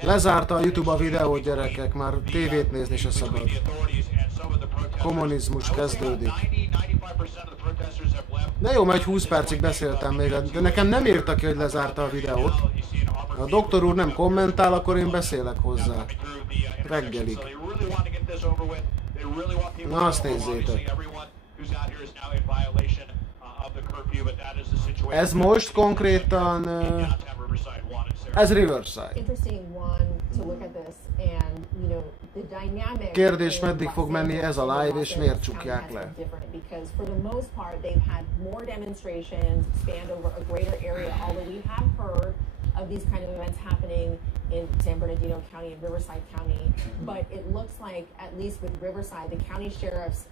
Lezárta a YouTube a videót, gyerekek, már tévét nézni se szabad. Kommunizmus kezdődik. De jó, majd 20 percig beszéltem még, de nekem nem írta ki, hogy lezárta a videót. Ha a doktor úr nem kommentál, akkor én beszélek hozzá. Reggelig. Na, azt nézzétek. Ez most konkrétan... ez Riverside. Kérdés, meddig fog menni ez a live, és miért csukják le? Of these kind of events happening in San Bernardino County and Riverside County, but it looks like, at least with Riverside, the county sheriff's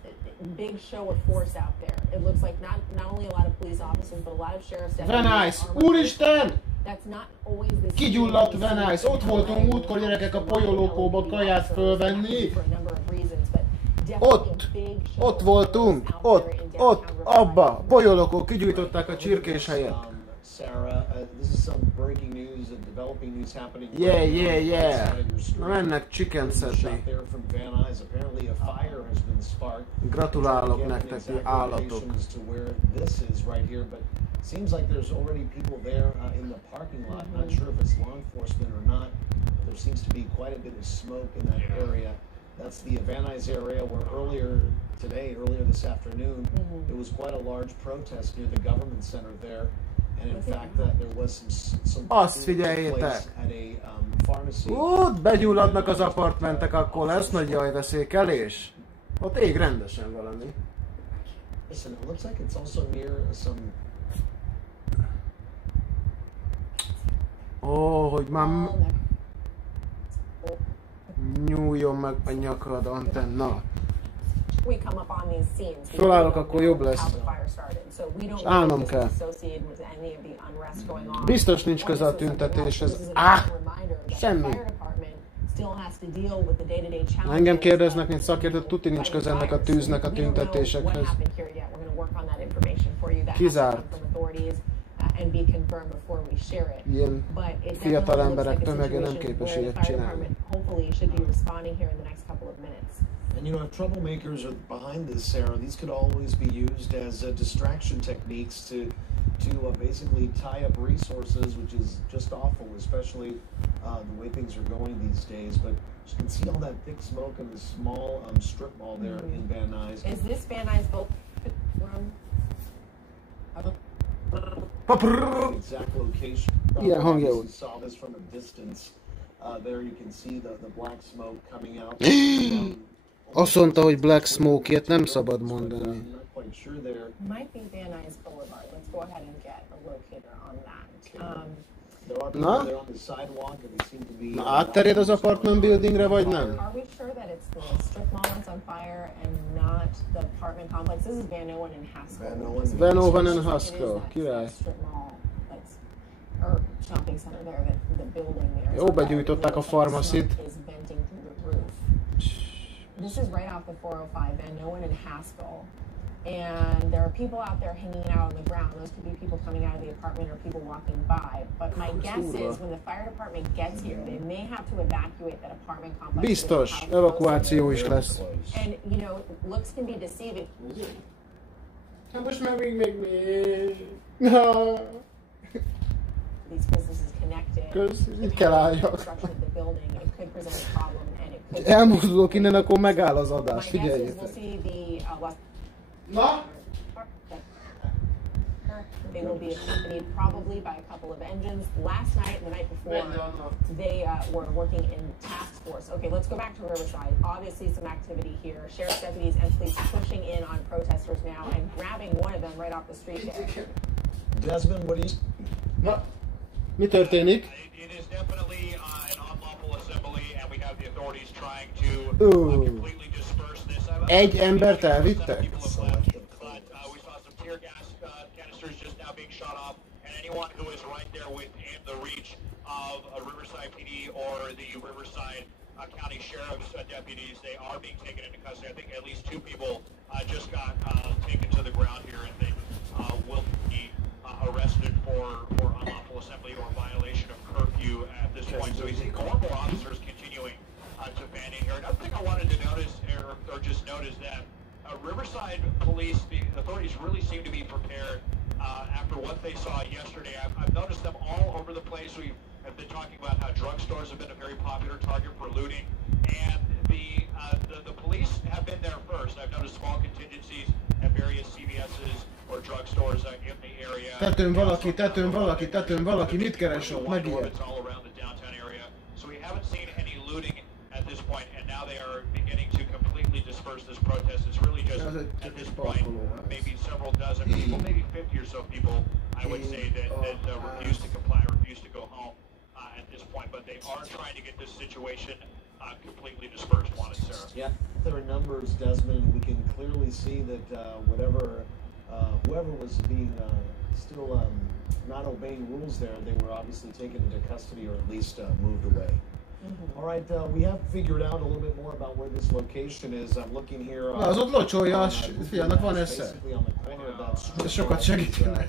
big show of force out there. It looks like not only a lot of police officers, but a lot of sheriff's deputies. Úristen! That's not always the Kigyulladt Venice! Ott voltunk múltkor, gyerekek, a polyolókóba kaját fölvenni. Ott voltunk, ott, abba, a polyolókó kigyújtották a csirkés helyet. Sarah, this is some breaking news and developing news happening. Yeah. Na mennek chicken szedni. Gratulálok nektek, ti állatok. Seems like there's already people there in the parking lot. Not sure if it's law enforcement or not. There seems to be quite a bit of smoke in that area. That's the Van Nuys area where earlier this afternoon, there was quite a large protest near the government center there. And in fact, there was some azt figyeljétek! Begyulladnak az apartmentek, akkor lesz nagy jajveszékelés. Ott ég rendesen valami. Listen, it looks like it's also near some... Hogy már... nyúljon meg a nyakrad, antenna. Fölállok, akkor jobb lesz. Állnom kell. Biztos nincs köze a tüntetéshez. Semmi. Engem kérdeznek, mint szakértőt, tuti nincs köze ennek a tűznek a tüntetésekhez. Kizárt. Ilyen fiatal emberek tömege nem képes ilyet csinálni. And you know, if troublemakers are behind this, Sarah, these could always be used as distraction techniques to basically tie up resources, which is just awful, especially the way things are going these days. But you can see all that thick smoke in the small strip mall there in Van Nuys. Is this Van Nuys room? Exact location. Yeah, you saw this from a distance. There you can see the black smoke coming out. Azt mondta, hogy Black Smoke, ilyet nem szabad mondani. Might be Van Nuys Boulevard. Let's go ahead and get a locator on that. Na? Na, átterjed az apartment buildingre, vagy nem? Are we sure that it's the strip mall that's on fire and not the apartment complex? This is Van Nuys and Haskell. Van Nuys and Haskell, király. Or shopping center there, the building there. Jó, begyújtották a farmacit. This is right off the 405, Van Nuys and Haskell. And there are people out there hanging out on the ground. Those could be people coming out of the apartment or people walking by. But my guess is when the fire department gets here, they may have to evacuate that apartment complex. Biztos, evakuáció is lesz. And you know, looks can be deceiving. Hát most már még mi? These businesses connected. Itt kell álljak. Elmozdulok innen, akkor megáll az adás, figyeljétek. Na? They will be accompanied probably by a couple of engines. Last night and the night before, they were working in task force. Okay, let's go back to Riverside. Obviously some activity here. Sheriff's deputies and police pushing in on protesters now and grabbing one of them right off the street there. Desmond, what do you... Na, mi történik? It is definitely an unlawful assembly and we have the authorities trying to completely disperse this. Egy embert elvittek? Anyone who is right there within the reach of a Riverside PD or the Riverside County Sheriff's deputies, they are being taken into custody. I think at least 2 people just got taken to the ground here, and they will be arrested for unlawful assembly or violation of curfew. we see more and more officers continuing to fan in here. Another thing I wanted to notice, or just notice that Riverside police, the authorities really seem to be prepared after what they saw yesterday. I've noticed them all over the place. We have been talking about how drugstores have been a very popular target for looting, and the police have been there first. I've noticed small contingencies at various CVS's or drugstores in the area. Tetőn valaki, mit keres ott? Megijed. It's all around the downtown area. So we haven't seen any looting at this point, and now they are beginning to completely disperse this protest. It's really just, at this point, maybe several dozen people, maybe 50 or so people, I would say, that refuse to comply, refuse to go home at this point. But they are trying to get this situation completely dispersed, Juan and Sarah. Yeah, there are numbers, Desmond. We can clearly see that whoever was being still not obeying rules there, they were obviously taken into custody or at least moved away. All right, we have figured out a little bit more about where this location is. I'm looking here. Az ott locsolja, fiának van esze. Basically on the corner of that street. Ez sokat segítene.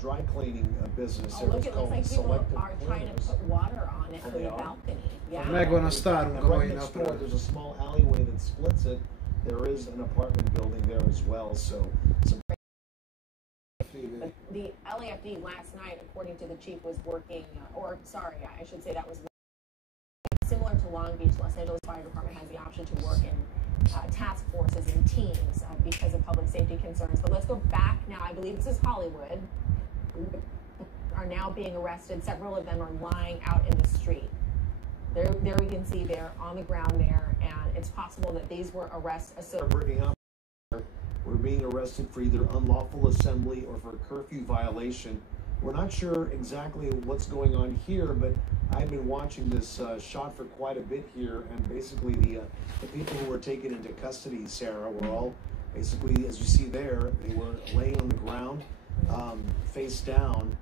Dry cleaning business. Oh, look, it looks like people are trying to put water on it for the balcony. Yeah. Megvan a sztárunk a mai napra. There's a small alleyway that splits it. There is an apartment building there as well. So some the LAFD last night, according to the chief, was working, I should say that was similar to Long Beach. Los Angeles Fire Department has the option to work in task forces and teams because of public safety concerns. But let's go back now. I believe this is Hollywood. Are now being arrested. Several of them are lying out in the street. There we can see they're on the ground there, and it's possible that these were arrests. We're being arrested for either unlawful assembly or for curfew violation. We're not sure exactly what's going on here, but I've been watching this shot for quite a bit here, and basically the people who were taken into custody, Sarah, were all basically, as you see there, they were laying on the ground, face down,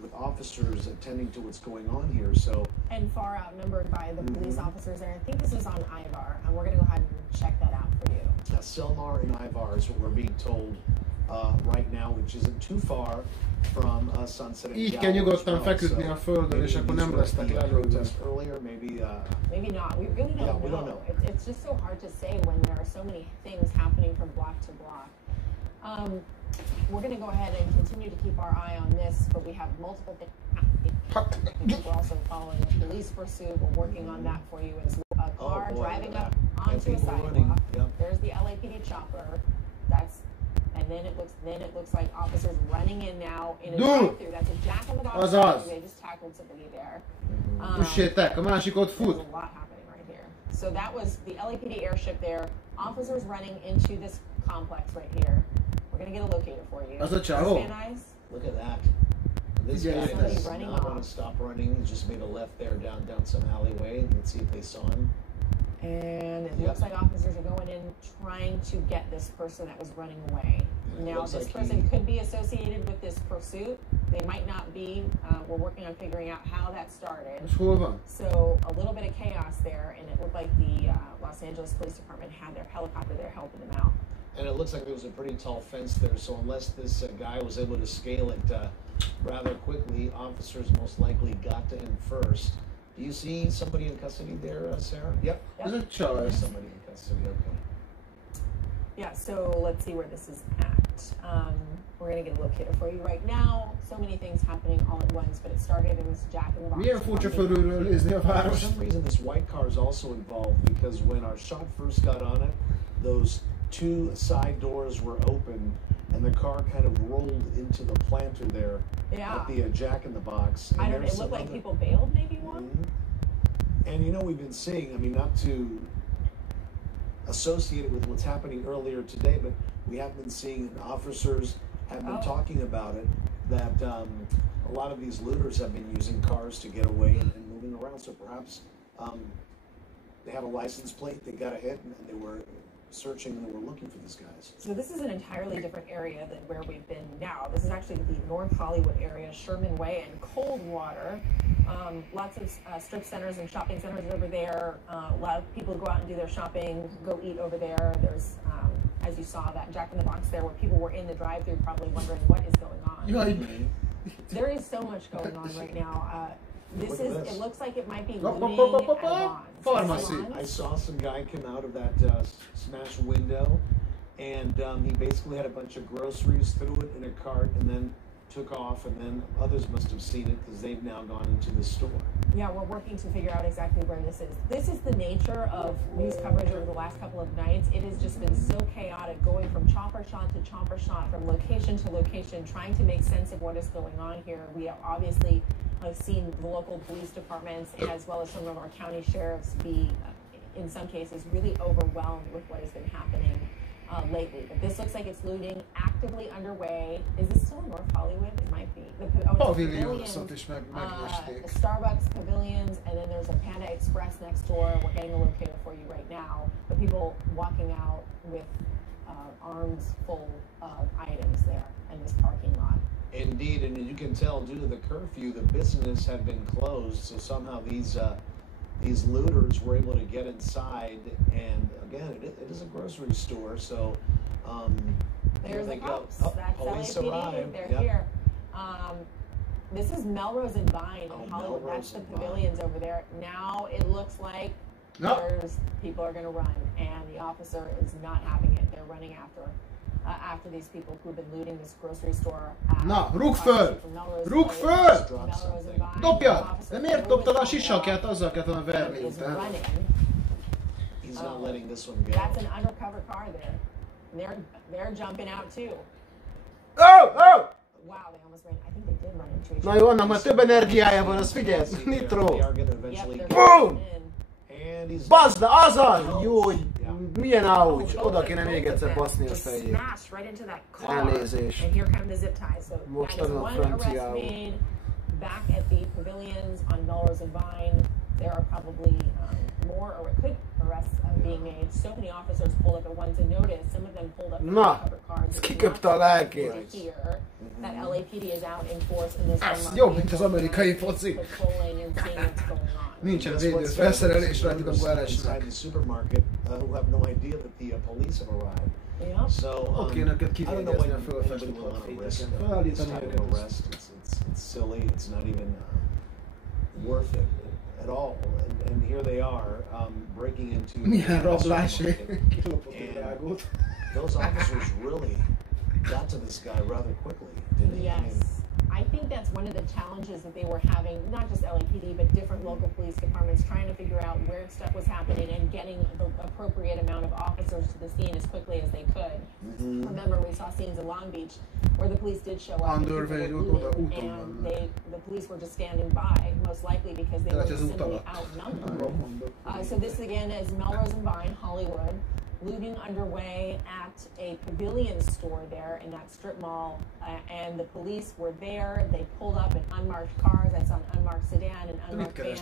with officers attending to what's going on here. So and far outnumbered by the police officers there. I think this is on Ivar, and we're going to go ahead and check that out for you. Selmar and Ivar is what we're being told right now, which isn't too far from Sunset. Így kell nyugodtan feküdni a földön, és akkor nem lesznek lelőve. Maybe not. We really don't know. We don't know. It's just so hard to say when there are so many things happening from block to block. We're going to go ahead and continue to keep our eye on this, but we have multiple things happening. We're also following a police pursuit. We're working on that for you as well. A car driving up onto a sidewalk. There's the LAPD chopper. And then it looks like officers running in now in a drive-through. That's a Jack in the Box. They just tackled somebody there. Üssétek, a másik ott fut. There's a lot happening right here. So that was the LAPD airship there. Officers running into this complex right here. We're gonna get a locator for you. Az a csávó. Look at that. This guy does not want to stop running. He just made a left there down some alleyway. Let's see if they saw him. And it looks like officers are going in trying to get this person that was running away. Now, this person could be associated with this pursuit. They might not be. We're working on figuring out how that started. So a little bit of chaos there, and it looked like the Los Angeles Police Department had their helicopter there helping them out. And it looks like there was a pretty tall fence there, so unless this guy was able to scale it rather quickly, officers most likely got to him first. Do you see somebody in custody there, Sarah? Yep. There's a charge. Somebody in custody, okay. Yeah, so let's see where this is at. We're going to get a locator for you right now. So many things happening all at once, but it started in this Jack in the Box. Milyen furcsa fölülről nézni a város. For some reason, this white car is also involved because when our shot first got on it, those two side doors were open and the car kind of rolled into the planter there at the Jack in the Box. I don't know, it looked like people bailed maybe one? And you know, we've been seeing, I mean, not to associate it with what's happening earlier today, but we have been seeing, and officers have been talking about it, that a lot of these looters have been using cars to get away and moving around. So perhaps they have a license plate, they got a hit, and they were searching and they were looking for these guys. So this is an entirely different area than where we've been now. This is actually the North Hollywood area, Sherman Way and Coldwater. Lots of strip centers and shopping centers over there. A lot of people go out and do their shopping, go eat over there. There's, as you saw, that Jack in the Box there where people were in the drive-thru probably wondering what is going on. There is so much going on right now. This is, it looks like it might be Hop, hop, looting hop, hop, at a hop. Vons. Pharmacy. Vons? I saw some guy come out of that smashed window, and he basically had a bunch of groceries, threw it in a cart, and then took off, and then others must have seen it because they've now gone into the store. Yeah, we're working to figure out exactly where this is. This is the nature of news coverage over the last couple of nights. It has just been so chaotic, going from chopper shot to chopper shot, from location to location, trying to make sense of what is going on here. We have obviously seen the local police departments, as well as some of our county sheriffs, be, in some cases, really overwhelmed with what has been happening lately. But this looks like it's looting actively underway. Is this still in North Hollywood? It might be. The pavilions, the Starbucks pavilions, and then there's a Panda Express next door. We're getting a locator for you right now. But people walking out with arms full of items there in this parking lot. Indeed, and you can tell due to the curfew, the business had been closed, so somehow these looters were able to get inside, and again, it is a grocery store, so there's the cops. Oh, That's police LAPD. arrived. They're Yep. here. This is Melrose and Vine in Hollywood. Melrose That's the and pavilions over there. Now it looks like people are going to run, and the officer is not having it. They're running after these people who've been looting this grocery store. Na, rúgd föl! Rúgd föl! Dobjad! De miért dobtad a sisakját, azzal kellett volna verni utána. He's not letting this one go. That's an undercover car there. They're jumping out too. Oh! Oh! Wow, they almost ran. I think they did run into each Na other. jó, annak már több energiája van, az figyelj! Nitro! Boom! Bazd, azaz! Jó, hogy milyen ouch! Oda kéne még egyszer baszni a fejét. Elnézést. Most adom a franciául. Back at the pavilions on Melrose and Vine, there are probably more, or it could arrests being made. So many officers pulled up at once and noticed. Some of them pulled up cover cars. Kiköpte a lelkét. Here, that LAPD is out in force in this Ez jobb, mint az amerikai foci. patrolling and seeing what's going on. Nincsen védő felszerelés rajtuk, akkor elesnek. The supermarket who have no idea that the police have arrived. Yeah. So Ott kéne őket kivégyezni a fölfestett fényeken. Felállítani őket. It's silly. It's not even worth it at all. And here they are breaking into. Milyen rablás, kilopott egy rágót. Those officers really got to this guy rather quickly, didn't they? Yes. I think that's one of the challenges that they were having, not just LAPD, but different local police departments, trying to figure out where stuff was happening and getting the appropriate amount of officers to the scene as quickly as they could. Remember, we saw scenes in Long Beach where the police did show up, and the police were just standing by, most likely because they were simply outnumbered. So this again is Melrose and Vine, Hollywood. Looting underway at a pavilion store there in that strip mall, and the police were there. They pulled up in unmarked cars. I saw an unmarked sedan, an unmarked van,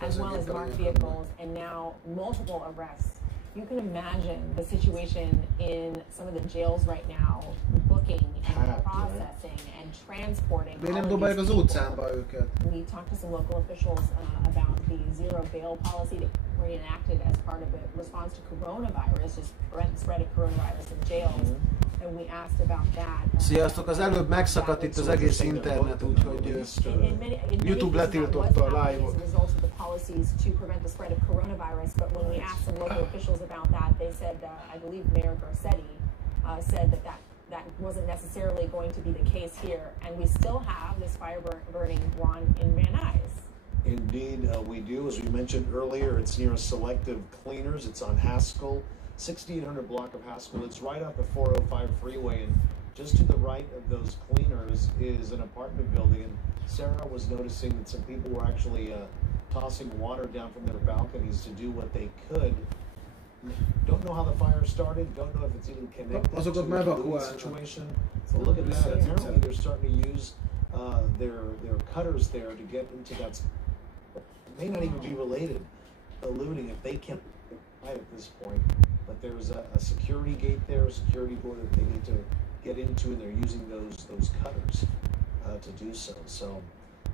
as well as marked vehicles, and now multiple arrests. You can imagine the situation in some of the jails right now, booking and processing and transporting. Miért nem dobálják az utcába őket? We talked to some local officials about the zero bail policy that were enacted as part of the response to coronavirus, just prevent the spread of coronavirus in jails. And we asked about that. Sziasztok, az előbb megszakadt itt az egész internet, úgyhogy YouTube letiltotta a live-ot. Policies to prevent the spread of coronavirus, but when we asked some local officials about that, they said, I believe Mayor Garcetti said that wasn't necessarily going to be the case here, and we still have this fire burning one in Van Nuys. Indeed, we do. As we mentioned earlier, it's near Selective Cleaners. It's on Haskell, 1600 block of Haskell. It's right off the 405 freeway, and just to the right of those cleaners is an apartment building. And Sarah was noticing that some people were actually tossing water down from their balconies to do what they could. Don't know how the fire started. Don't know if it's even connected to the situation. So look at that. Apparently, they're starting to use their cutters there to get into that. It may not even be related to looting if they can't hide at this point. But there's a security gate there, a security door that they need to get into, and they're using those cutters to do so. So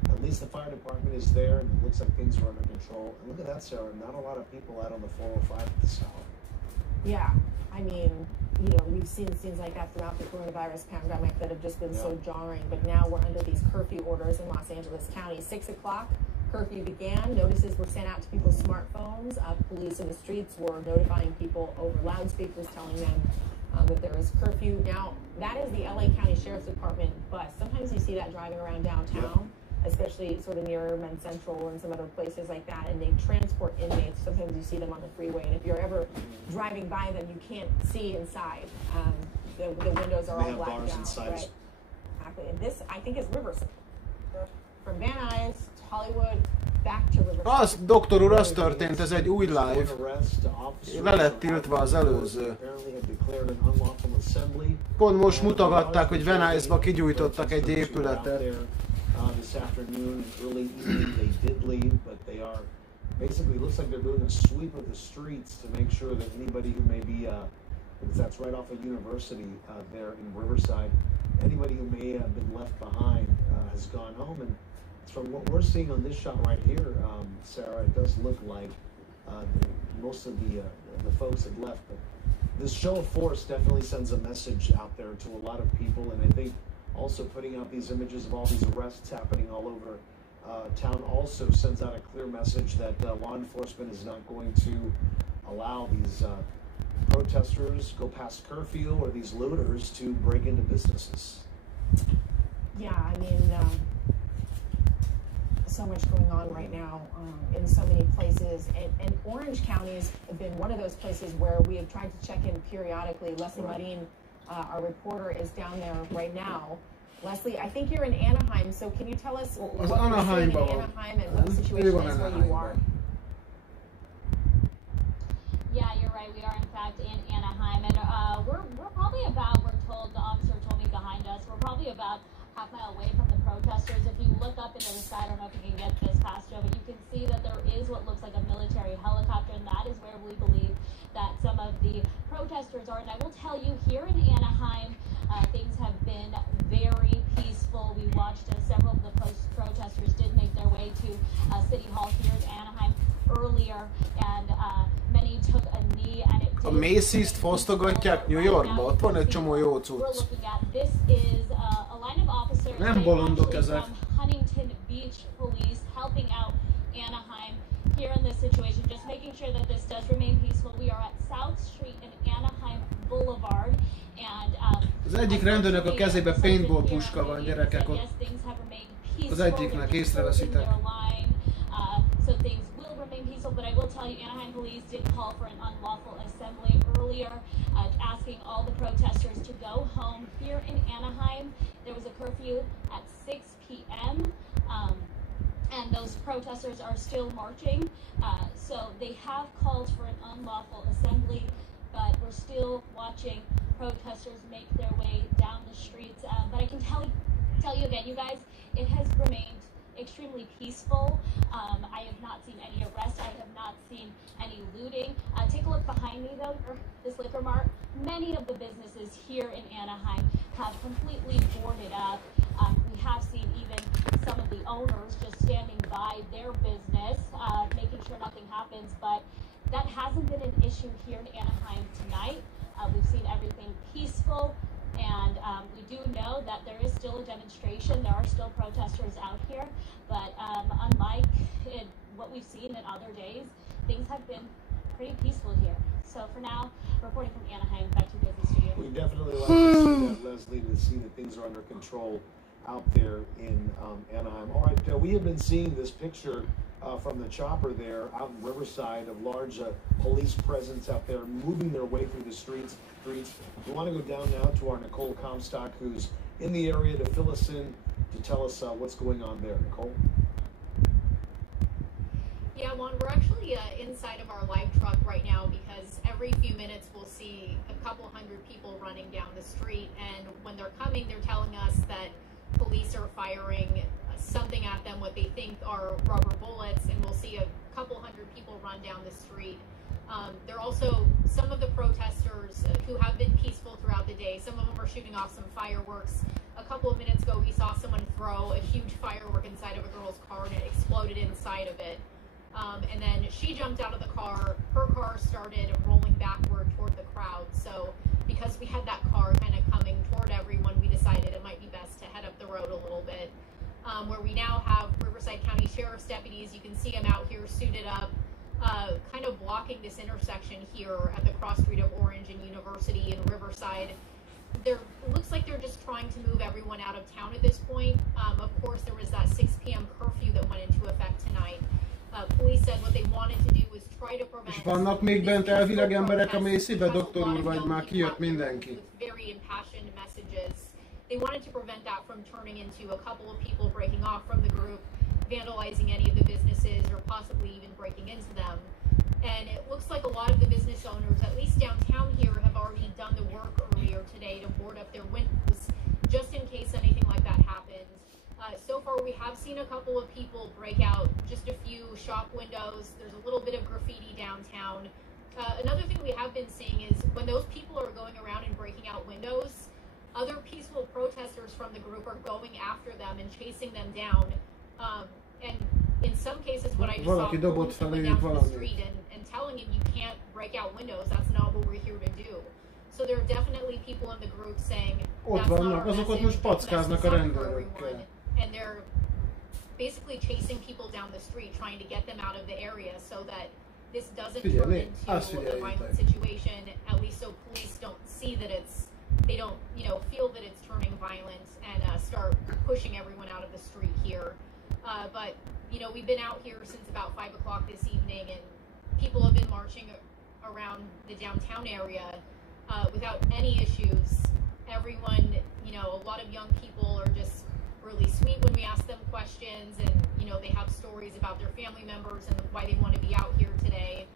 at least the fire department is there, and it looks like things are under control. And look at that, Sarah. Not a lot of people out on the 405 at this hour. Yeah, I mean, you know, we've seen scenes like that throughout the coronavirus pandemic that have just been so jarring. But now we're under these curfew orders in Los Angeles County. 6 o'clock, curfew began. Notices were sent out to people's smartphones. Police in the streets were notifying people over loudspeakers, telling them that there is curfew. Now, that is the LA County Sheriff's Department bus. Sometimes you see that driving around downtown, especially sort of near Men's Central and some other places like that, and they transport inmates. Sometimes you see them on the freeway, and if you're ever driving by them, you can't see inside. The windows are all blacked out. Right? Exactly. And this, I think, is Riverside. From Van Nuys to Hollywood, back to Riverside. Az, doktor úr, az történt, ez egy új live. Le lett tiltva az előző. Pont most mutogatták, hogy Van Nuysba kigyújtottak egy épületet. This afternoon and early evening they did leave, but they are basically, it looks like they're doing a sweep of the streets to make sure that anybody who may be, because that's right off of University there in Riverside, anybody who may have been left behind has gone home. And from what we're seeing on this shot right here, Sarah, it does look like most of the folks had left. But this show of force definitely sends a message out there to a lot of people, and I think also putting out these images of all these arrests happening all over town also sends out a clear message that law enforcement is not going to allow these protesters go past curfew or these looters to break into businesses. Yeah, I mean, so much going on right now in so many places, and Orange County's been one of those places where we have tried to check in periodically. Leslie Marin, our reporter, is down there right now. Leslie, I think you're in Anaheim, so can you tell us what you're seeing in Anaheim and what the situation is where you are? Yeah, you're right. We are in fact in Anaheim, and we're probably about, we're told, the officer told me behind us, we're probably about half mile away from the protesters. If you look up into the sky, I don't know if you can get this past Joe, but you can see that there is what looks like a military helicopter, and that is where we believe that some of the protesters are. And I will tell you, here in Anaheim, things have been very peaceful. We watched several of the protesters did make their way to City Hall here in Anaheim earlier, and many took a knee, and it A Macy's-t fosztogatják New Yorkba, ott van egy csomó jó cucc. This is a line of officers Nem bolondok ezek. from Huntington Beach Police helping out Anaheim here in this situation, just making sure that this does remain peaceful. We are at South Street and Anaheim Boulevard, and az egyik rendőrnek a kezében paintball puska van, gyerekek, ott az egyiknek észreveszitek. So things will remain peaceful, but I will tell you, Anaheim Police did call for an unlawful assembly earlier, asking all the protesters to go home. Here in Anaheim, there was a curfew at 6 p.m. And those protesters are still marching. So they have called for an unlawful assembly, but we're still watching protesters make their way down the streets. But I can tell you again, you guys, it has remained extremely peaceful. I have not seen any arrests. I have not seen any looting. Take a look behind me, though, this liquor mart. Many of the businesses here in Anaheim have completely boarded up. We have seen even some of the owners just standing by their business, making sure nothing happens. But that hasn't been an issue here in Anaheim tonight. We've seen everything peaceful. And we do know that there is still a demonstration. There are still protesters out here. But unlike what we've seen in other days, things have been pretty peaceful here. So for now, reporting from Anaheim, back to the business studio. We definitely like to see that, Leslie, to see that things are under control out there in Anaheim. All right, we have been seeing this picture from the chopper there out in Riverside of large police presence out there moving their way through the streets. We want to go down now to our Nicole Comstock, who's in the area, to fill us in, to tell us what's going on there. Nicole? Yeah, Juan, we're actually inside of our live truck right now because every few minutes we'll see a couple hundred people running down the street, and when they're coming, they're telling us that police are firing something at them, what they think are rubber bullets, and we'll see a couple hundred people run down the street. There are also some of the protesters who have been peaceful throughout the day. Some of them are shooting off some fireworks. A couple of minutes ago, we saw someone throw a huge firework inside of a girl's car, and it exploded inside of it. And then she jumped out of the car. Her car started rolling backward toward the crowd. So because we had that car kind of coming toward everyone, we decided it might be best to head up the road a little bit. where we now have Riverside County Sheriff's deputies. You can see them out here suited up, kind of blocking this intersection here at the cross street of Orange and University in Riverside. It looks like they're just trying to move everyone out of town at this point. Of course, there was that 6 p.m. curfew that went into effect tonight. Police said what they wanted to do was try to prevent. És vannak még bent elvileg emberek a Macybe, doktor úr, vagy már kijött mindenki? Very impassioned messages. They wanted to prevent that from turning into a couple of people breaking off from the group, vandalizing any of the businesses, or possibly even breaking into them. And it looks like a lot of the business owners, at least downtown here, have already done the work earlier today to board up their windows, just in case anything like that happens. So far, we have seen a couple of people break out just a few shop windows. There's a little bit of graffiti downtown. Another thing we have been seeing is when those people are going around and breaking out windows, other peaceful protesters from the group are going after them and chasing them down. And in some cases, what I just saw, going down to the street and telling him you can't break out windows. That's not what we're here to do. So there are definitely people in the group saying that's not our message, that's not for everyone. And they're basically chasing people down the street, trying to get them out of the area so that this doesn't turn into a violent situation, at least so police don't see that they don't, feel that it's turning violent and start pushing everyone out of the street here. But, we've been out here since about 5 o'clock this evening, and people have been marching around the downtown area without any issues. Everyone, a lot of young people are just really sweet when we ask them questions, and they have stories about their family members and why they want to be out here today.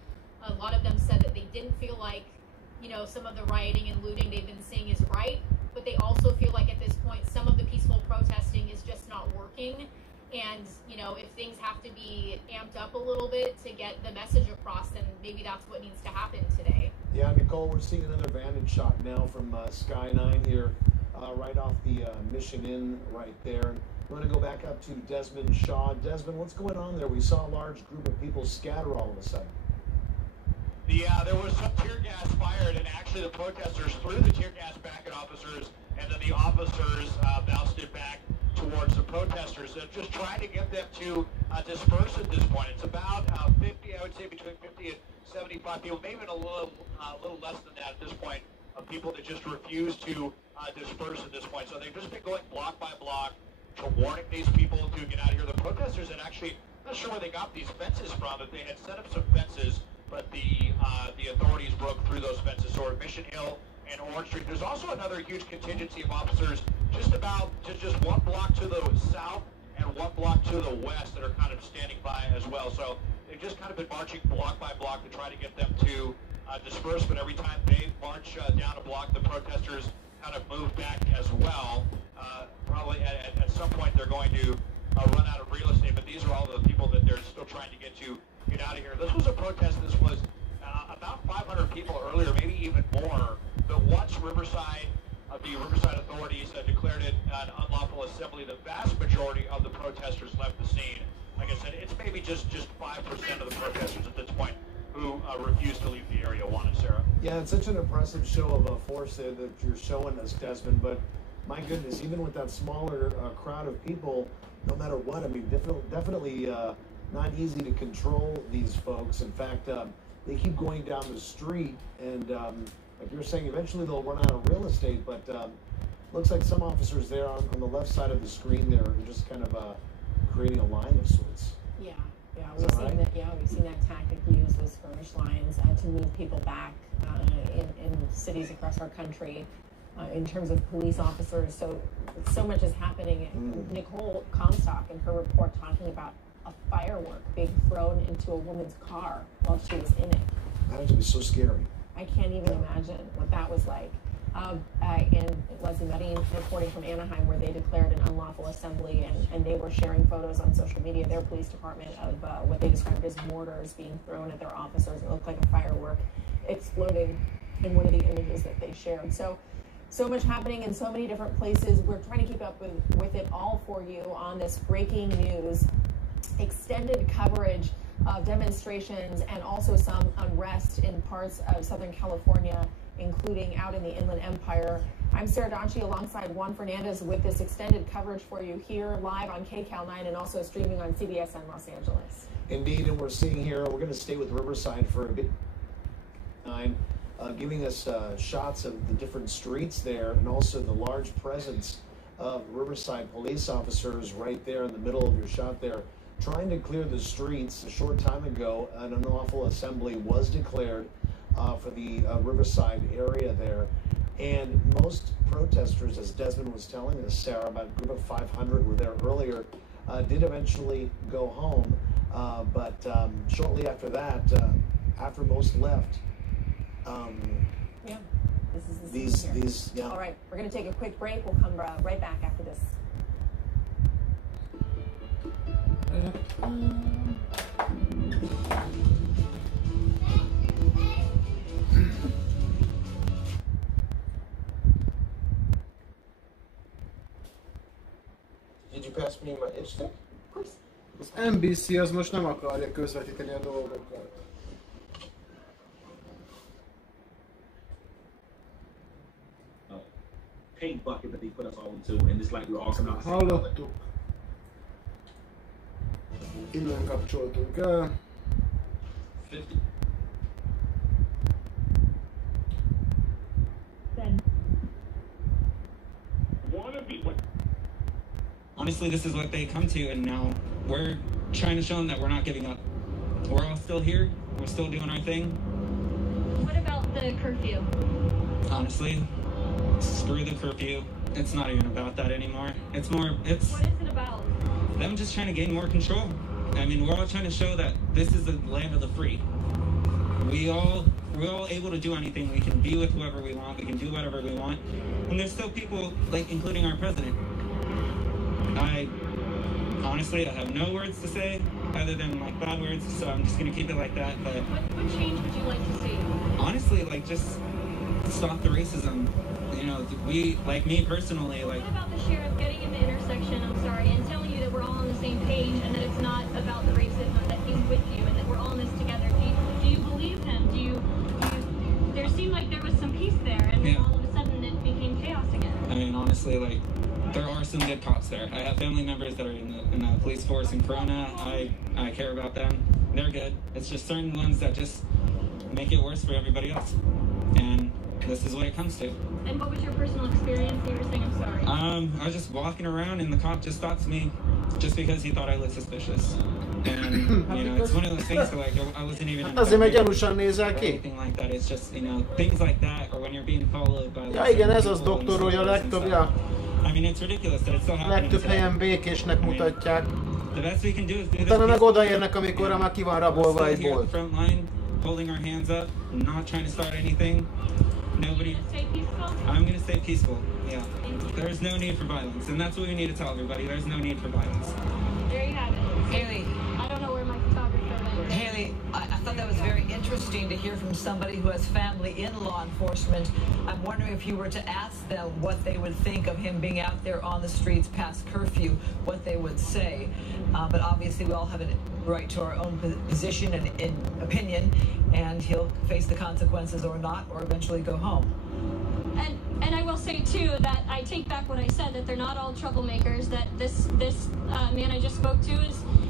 A lot of them said that they didn't feel like some of the rioting and looting they've been seeing is right, but they also feel like at this point some of the peaceful protesting is just not working, and if things have to be amped up a little bit to get the message across, then maybe that's what needs to happen today. Yeah, Nicole, we're seeing another vantage shot now from Sky 9 here. Right off the Mission Inn right there. We're going to go back up to Desmond Shaw. Desmond, what's going on there? We saw a large group of people scatter all of a sudden. There was some tear gas fired, and actually the protesters threw the tear gas back at officers, and then the officers bounced it back towards the protesters. So just trying to get them to disperse at this point. It's about 50, I would say between 50 and 75 people, maybe a little less than that at this point, of people that just refuse to disperse at this point. So they've just been going block by block to warning these people to get out of here. The protesters had actually, I'm not sure where they got these fences from, but they had set up some fences, but the authorities broke through those fences. So at Mission Hill and Orange Street, there's also another huge contingency of officers just one block to the south and one block to the west that are kind of standing by as well. So they've just kind of been marching block by block to try to get them to disperse, but every time they march down a block, the protesters kind of move back as well. Probably at some point they're going to run out of real estate, but these are all the people that they're still trying to get out of here. This was a protest. This was about 500 people earlier, maybe even more, but once the Riverside authorities declared it an unlawful assembly, the vast majority of the protesters left the scene. Like I said, it's maybe just 5% of the protesters at this point who refuse to leave the area wanted, Sarah. Yeah, it's such an impressive show of force that you're showing us, Desmond, but my goodness, even with that smaller crowd of people, no matter what, I mean, definitely not easy to control these folks. In fact, they keep going down the street, and like you're saying, eventually they'll run out of real estate, but looks like some officers there on the left side of the screen there are just kind of creating a line of sorts. Yeah, we've seen that tactic used, those skirmish lines, to move people back in cities across our country in terms of police officers. So much is happening. Nicole Comstock in her report talking about a firework being thrown into a woman's car while she was in it. That had to be so scary. I can't even imagine what that was like. And Leslie Marin reporting from Anaheim, where they declared an unlawful assembly, and they were sharing photos on social media, their police department, of what they described as mortars being thrown at their officers. It looked like a firework exploding in one of the images that they shared. So much happening in so many different places. We're trying to keep up with it all for you on this breaking news. Extended coverage of demonstrations and also some unrest in parts of Southern California, including out in the Inland Empire. I'm Sarah Donchi alongside Juan Fernandez with this extended coverage for you here live on KCAL9 and also streaming on CBSN Los Angeles. Indeed, and we're seeing here, we're going to stay with Riverside for a bit, giving us shots of the different streets there and also the large presence of Riverside police officers right there in the middle of your shot there, trying to clear the streets. A short time ago, an unlawful assembly was declared for the Riverside area there. And most protesters, as Desmond was telling us, Sarah, about a group of 500 were there earlier, did eventually go home. But shortly after that, after most left, yeah, this is these, yeah. All right, we're going to take a quick break. We'll come right back after this. Did you pass me my itch stick? Of course. Az NBC az most nem akarja közvetíteni a dolgokat. Paint bucket that they put us all into, and it's like we're all coming out. Hallottuk. Innen kapcsoltunk el. 50. Honestly, this is what they come to, and now we're trying to show them that we're not giving up. We're all still here. We're still doing our thing. What about the curfew? Honestly, screw the curfew. It's not even about that anymore. It's more, What is it about? them just trying to gain more control. I mean, we're all trying to show that this is the land of the free. We're all able to do anything. We can be with whoever we want. We can do whatever we want. And there's still people, like, including our president. Honestly, I have no words to say other than, like, bad words, so I'm just going to keep it like that. But What change would you like to see? honestly, like, just stop the racism. You know, we, like me personally, like... What about the sheriff getting in the intersection, I'm sorry, and telling you that we're all on the same page and that it's not about the racism, that he's with you and that we're all in this together? Do you believe him? There seemed like there was some peace there, and then all of a sudden it became chaos again. I mean, honestly, like, there are some good cops there. I have family members that are in the police force in Corona. I care about them. They're good. It's just certain ones that just make it worse for everybody else. And this is what it comes to. And what was your personal experience? You were saying, I'm sorry. I was just walking around and the cop just stops me just because he thought I looked suspicious. And, you know, it's one of those things where, like, I wasn't even Azért mert gyanúsan nézel ki. anything like that. It's just, you know, things like that, or when you're being followed by... Ja igen, ez az doktorolja a legtöbb, ja. I mean, it's ridiculous that it's still happening. Legtöbb helyen békésnek mutatják. The best we can do is do this. Utána meg odaérnek, amikor már ki van rabolva egy bolt. Front line, holding our hands up, not trying to start anything. Nobody. Stay peaceful? I'm gonna stay peaceful. Yeah. There's no need for violence, and that's what we need to tell everybody. There's no need for violence. There you have it. Haley. I don't know where my photographer went. Haley, I thought that was very interesting to hear from somebody who has family in law enforcement. I'm wondering if you were to ask them what they would think of him being out there on the streets past curfew, what they would say. But obviously we all have a right to our own position and opinion, and he'll face the consequences or not, or eventually go home. And I will say too that I take back what I said, that they're not all troublemakers, that this man I just spoke to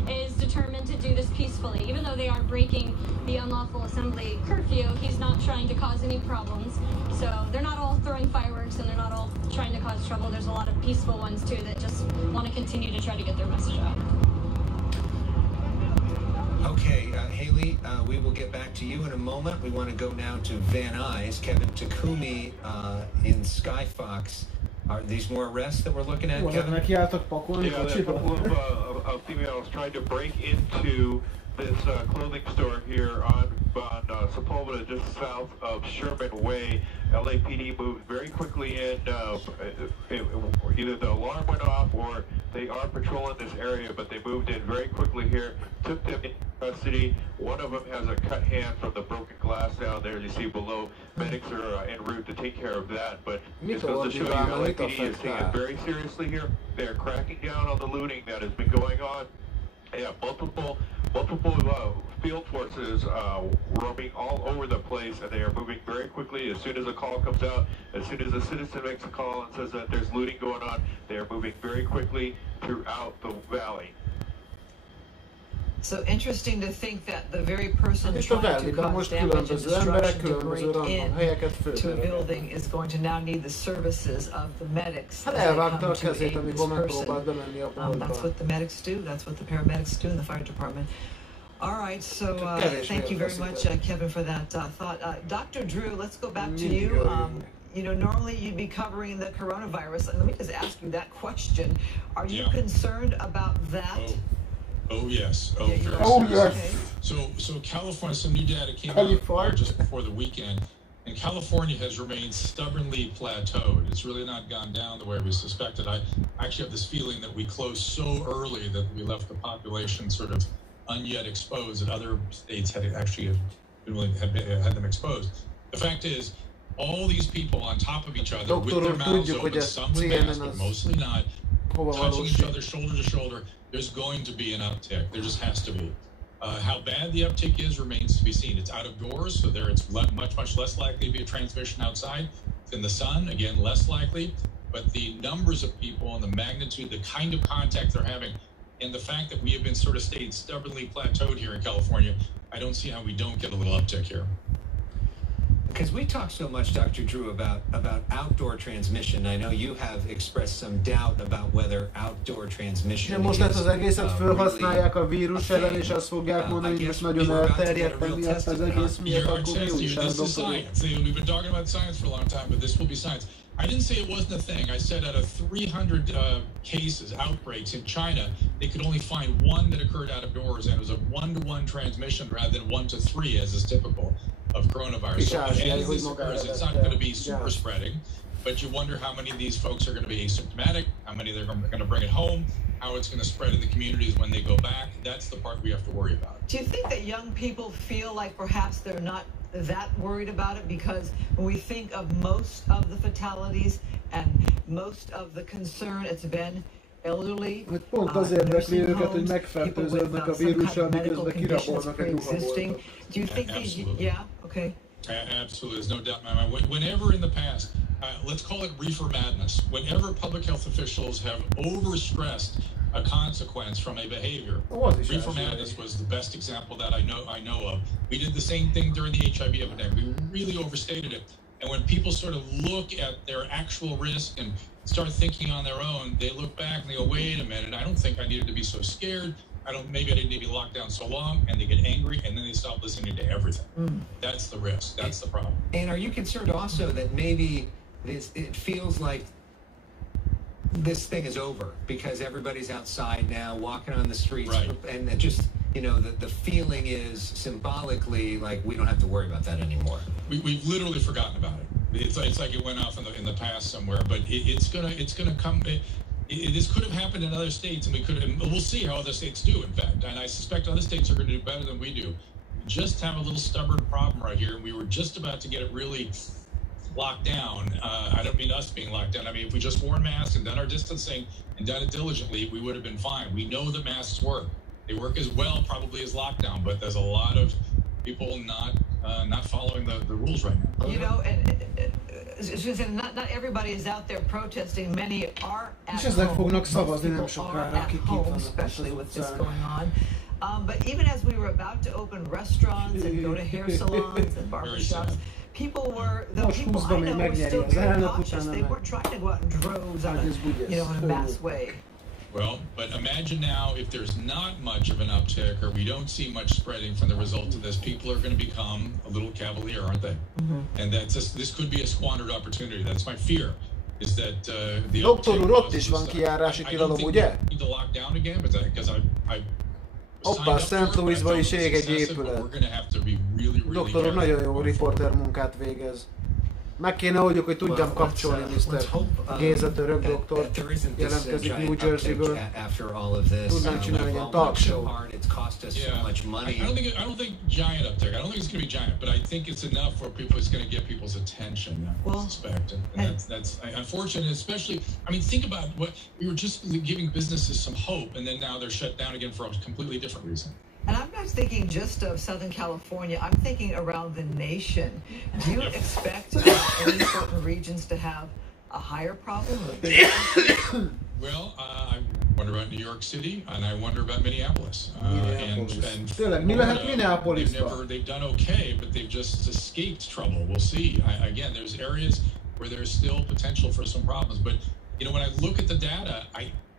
is determined to do this peacefully. Even though they are breaking the unlawful assembly curfew, he's not trying to cause any problems. So they're not all throwing fireworks and they're not all trying to cause trouble. There's a lot of peaceful ones too that just want to continue to try to get their message out. Okay, Haley, we will get back to you in a moment. We want to go now to Van Nuys, Kevin Takumi in Skyfox. Are these more arrests that we're looking at, Kevin? Yeah, a couple of females tried to break into this clothing store here on Sepulveda, just south of Sherman Way. LAPD moved very quickly in. Either the alarm went off or they are patrolling this area, but they moved in very quickly here, took them in custody. One of them has a cut hand from the broken glass down there you see below. Medics are en route to take care of that, but just goes to show you LAPD is taking it very seriously here. They're cracking down on the looting that has been going on. Yeah, multiple field forces roaming all over the place, and they are moving very quickly. As soon as a call comes out, as soon as a citizen makes a call and says that there's looting going on, they are moving very quickly throughout the valley. So interesting to think that the very person trying to cause damage and destruction to break into a building is going to now need the services of the medics. That's what the medics do. That's what the paramedics do in the fire department. All right, so thank you very much, Kevin, for that thought. Dr. Drew, let's go back to you. You know, normally you'd be covering the coronavirus. And let me just ask you that question. Are you concerned about that? Oh yes. Oh, yes. So California, some new data came out just before the weekend, and California has remained stubbornly plateaued. It's really not gone down the way we suspected. I actually have this feeling that we closed so early that we left the population sort of unyet exposed, that other states had actually had them exposed. The fact is, all these people on top of each other with their mouths open, some with masks, but mostly not, touching each other shoulder to shoulder. There's going to be an uptick. There just has to be. How bad the uptick is remains to be seen. It's out of doors, so there it's much less likely to be a transmission outside. It's in the sun, again, less likely. But the numbers of people and the magnitude, the kind of contact they're having, and the fact that we have been sort of stayed stubbornly plateaued here in California, I don't see how we don't get a little uptick here. Because we talk so much, Dr. Drew, about outdoor transmission. I know you have expressed some doubt about whether outdoor transmission most az egészet felhasználják a vírus ellen, és azt fogják mondani, hogy most nagyon elterjedt emiatt az egész miatt, akkor mi újság, This is science. We've been talking about science for a long time, but this will be science. I didn't say it wasn't a thing. I said out of 300 cases, outbreaks in China, they could only find one that occurred out of doors, and it was a 1-to-1 transmission rather than 1-to-3, as is typical of coronavirus. So as this occurs, it's not going to be super spreading, but you wonder how many of these folks are going to be asymptomatic, how many they're going to bring it home, how it's going to spread in the communities when they go back. That's the part we have to worry about. Do you think that young people feel like perhaps they're not that worried about it? Because when we think of most of the fatalities and most of the concern, it's been elderly, pont az érdekli őket, hogy megfertőződnek a vírussal, miközben kirabolnak egy ruhaboltot. Do you think these? Yeah. Okay. Absolutely, there's no doubt in my mind. Whenever in the past, let's call it reefer madness, whenever public health officials have overstressed a consequence from a behavior, reefer madness was the best example that I know of. We did the same thing during the HIV epidemic. We really overstated it. And when people sort of look at their actual risk and start thinking on their own, they look back and they go, wait a minute, I don't think I needed to be so scared. Maybe I didn't need to be locked down so long, and they get angry, and then they stop listening to everything. That's the risk. That's the problem. And are you concerned also that maybe it feels like this thing is over because everybody's outside now, walking on the streets, and it just, you know, the feeling is symbolically like we don't have to worry about that anymore. We've literally forgotten about it. It's like it went off in the past somewhere, but it's gonna come. This could have happened in other states, and we'll see how other states do, in fact. And I suspect other states are going to do better than we do. We just have a little stubborn problem right here, and we were just about to get it really locked down. I don't mean us being locked down. I mean, if we just wore masks and done our distancing and done it diligently, we would have been fine. We know that masks work. They work as well, probably, as lockdown, but there's a lot of people not following the rules right now. You know, and not everybody is out there protesting. Many are at home. Especially with this going on. But even as we were about to open restaurants and go to hair salons and barbershops, people I know were still very cautious. They weren't trying to go out in droves in a mass way. Well, but imagine now if there's not much of an uptick or we don't see much spreading from the result of this, people are going to become a little cavalier, aren't they? And this could be a squandered opportunity. That's my fear, is that the Doktor úr, ott is van kijárási tilalom, ugye? The lockdown again, because Hoppá, St. Louisban is ég egy épület. Doktor úr nagyon jó riporter munkát végez. Meg kéne oldjuk, hogy tudjam kapcsolni Mr. Géza török doktor. Jelentkezik New Jersey-ből. Tudnánk csinálni egy ilyen talk show. I don't think giant up there. I don't think it's going to be giant, but I think it's enough for people. It's going to get people's attention. I suspect, and that's unfortunate. Especially, I mean, think about what we were just giving businesses some hope, and then now they're shut down again for a completely different reason. And I'm not thinking just of Southern California. I'm thinking around the nation. Do you expect any certain regions to have a higher problem? Well, I wonder about New York City, and I wonder about Minneapolis. And Florida, they've done okay, but they've just escaped trouble. We'll see. Again, there's areas where there's still potential for some problems. But, you know, when I look at the data,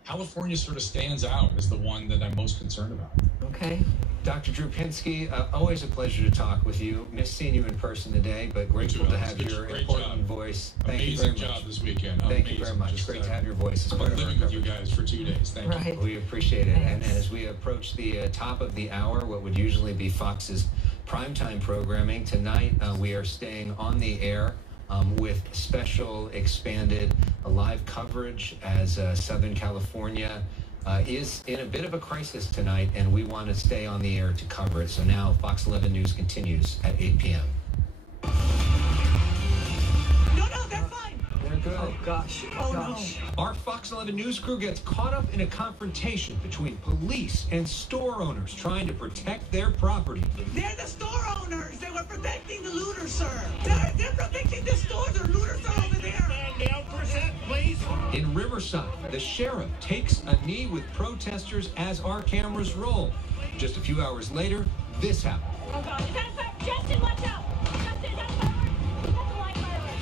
California sort of stands out as the one that I'm most concerned about. Okay. Dr. Drew Pinsky, always a pleasure to talk with you. Missed seeing you in person today, but grateful to have your important voice. Thank you very much. Amazing job this weekend. Thank you very much. Great to have your voice as part of our living with you guys for 2 days. Thank you. We appreciate it. And as we approach the top of the hour, what would usually be Fox's primetime programming, tonight we are staying on the air with special expanded live coverage as Southern California is in a bit of a crisis tonight, and we want to stay on the air to cover it. So now Fox 11 News continues at 8 p.m. No, they're fine. They're good. Oh, gosh. Gosh. Our Fox 11 News crew gets caught up in a confrontation between police and store owners trying to protect their property. They're the store owners. They were protecting the looters, sir. They're protecting the stores. The looters are over there. Stand down for a sec, please. In Riverside, the sheriff takes a knee with protesters as our cameras roll. Just a few hours later, this happened. Oh, God. Is that a fire? Justin, watch out. Justin, is that a firework? That's a live firework.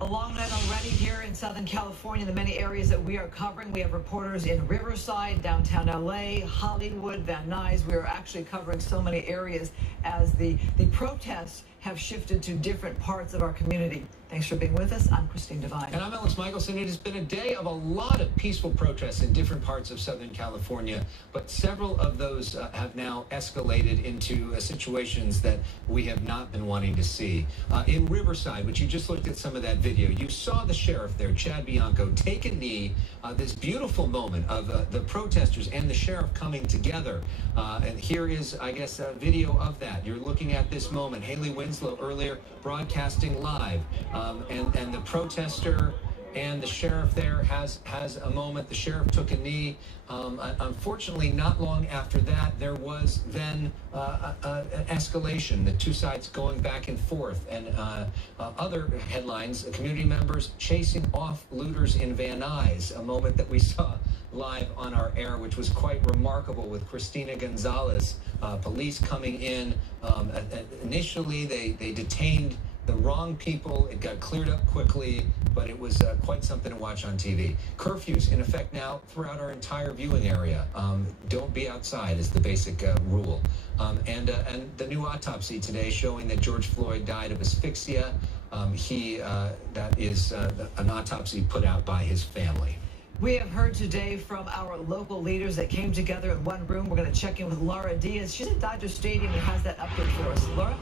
A long night already here in Southern California, the many areas that we are covering. We have reporters in Riverside, downtown LA, Hollywood, Van Nuys. We are actually covering so many areas as the protests have shifted to different parts of our community. Thanks for being with us. I'm Christine Devine. And I'm Ellis Michelson. It has been a day of a lot of peaceful protests in different parts of Southern California, but several of those have now escalated into situations that we have not been wanting to see. In Riverside, which you just looked at some of that video, you saw the sheriff there, Chad Bianco, take a knee, this beautiful moment of the protesters and the sheriff coming together. And here is, I guess, a video of that. You're looking at this moment. Haley Winslow earlier broadcasting live. And the protester and the sheriff there has a moment. The sheriff took a knee. Unfortunately, not long after that, there was then an escalation, the two sides going back and forth. And other headlines, community members chasing off looters in Van Nuys, a moment that we saw live on our air, which was quite remarkable with Christina Gonzalez. Police coming in. Initially, they detained the wrong people. It got cleared up quickly, but it was quite something to watch on TV. Curfews in effect now throughout our entire viewing area. Don't be outside is the basic rule. And the new autopsy today showing that George Floyd died of asphyxia. That is an autopsy put out by his family. We have heard today from our local leaders that came together in one room. We're going to check in with Laura Diaz. She's at Dodger Stadium and has that update for us. Laura?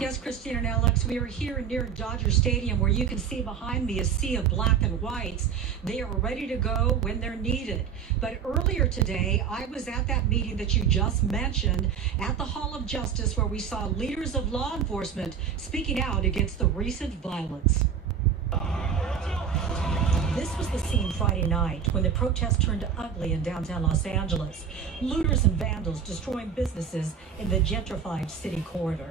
Yes, Christine and Alex, we are here near Dodger Stadium where you can see behind me a sea of black and whites. They are ready to go when they're needed. But earlier today, I was at that meeting that you just mentioned at the Hall of Justice where we saw leaders of law enforcement speaking out against the recent violence. This was the scene Friday night when the protest turned ugly in downtown Los Angeles. Looters and vandals destroying businesses in the gentrified city corridor.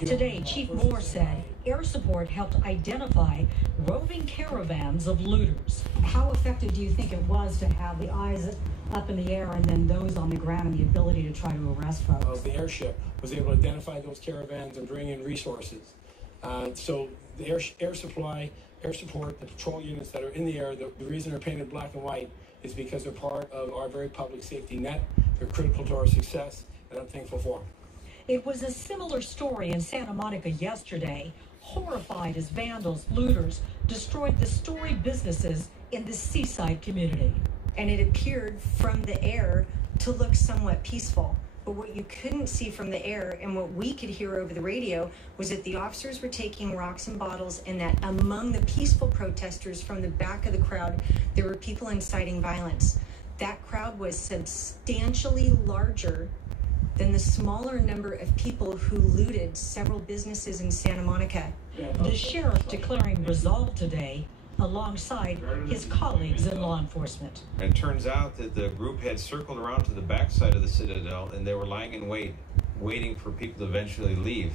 Today, Chief Moore said air support helped identify roving caravans of looters. How effective do you think it was to have the eyes up in the air and then those on the ground and the ability to try to arrest folks? The airship was able to identify those caravans and bring in resources. So the air support, the patrol units that are in the air, the reason they're painted black and white is because they're part of our very public safety net. They're critical to our success, and I'm thankful for them. It was a similar story in Santa Monica yesterday, horrified as vandals, looters, destroyed the storied businesses in the seaside community. And it appeared from the air to look somewhat peaceful. But what you couldn't see from the air and what we could hear over the radio was that the officers were taking rocks and bottles, and that among the peaceful protesters from the back of the crowd, there were people inciting violence. That crowd was substantially larger than the smaller number of people who looted several businesses in Santa Monica. The sheriff declaring resolve today alongside his colleagues in law enforcement. And it turns out that the group had circled around to the backside of the Citadel, and they were lying in wait, waiting for people to eventually leave.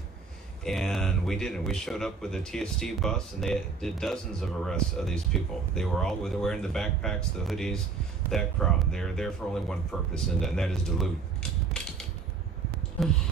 And we didn't. We showed up with a TST bus, and they did dozens of arrests of these people. They were all wearing the backpacks, the hoodies, that crowd. They're there for only one purpose, and that is to loot.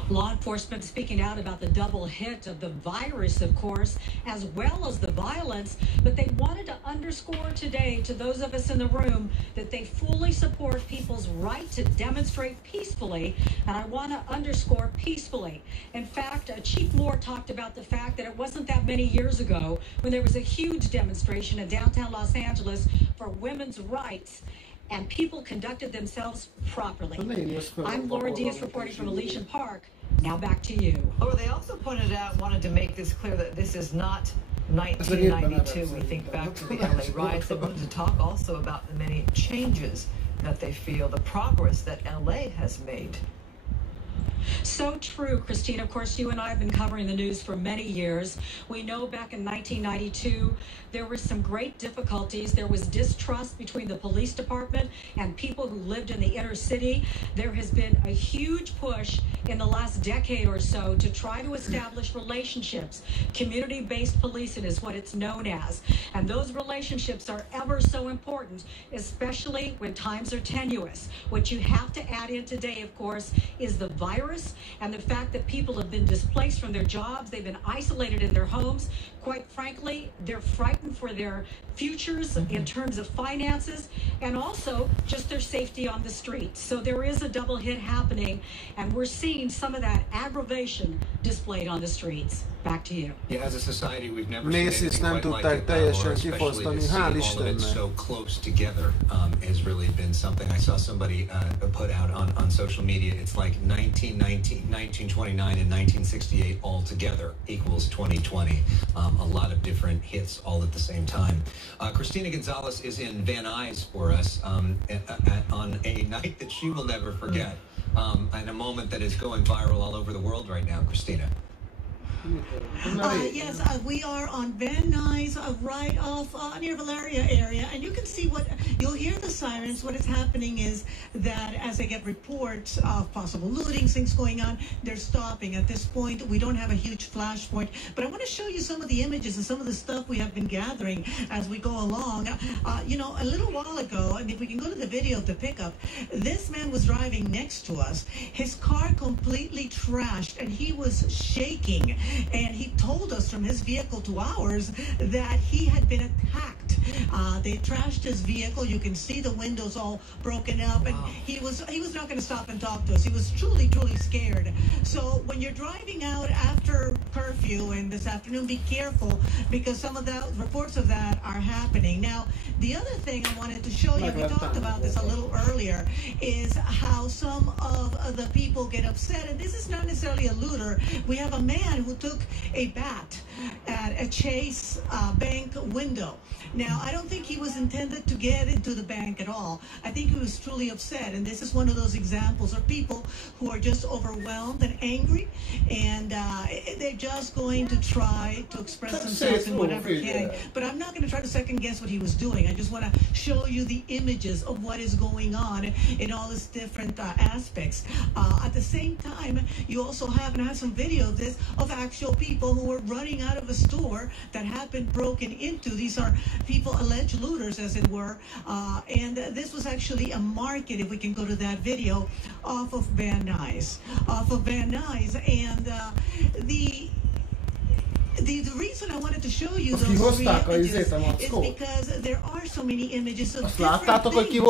Law enforcement speaking out about the double hit of the virus, of course, as well as the violence, but they wanted to underscore today to those of us in the room that they fully support people's right to demonstrate peacefully, and I want to underscore peacefully. In fact, Chief Moore talked about the fact that it wasn't that many years ago when there was a huge demonstration in downtown Los Angeles for women's rights, and people conducted themselves properly. I'm Laura Diaz reporting from Elysian Park. Now back to you. Oh, they also pointed out, wanted to make this clear that this is not 1992. We think back to the LA riots. They wanted to talk also about the many changes that they feel, the progress that LA has made. So true, Christine. Of course, you and I have been covering the news for many years. We know back in 1992, there were some great difficulties. There was distrust between the police department and people who lived in the inner city. There has been a huge push in the last decade or so to try to establish relationships. Community-based policing is what it's known as. And those relationships are ever so important, especially when times are tenuous. What you have to add in today, of course, is the virus and the fact that people have been displaced from their jobs. They've been isolated in their homes. Quite frankly, they're frightened for their futures in terms of finances and also just their safety on the streets. So there is a double hit happening, and we're seeing some of that aggravation displayed on the streets. Back to you. Yeah, as a society, we've never seen anything quite like it, especially to see all of it so close together has really been something. I saw somebody put out on social media, it's like 1929 and 1968 all together equals 2020. A lot of different hits all at the same time. Christina Gonzalez is in Van Nuys for us on a night that she will never forget, and a moment that is going viral all over the world right now. Christina. Yes, we are on Van Nuys, right off near Valeria area, and you can see what you'll hear the sirens. What is happening is that as they get reports of possible looting, things going on, they're stopping. At this point, we don't have a huge flashpoint, but I want to show you some of the images and some of the stuff we have been gathering as we go along. You know, a little while ago, and if we can go to the video of the pickup, this man was driving next to us. His car completely trashed, and he was shaking. And he told us from his vehicle to ours that he had been attacked. They trashed his vehicle. You can see the windows all broken up, and he was not going to stop and talk to us. He was truly, truly scared. So when you're driving out after curfew and this afternoon, be careful, because some of the reports of that are happening. Now, the other thing I wanted to show you, we talked about this a little earlier, is how some of the people get upset. And this is not necessarily a looter. We have a man who took a bat at a Chase bank window. Now, I don't think he was intended to get into the bank at all. I think he was truly upset, and this is one of those examples of people who are just overwhelmed and angry, and they're just going to try to express themselves in whatever can. But I'm not going to try to second guess what he was doing. I just want to show you the images of what is going on in all these different aspects. At the same time, you also have, and I have some video of this, of actual people who were running out of a store that had been broken into. These are people, alleged looters, as it were, and this was actually a market, if we can go to that video, off of Van Nuys. And the reason I wanted to show you those three images is because there are so many images of different things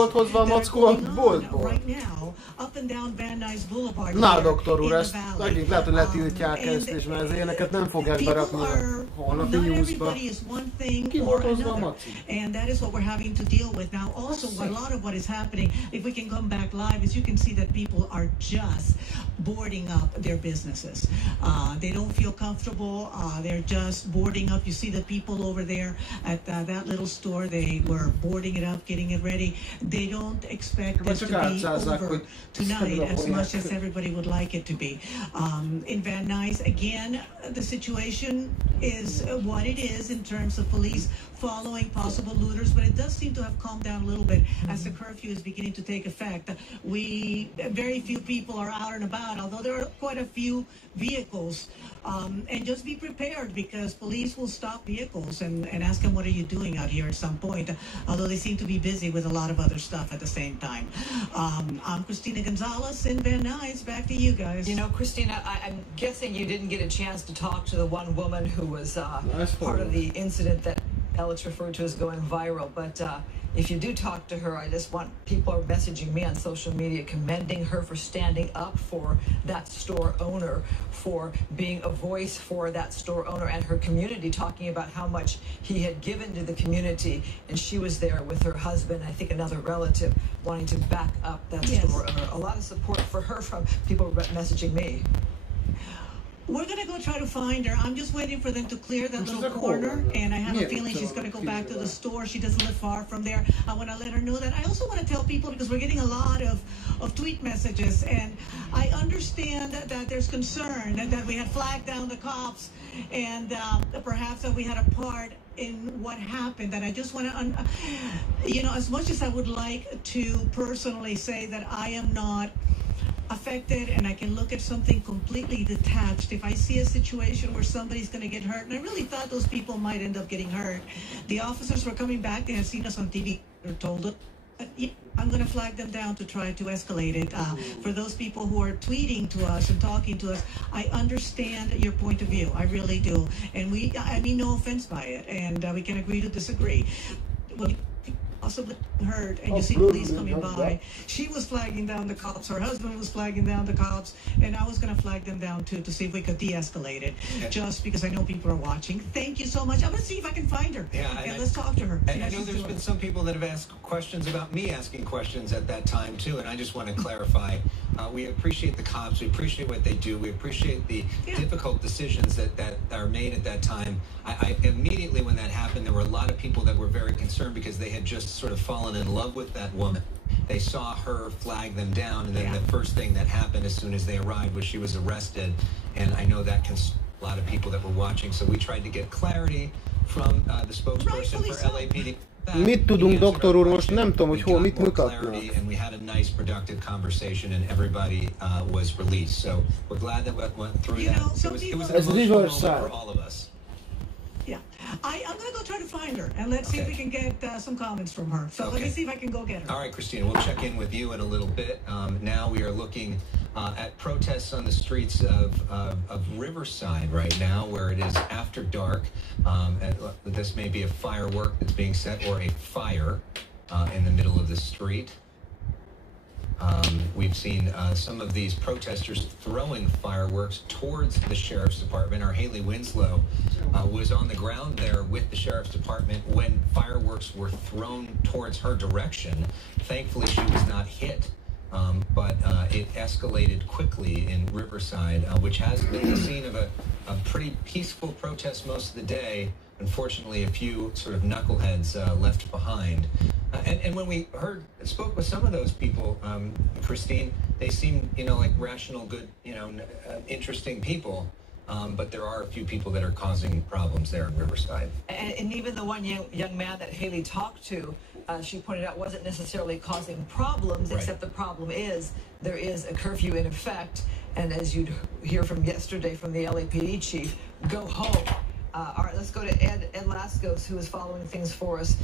right now up and down Van Nuys Boulevard. Na, doktor úr, ezt megint lehet, hogy letiltják ezt is, mert az ilyeneket nem fogják berakni a holnapi newsba. Ki volt hozva a maci? And that is what we're having to deal with now. Also, a lot of what is happening, if we can come back live, is you can see that people are just boarding up their businesses. They don't feel comfortable. They're just boarding up. You see the people over there at that little store. They were boarding it up, getting it ready. They don't expect this to be over tonight as much as everybody would like it to be. In Van Nuys, again, the situation is what it is in terms of police following possible looters, but it does seem to have calmed down a little bit as the curfew is beginning to take effect. Very few people are out and about, although there are quite a few vehicles. And just be prepared, because police will stop vehicles and ask them, what are you doing out here at some point, although they seem to be busy with a lot of other stuff at the same time. I'm Christina Gonzalez in Van Nuys. Back to you guys. You know, Christina, I'm guessing you didn't get a chance to talk to the one woman who was part of the incident that Alex referred to as going viral, but if you do talk to her, I just want, people are messaging me on social media commending her for standing up for that store owner, for being a voice for that store owner and her community, talking about how much he had given to the community, and she was there with her husband, I think another relative, wanting to back up that store owner. A lot of support for her from people messaging me. We're going to go try to find her. I'm just waiting for them to clear that little corner, and I have a feeling she's going to go back to the store. She doesn't live far from there. I want to let her know that. I also want to tell people, because we're getting a lot of tweet messages, and I understand that there's concern that we had flagged down the cops, and perhaps that we had a part in what happened. And I just want to, you know, as much as I would like to personally say that I am not affected and I can look at something completely detached, if I see a situation where somebody's going to get hurt, and I really thought those people might end up getting hurt. The officers were coming back, they had seen us on TV, they told us, I'm going to flag them down to try to escalate it. For those people who are tweeting to us and talking to us, I understand your point of view. I really do. And I mean no offense by it, and we can agree to disagree. Possibly hurt, and you see police coming by. She was flagging down the cops, her husband was flagging down the cops, and I was going to flag them down too, to see if we could de-escalate it, just because I know people are watching. Thank you so much. I'm going to see if I can find her, and let's talk to her. And I know there's been some people that have asked questions about me asking questions at that time too, and I just want to clarify, we appreciate the cops, we appreciate what they do, we appreciate the difficult decisions that are made at that time. I immediately, when that happened, there were a lot of people that were very concerned because they had just sort of fallen in love with that woman. They saw her flag them down, and then the first thing that happened as soon as they arrived was she was arrested, and I know that concerned a lot of people that were watching, so we tried to get clarity from the spokesperson for LAPD. Mit tudunk, doktor úr, most nem tudom, hogy mit mutatnak. And we had a nice productive conversation, and everybody was released, so we're glad that we went through that. It was an emotional moment for all of us. Yeah, I'm going to go try to find her, and let's see if we can get some comments from her. So let me see if I can go get her. All right, Christina, we'll check in with you in a little bit. Now we are looking at protests on the streets of Riverside right now, where it is after dark. This may be a firework that's being set, or a fire in the middle of the street. We've seen some of these protesters throwing fireworks towards the Sheriff's Department. Our Haley Winslow was on the ground there with the Sheriff's Department when fireworks were thrown towards her direction. Thankfully, she was not hit, but it escalated quickly in Riverside, which has been the scene of a pretty peaceful protest most of the day. Unfortunately, a few sort of knuckleheads left behind. And when we spoke with some of those people, Christine, they seem, like rational, good, interesting people. But there are a few people that are causing problems there in Riverside. And even the one young man that Haley talked to, she pointed out, wasn't necessarily causing problems, except the problem is there is a curfew in effect. And as you'd hear from yesterday from the LAPD chief, go home. All right, let's go to Ed Lascos, who is following things for us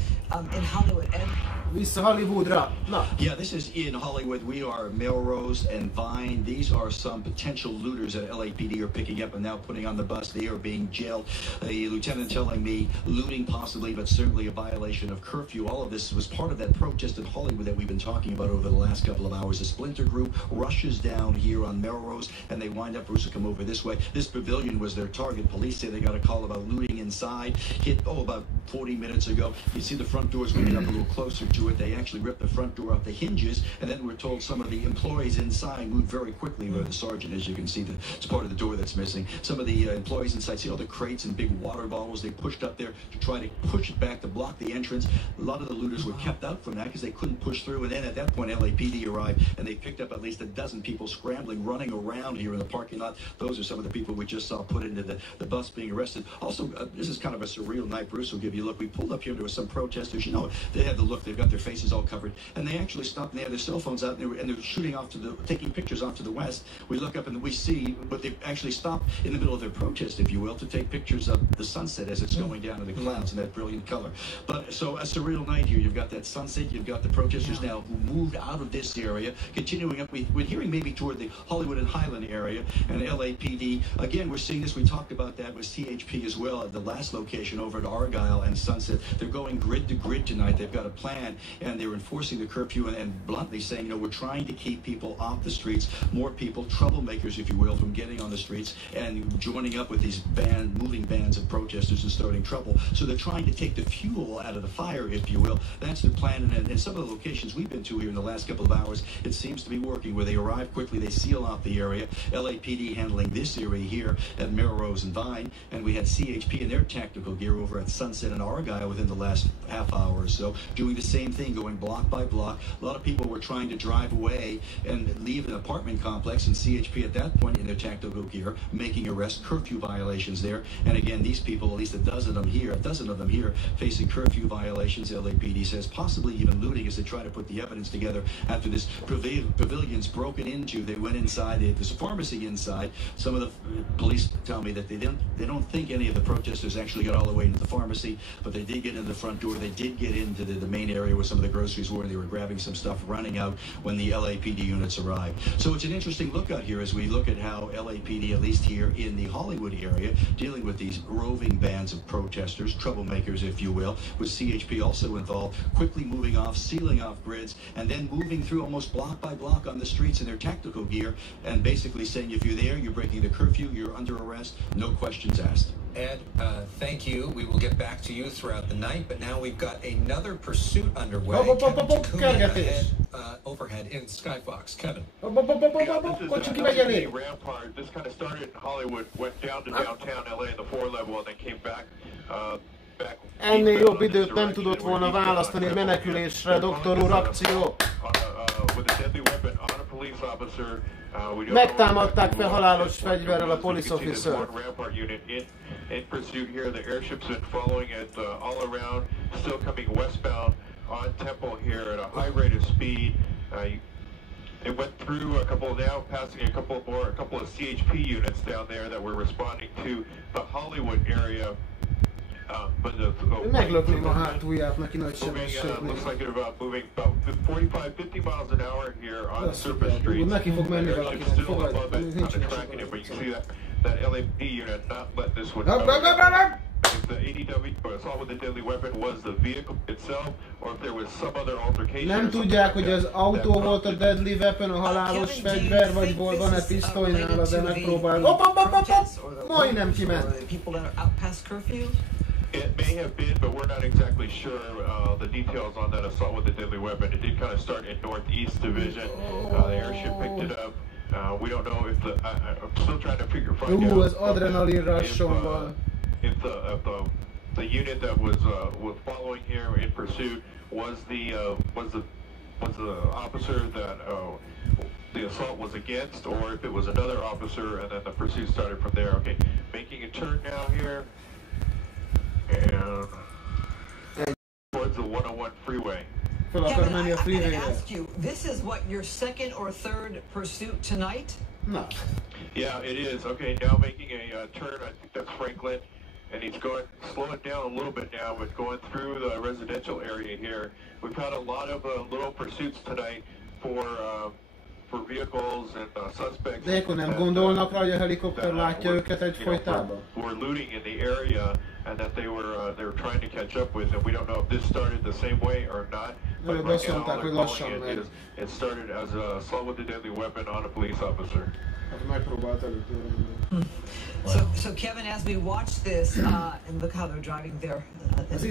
in Hollywood. Ed? Vissza Hollywoodra. Na. Yeah, this is in Hollywood. We are Melrose and Vine. These are some potential looters that LAPD are picking up and now putting on the bus. They are being jailed. A lieutenant telling me looting possibly, but certainly a violation of curfew. All of this was part of that protest in Hollywood that we've been talking about over the last couple of hours. A splinter group rushes down here on Melrose, and they wind up, Bruce will come over this way. This pavilion was their target. Police say they got a call about looting inside. Hit, about 40 minutes ago. You see the front doors. We get up a little closer to it. They actually ripped the front door off the hinges, and then we're told some of the employees inside moved very quickly. Where the sergeant, as you can see, it's part of the door that's missing. Some of the employees inside, see all the crates and big water bottles they pushed up there to try to push it back to block the entrance. A lot of the looters were kept out from that because they couldn't push through, and then at that point LAPD arrived, and they picked up at least a dozen people scrambling, running around here in the parking lot. Those are some of the people we just saw put into the bus being arrested. Also, this is kind of a surreal night. Bruce will give you a look. We pulled up here. There were some protesters. You know, they had the look. They've got their faces all covered, and they actually stopped. And they had their cell phones out, and they're shooting off to taking pictures off to the west. We look up and we see, but they actually stopped in the middle of their protest, if you will, to take pictures of the sunset as it's going down in the clouds in that brilliant color. But so a surreal night here. You've got that sunset. You've got the protesters now who moved out of this area, continuing up. We're hearing maybe toward the Hollywood and Highland area, and LAPD. Again, we're seeing this. We talked about that with CHP as well at the last location over at Argyle and Sunset. They're going grid to grid tonight. They've got a plan, and they're enforcing the curfew and bluntly saying, you know, we're trying to keep people off the streets, more people, troublemakers, if you will, from getting on the streets and joining up with these moving bands of protesters and starting trouble. So they're trying to take the fuel out of the fire, if you will. That's the plan, and some of the locations we've been to here in the last couple of hours, it seems to be working, where they arrive quickly, they seal off the area. LAPD handling this area here at Melrose and Vine, and we had CHP in their tactical gear over at Sunset and Argyle within the last half hour or so, doing the same thing, going block by block. A lot of people were trying to drive away and leave an apartment complex, and CHP at that point in their tactical gear making arrests, curfew violations there. And again, these people, at least a dozen of them here facing curfew violations. LAPD says possibly even looting as they try to put the evidence together after this pavilion's broken into. They went inside. There's a pharmacy inside. Some of the police tell me that they don't think any of the protesters actually got all the way into the pharmacy, but they did get into the front door. They did get into the main area where some of the groceries were, and they were grabbing some stuff, running out when the LAPD units arrived. So it's an interesting look out here as we look at how LAPD, at least here in the Hollywood area, dealing with these roving bands of protesters, troublemakers, if you will, with CHP also involved, quickly moving off, sealing off grids, and then moving through almost block by block on the streets in their tactical gear, and basically saying, if you're there, you're breaking the curfew, you're under arrest, no questions asked. Ed, thank you. We will get back to you throughout the night, but now we've got another pursuit underway. Overhead in Skyfox. Kevin. This is a rampart. This kind of started in Hollywood, went down to downtown LA in the 4 level, and then came back. Ennél jobb időt nem tudott volna választani a menekülésre, doktor úr, akció! Megtámadták fel halálos fegyverrel a police officer. In pursuit here, the airship's been following it all around, still coming westbound on Temple here at a high rate of speed. It went through a couple now, passing a couple of CHP units down there that were responding to the Hollywood area. Meglökném a hátulját neki nagy sebességnél. Looks like it's moving about 45-50 miles an hour here on surface streets. Neki fog menni valakinek, fogadj, tracking it, but you can see that LAPD unit not let this one go. If the ADW assault with a deadly weapon was the vehicle itself, or if there was some other altercation. Nem tudják, hogy az autó volt a deadly weapon, a halálos fegyver, vagy van-e pisztoly nála, de megpróbál. Majdnem kiment. It may have been, but we're not exactly sure the details on that assault with a deadly weapon. It did kind of start in Northeast Division. The airship picked it up. We don't know if I'm still trying to find out. Az adrenalin rushomban. If the unit that was following here in pursuit was the officer that the assault was against, or if it was another officer, and then the pursuit started from there. Okay, making a turn now here. And towards the 101 freeway. Kevin, I gotta ask you, this is what, your second or third pursuit tonight? No. Yeah, it is. Okay, now making a turn. I think that's Franklin. and he's slowing down a little bit now, but going through the residential area here. We've had a lot of little pursuits tonight for vehicles and suspects. De akkor nem gondolnak rá, hogy a helikopter látja őket egyfolytában? Were looting in the area, and that they were trying to catch up with, and we don't know if this started the same way or not. But right now, all they're calling it is it started as a assault with a deadly weapon on a police officer. So Kevin, as we watch this, and look how they're driving there,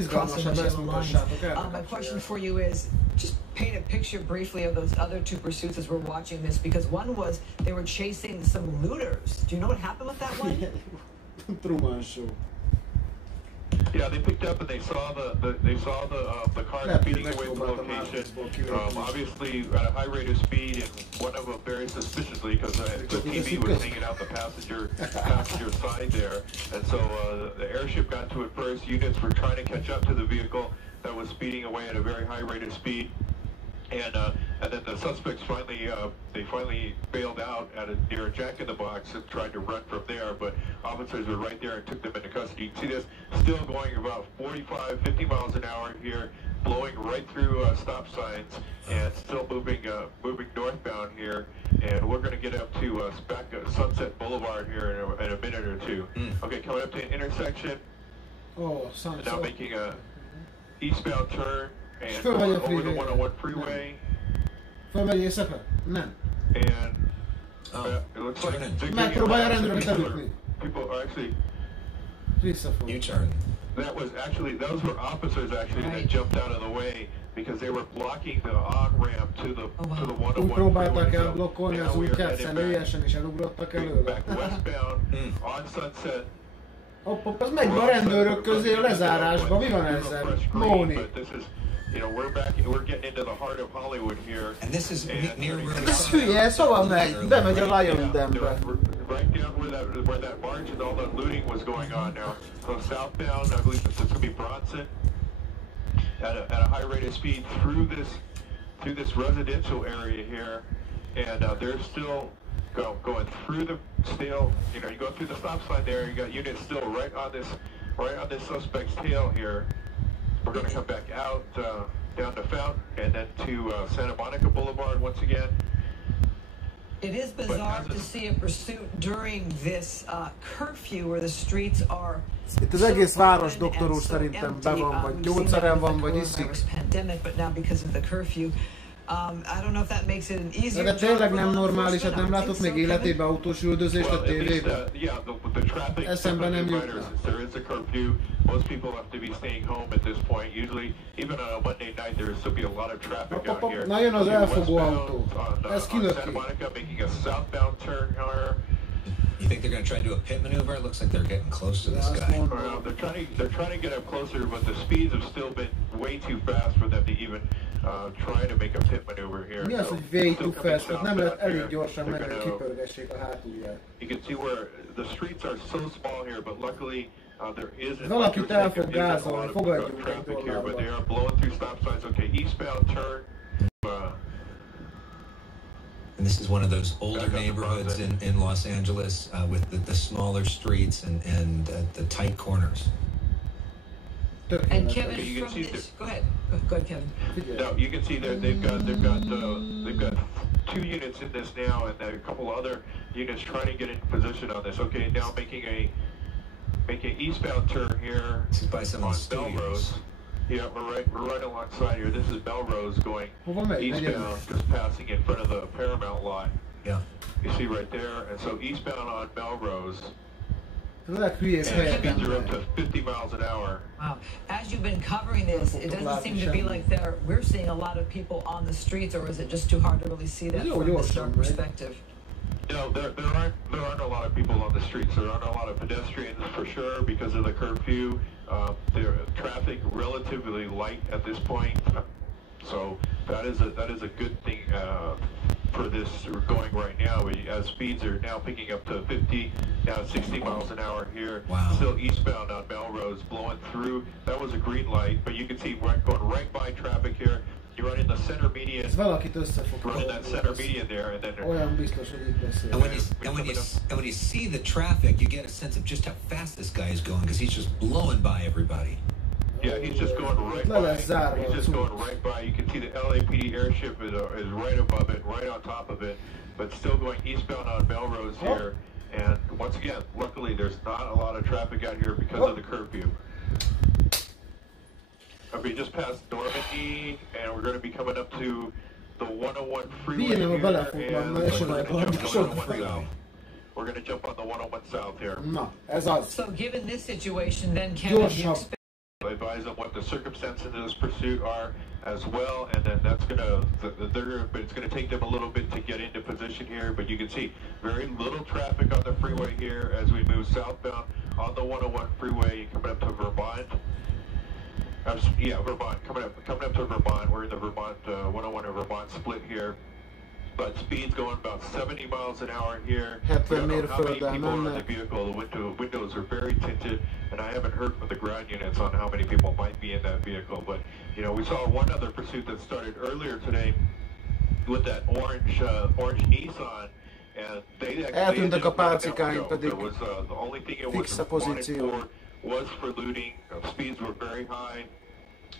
crossing the lines, my question for you is, just paint a picture briefly of those other two pursuits as we're watching this, because one was they were chasing some looters. Do you know what happened with that one? Truman Show. Yeah, they picked up and they saw the car speeding away from the location. Obviously at a high rate of speed, and one of them very suspiciously because the TV was hanging out the passenger side there, and so the airship got to it first. Units were trying to catch up to the vehicle that was speeding away at a very high rate of speed. And then the suspects finally bailed out near a Jack in the Box and tried to run from there, but officers were right there and took them into custody. You can see this still going about 45, 50 miles an hour here, blowing right through stop signs, and still moving northbound here. And we're going to get up to back Sunset Boulevard here in a minute or two. Okay, coming up to an intersection. Oh, Sunset. Now making a eastbound turn. And over the 101 freeway. Fölmegy éjszaka? Nem. And it looks like megpróbálja rendőrök elütni. People are actually visszafog. U-turn. Those were officers actually that jumped out of the way because they were blocking the on-ramp to the 101 freeway. Úgy próbálták elblokkolni az útját személyesen, és elugrottak előle. Back westbound on Sunset. Hopp, az megy a rendőrök közé a lezárásba. Mi van ezzel? Móni. You know, we're getting into the heart of Hollywood here. And this is near Ez hülye, szóval bemegy a Lion Den-be. Right down where that march and all that looting was going on now. So southbound, I believe it's going to be Bronson at a high rate of speed through this residential area here, and they're still going through you know, you go through the stop sign there, you got units still right on this suspect's tail here. We're going to come back out down to Fountain and then to Santa Monica Boulevard once again. It is bizarre to see a pursuit during this curfew where the streets are. Itt az egész város, doktor úr, szerintem be van, vagy gyógyszeren van, vagy iszik. Pandemic, but now because of the curfew. I don't know if that makes it an easier job. De tényleg nem normális, hát nem látott még életében autós üldözést a tévében? Eszembe nem jut. There is a curfew. Most people have to be staying home at this point. Usually, even on a Monday night, there will still be a lot of traffic out here. Na jön az elfogó autó. Ez kilöki. Santa Monica making a southbound turn here. You think they're going to try to do a pit maneuver? It looks like they're getting close to this guy. They're trying to get up closer, but the speeds have still been way too fast for them to even try to make a pit maneuver here. Mi az, hogy way too fast? Nem lehet elég gyorsan menni, hogy kipörgessék a hátulját. You can see where the streets are so small here, but luckily there isn't valakit el fog gázolni, fogadjunk traffic here, but they are blowing through stop signs. Okay, eastbound turn. And this is one of those older neighborhoods in Los Angeles with the smaller streets and the tight corners. And Kevin, from this, go ahead, Kevin. No, you can see that they've got 2 units in this now, and a couple other units trying to get in position on this. Okay, now making an eastbound turn here. This is by some of the Melrose. Yeah, we're right alongside here. This is Melrose going eastbound, just passing in front of the Paramount lot. Yeah. You see right there, and so eastbound on Melrose. And speeds are up to 50 miles an hour. Wow. As you've been covering this, it doesn't seem to be like we're seeing a lot of people on the streets, or is it just too hard to really see that from this dark perspective? No, there aren't a lot of people on the streets. There aren't a lot of pedestrians for sure because of the curfew. The traffic relatively light at this point, so that is a good thing for this going right now. As speeds are now picking up to 50, now 60 miles an hour here. Wow. Still eastbound on Melrose, blowing through. That was a green light, but you can see going right by traffic here. You run in the center median. Run in that center median there, and then. And when you see the traffic, you get a sense of just how fast fast this guy is going because he's just blowing by everybody. Yeah, he's just going right by. He's just going right by. You can see the LAPD airship is right above it, right on top of it, but still going eastbound on Melrose here. And once again, luckily, there's not a lot of traffic out here because of the curfew. We just passed Normandy, and we're going to be coming up to the 101 freeway here, and we're going to jump on the 101 south here. So given this situation, then Kevin, I advise them what the circumstances of this pursuit are as well, and then that's gonna it's gonna take them a little bit to get into position here, but you can see very little traffic on the freeway here as we move southbound on the 101 freeway coming up to Vermont. Vermont, coming up to Vermont. We're in the Vermont 101 and Vermont split here. But speed's going about 70 miles an hour here. We don't know how many people are in the vehicle. The windows are very tinted, and I haven't heard from the ground units on how many people might be in that vehicle. But, you know, we saw one other pursuit that started earlier today with that orange Nissan, and they actually eltűntek a pálcikáink, pedig the only thing it was was for looting. Speeds were very high,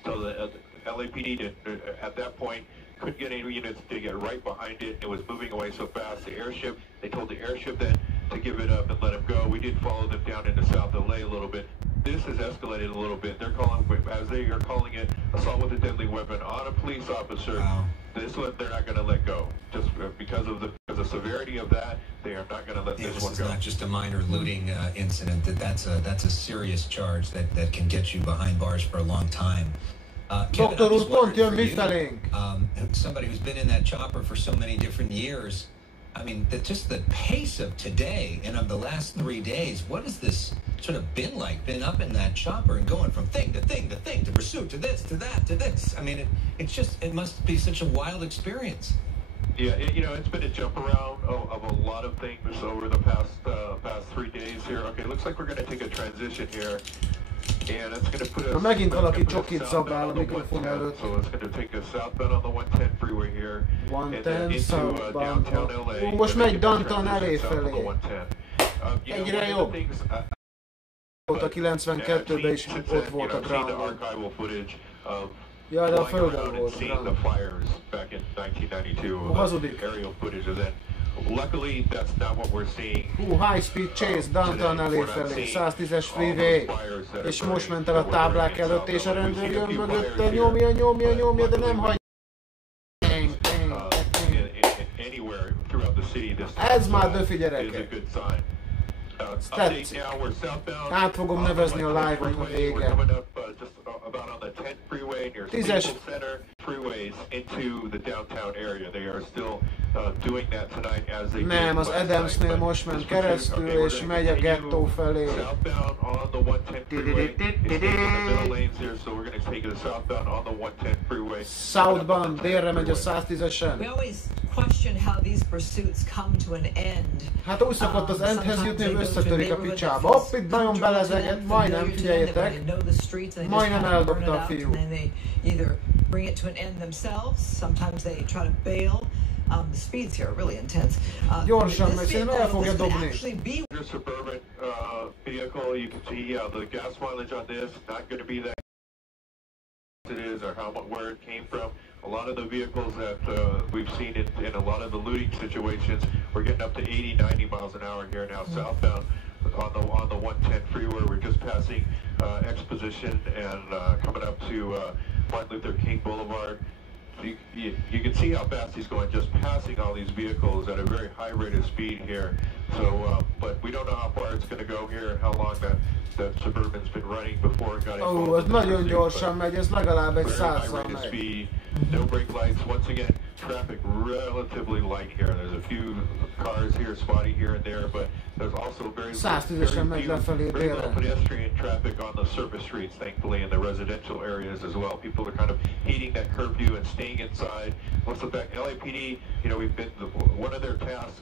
so the LAPD at that point couldn't get any units to get right behind it. It was moving away so fast. The airship, they told the airship then to give it up and let him go. We did follow them down into South LA a little bit. This has escalated a little bit. They're calling, as they are calling it, assault with a deadly weapon on a police officer. Wow. This one they're not going to let go. Just because of the severity of that, they are not going to let this one go. This is not just a minor looting incident. That's a serious charge that can get you behind bars for a long time. Kevin, Dr. úr, pont jön mifelénk. Somebody who's been in that chopper for so many different years, I mean, just the pace of today and of the last 3 days, what has this sort of been like? Been up in that chopper and going from thing to thing to thing to pursuit to this to that to this. I mean, it must be such a wild experience. Yeah, it's been a jump around of a lot of things over the past 3 days here. Okay, looks like we're going to take a transition here. And it's going to put us megint valaki csokit szabál a mikrofon előtt. So it's going to take us southbound on the 110 freeway here. 110 southbound. Most megy Downtown elé felé. Egyre jobb. Volt a 92-ben is ott volt a groundon. Ja, de a földön volt a ground. Hazudik. Luckily, that's not what we're seeing. High speed chase, Downtown elé felé, 110-es freeway, és most ment el a táblák előtt, és a rendőr jön mögötte, nyomja, de nem hagyja. Ez már döfi, gyerekek. Tetszik. Át fogom nevezni a live-ot, hogy vége. 10-es nem, az Adamsnél most ment keresztül, és megy a gettó felé. Southbound, délre megy a 110-esen. Hát úgy szokott az endhez jutni, hogy összetörik a picsába. Hopp, itt nagyon belezegett, majdnem, figyeljetek. Majdnem eldobta a fiú. Either bring it to an end themselves, sometimes they try to bail. The speeds here are really intense. Gyorsan, mert szerintem el fogja dobni. Suburban vehicle, you can see the gas mileage on this, not going to be that it is or where it came from. A lot of the vehicles that we've seen in a lot of the looting situations, we're getting up to 80, 90 miles an hour here now southbound on the 110 freeway. We're just passing Exposition and coming up to Martin Luther King Boulevard. You can see how fast he's going, just passing all these vehicles at a very high rate of speed here. So, but we don't know how far it's going to go here and how long that Suburban's been running before it got involved. Ez nagyon gyorsan megy, ez legalább egy 100-al megy. No brake lights. Once again, traffic relatively light here. There's a few cars here, spotty here and there, but there's also very little pedestrian traffic on the surface streets, thankfully, in the residential areas as well. People are kind of heeding that curfew and staying inside. Let's look back. LAPD, we've been one of their tasks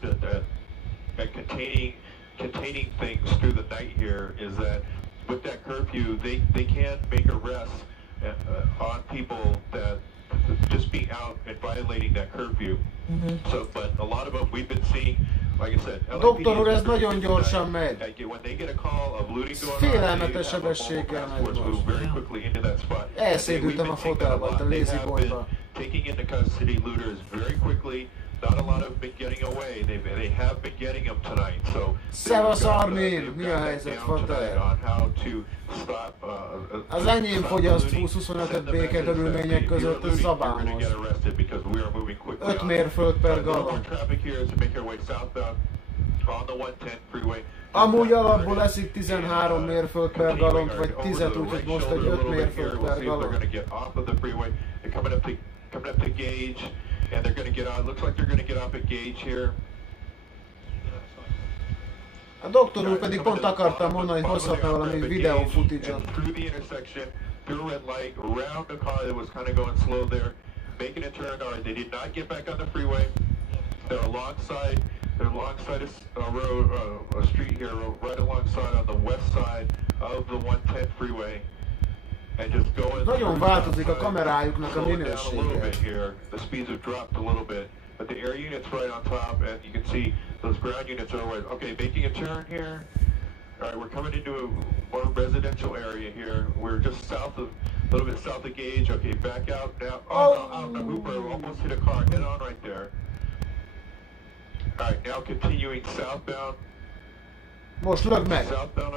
at containing things through the night here is that with that curfew, they can't make arrests on people that just being out and violating that curfew. So, but a lot of them we've been seeing Doktor úr, ez nagyon gyorsan megy. Félelmetes sebességgel megy most. Elszédültem a fotelba, a lazy boyba. Not a lot of been getting away. They have been getting them tonight. So Szevasz Armin, mi a helyzet, Fater? Az enyém fogyaszt 20-25 béke körülmények között, ez szabályos. 5 mérföld per gallon. Amúgy alapból eszik 13 mérföld per gallont, vagy 10-et, úgyhogy most egy 5 mérföld per gallon. And they're going to get on. Looks like they're going to get off at Gage here. A doktor úr pedig pont akartam mondani, hogy hozhatna valami videó footage-on. Through the intersection, through a red light, around the car that was kind of going slow there, making a turn. All right, they did not get back on the freeway. They're alongside a road, a street here, right alongside on the west side of the 110 freeway. Nagyon változik a kamerájuknak a minősége. The speeds have dropped a little bit, but the air unit's right on top, and you can see those ground units are right. Okay, making a turn here. All right, we're coming into a more residential area here. We're just south of, a little bit south of Gage. Okay, back out now. Oh, no, out the Hooper almost hit a car head on right there. All right, now continuing southbound. Most lögd meg!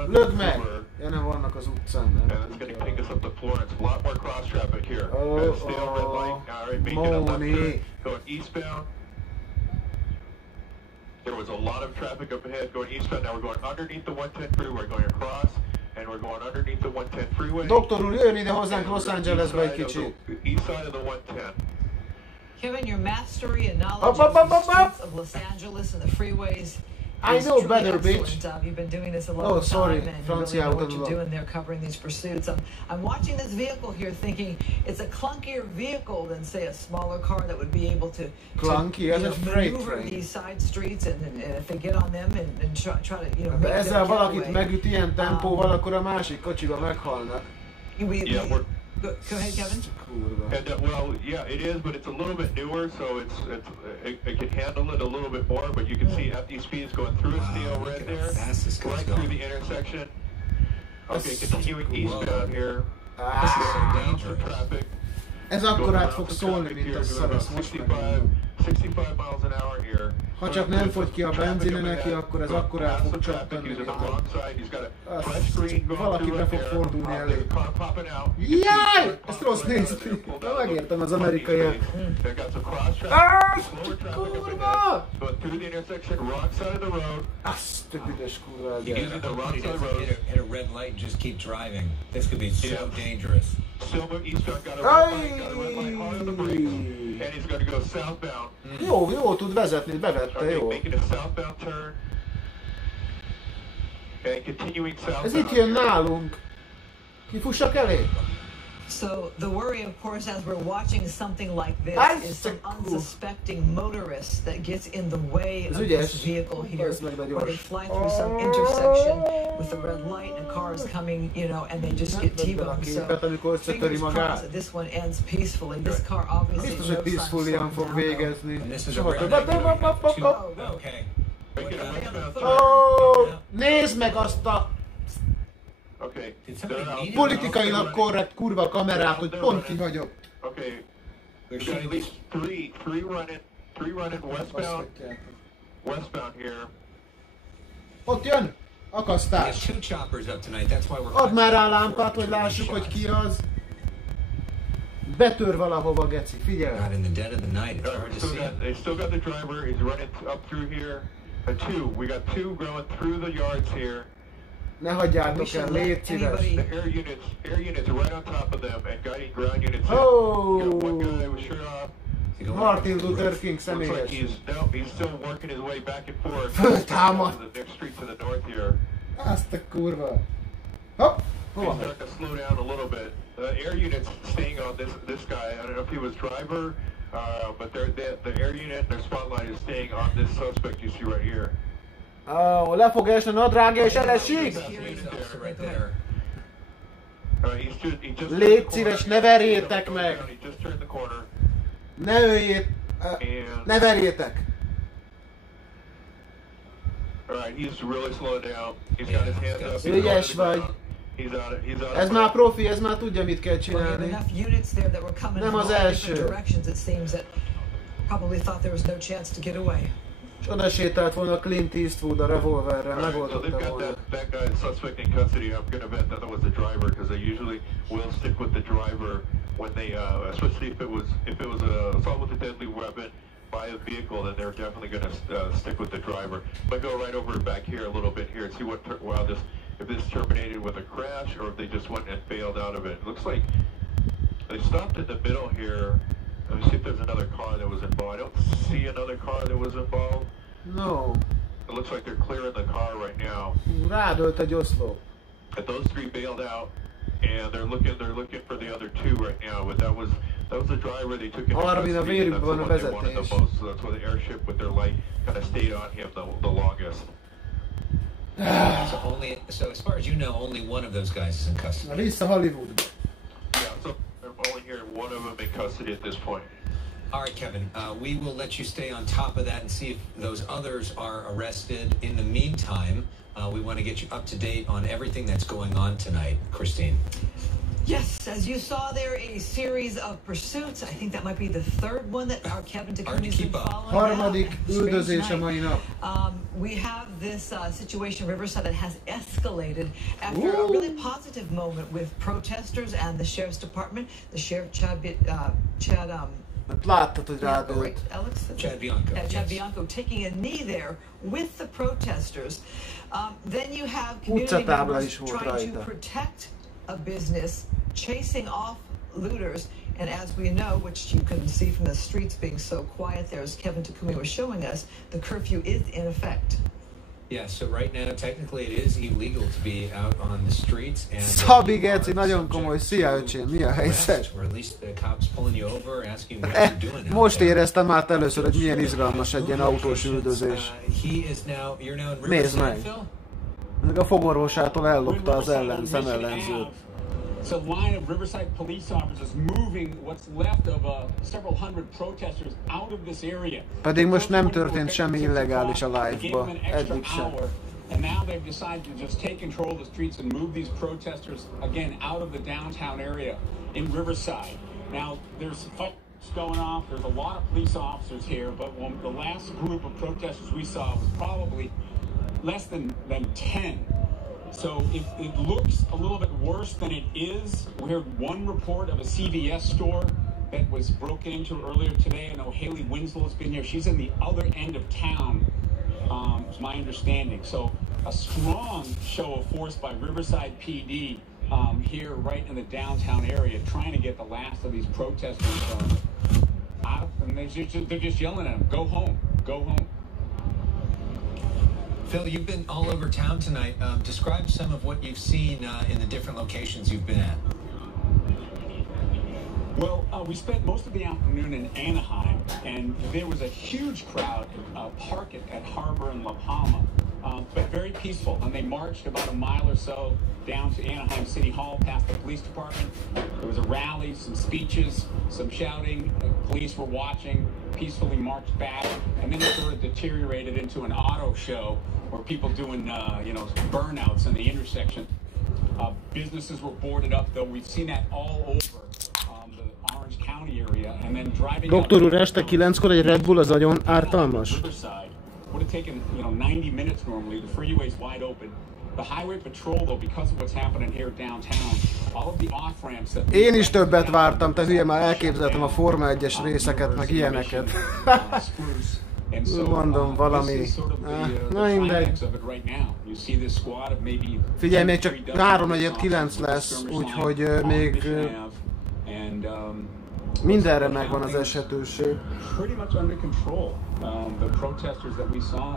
Lögd meg! Ja, nem vannak az utcán. And it's going to take us up to Florence. A lot more cross traffic here. Stay on red light. All right, making a left turn. Going eastbound. There was a lot of traffic up ahead going eastbound. Now we're going underneath the 110 freeway. We're going across, and we're going underneath the 110 freeway. Doktor úr, jön ide hozzánk Los Angelesbe egy kicsit. East side of the 110. Kevin, your mastery and knowledge of the streets of Los Angeles and the freeways. I know better, bitch. You've been doing this a long time, and you really know what you're doing there, covering these pursuits. I'm watching this vehicle here, thinking it's a clunkier vehicle than, say, a smaller car that would be able to maneuver these side streets, and if they get on them and try to, you know, make ezzel valakit megüt ilyen tempóval, akkor a másik kocsiba meghalnak. Go ahead, Kevin. And well, yeah, it is, but it's a little bit newer, so it can handle it a little bit more. But you can see at these speeds going through a steel red there, right through the intersection. Okay, continuing eastbound here. Down for traffic. Ez akkorát fog szólni, mint a szarasz most meg. 65 miles an hour here. Ha csak nem fogy ki a benzine neki, akkor ez akkorát fog csöppenni. Valaki be fog fordulni elé. Jaj! Ezt rossz nézni. De megértem az amerikaiak. Kurva! Azt a büdös kurva. Hit a red light and just keep driving. This could be so dangerous. Silver eastbound got a red light on the brakes, and he's going to go southbound. Jó tud vezetni, bevette, jó. Making a southbound turn, and continuing southbound. Ez itt jön nálunk. Kifussak elé? So the worry, of course, as we're watching something like this, is some unsuspecting motorist that gets in the way of this vehicle here, where they fly through some intersection with the red light and cars coming, you know, and they just get T-boned. So fingers crossed that this one ends peacefully. This car obviously biztos, hogy peacefully-an fog végezni. Nézd meg azt a politikailag korrekt kurva kamerát, hogy pont kihagyott. Okay. There's at least three running westbound here. Ott jön! Akasztás! Add már rá lámpát, hogy lássuk, hogy ki az. Betör valahova, geci, figyelj! They still got the driver, he's running up through here. We got two going through the yards here. Ne hagyjátok el, légy szíves! The air units right on top of them, and guiding ground units. One guy was sure off. Martin Luther King személyes. He's still working his way back and forth. Föltámad! The next street to the north here. Azt a kurva! Hopp! He's starting to slow down a little bit. The air unit's staying on this guy. I don't know if he was driver, but the air unit, their spotlight is staying on this suspect you see right here. Le fog esni a nadrágja és elesik! Légy szíves, ne verjétek meg! Ne öljét! Ne verjétek! All right, he's really slowing down. He's got his hands up. Ügyes vagy. Ez már profi, ez már tudja, mit kell csinálni. Nem az első. És oda sétált volna Clint Eastwood a revolverrel, megoldotta volna. That guy, suspect in custody, I'm going to bet that was the driver, because they usually will stick with the driver when they, especially if it was an assault with a deadly weapon by a vehicle, then they're definitely going to stick with the driver. I'm going to go right over back here a little bit here and see if this terminated with a crash or if they just went and bailed out of it. It looks like they stopped in the middle here. Let me see if there's another car that was involved. I don't see another car that was involved. No. It looks like they're clearing the car right now. Rádölt egy oszlop. And those three bailed out, and they're looking for the other two right now. But that was the driver they took into custody. That's the one they wanted the most. So that's why the airship with their light kind of stayed on him the longest. So as far as you know, only one of those guys is in custody. Vissza Hollywood. Yeah, so I'm only hearing one of them in custody at this point. All right, Kevin, we will let you stay on top of that and see if those others are arrested. In the meantime, we want to get you up to date on everything that's going on tonight. Christine. Yes, as you saw there, a series of pursuits. I think that might be the third one that our Kevin Takumi has been following. Harmadik üldözés a mai nap. We have this situation in Riverside that has escalated after a really positive moment with protesters and the Sheriff's Department. The Sheriff Chad Bianco taking a knee there with the protesters. Then you have community members trying to protect a business, chasing off looters, and as we know, which you can see from the streets being so quiet there, as Kevin Takumi was showing us, the curfew is in effect. Yeah, so right now, technically, it is illegal to be out on the streets. And Szabi Geci, nagyon komoly. Szia, öcsém, mi a helyzet? Or at least the cops pulling you over, asking what you're doing. Most éreztem már először, hogy milyen izgalmas egy ilyen autós üldözés. Nézd meg! A fogorvosától ellopta az szemellenzőt. It's a line of Riverside police officers moving what's left of several hundred protesters out of this area. Pedig most nem történt semmi illegális a live-ba, eddig sem. And now they've decided to just take control of the streets and move these protesters again out of the downtown area in Riverside. Now there's fights going off. There's a lot of police officers here, but the last group of protesters we saw was probably less than 10. So it looks a little bit worse than it is. We heard one report of a CVS store that was broken into earlier today. I know Haley Winslow has been here. She's in the other end of town, is my understanding. So a strong show of force by Riverside PD here right in the downtown area, trying to get the last of these protesters out. And they're just yelling at them, go home, go home. Phil, you've been all over town tonight. Describe some of what you've seen in the different locations you've been at. Well, we spent most of the afternoon in Anaheim, and there was a huge crowd parked at Harbor and La Palma, but very peaceful. And they marched about a mile or so down to Anaheim City Hall, past the police department. There was a rally, some speeches, some shouting. The police were watching, peacefully marched back, and then it sort of deteriorated into an auto show where people doing, burnouts in the intersection. Businesses were boarded up, though. We've seen that all over the Orange County area, and then driving. Doktor úr, este 9-kor egy Red Bull az nagyon ártalmas. Riverside would have taken 90 minutes normally. The freeway's wide open. The highway patrol, though, because of what's happening here downtown, all of the off ramps that. Én is többet vártam, te hülye, már elképzeltem a Forma 1-es részeket, meg ilyeneket. Mondom, valami. Na mindegy. Figyelj, még csak 3-4-9 lesz, úgyhogy még mindenre megvan az esetőség. Pretty much under control. The protesters that we saw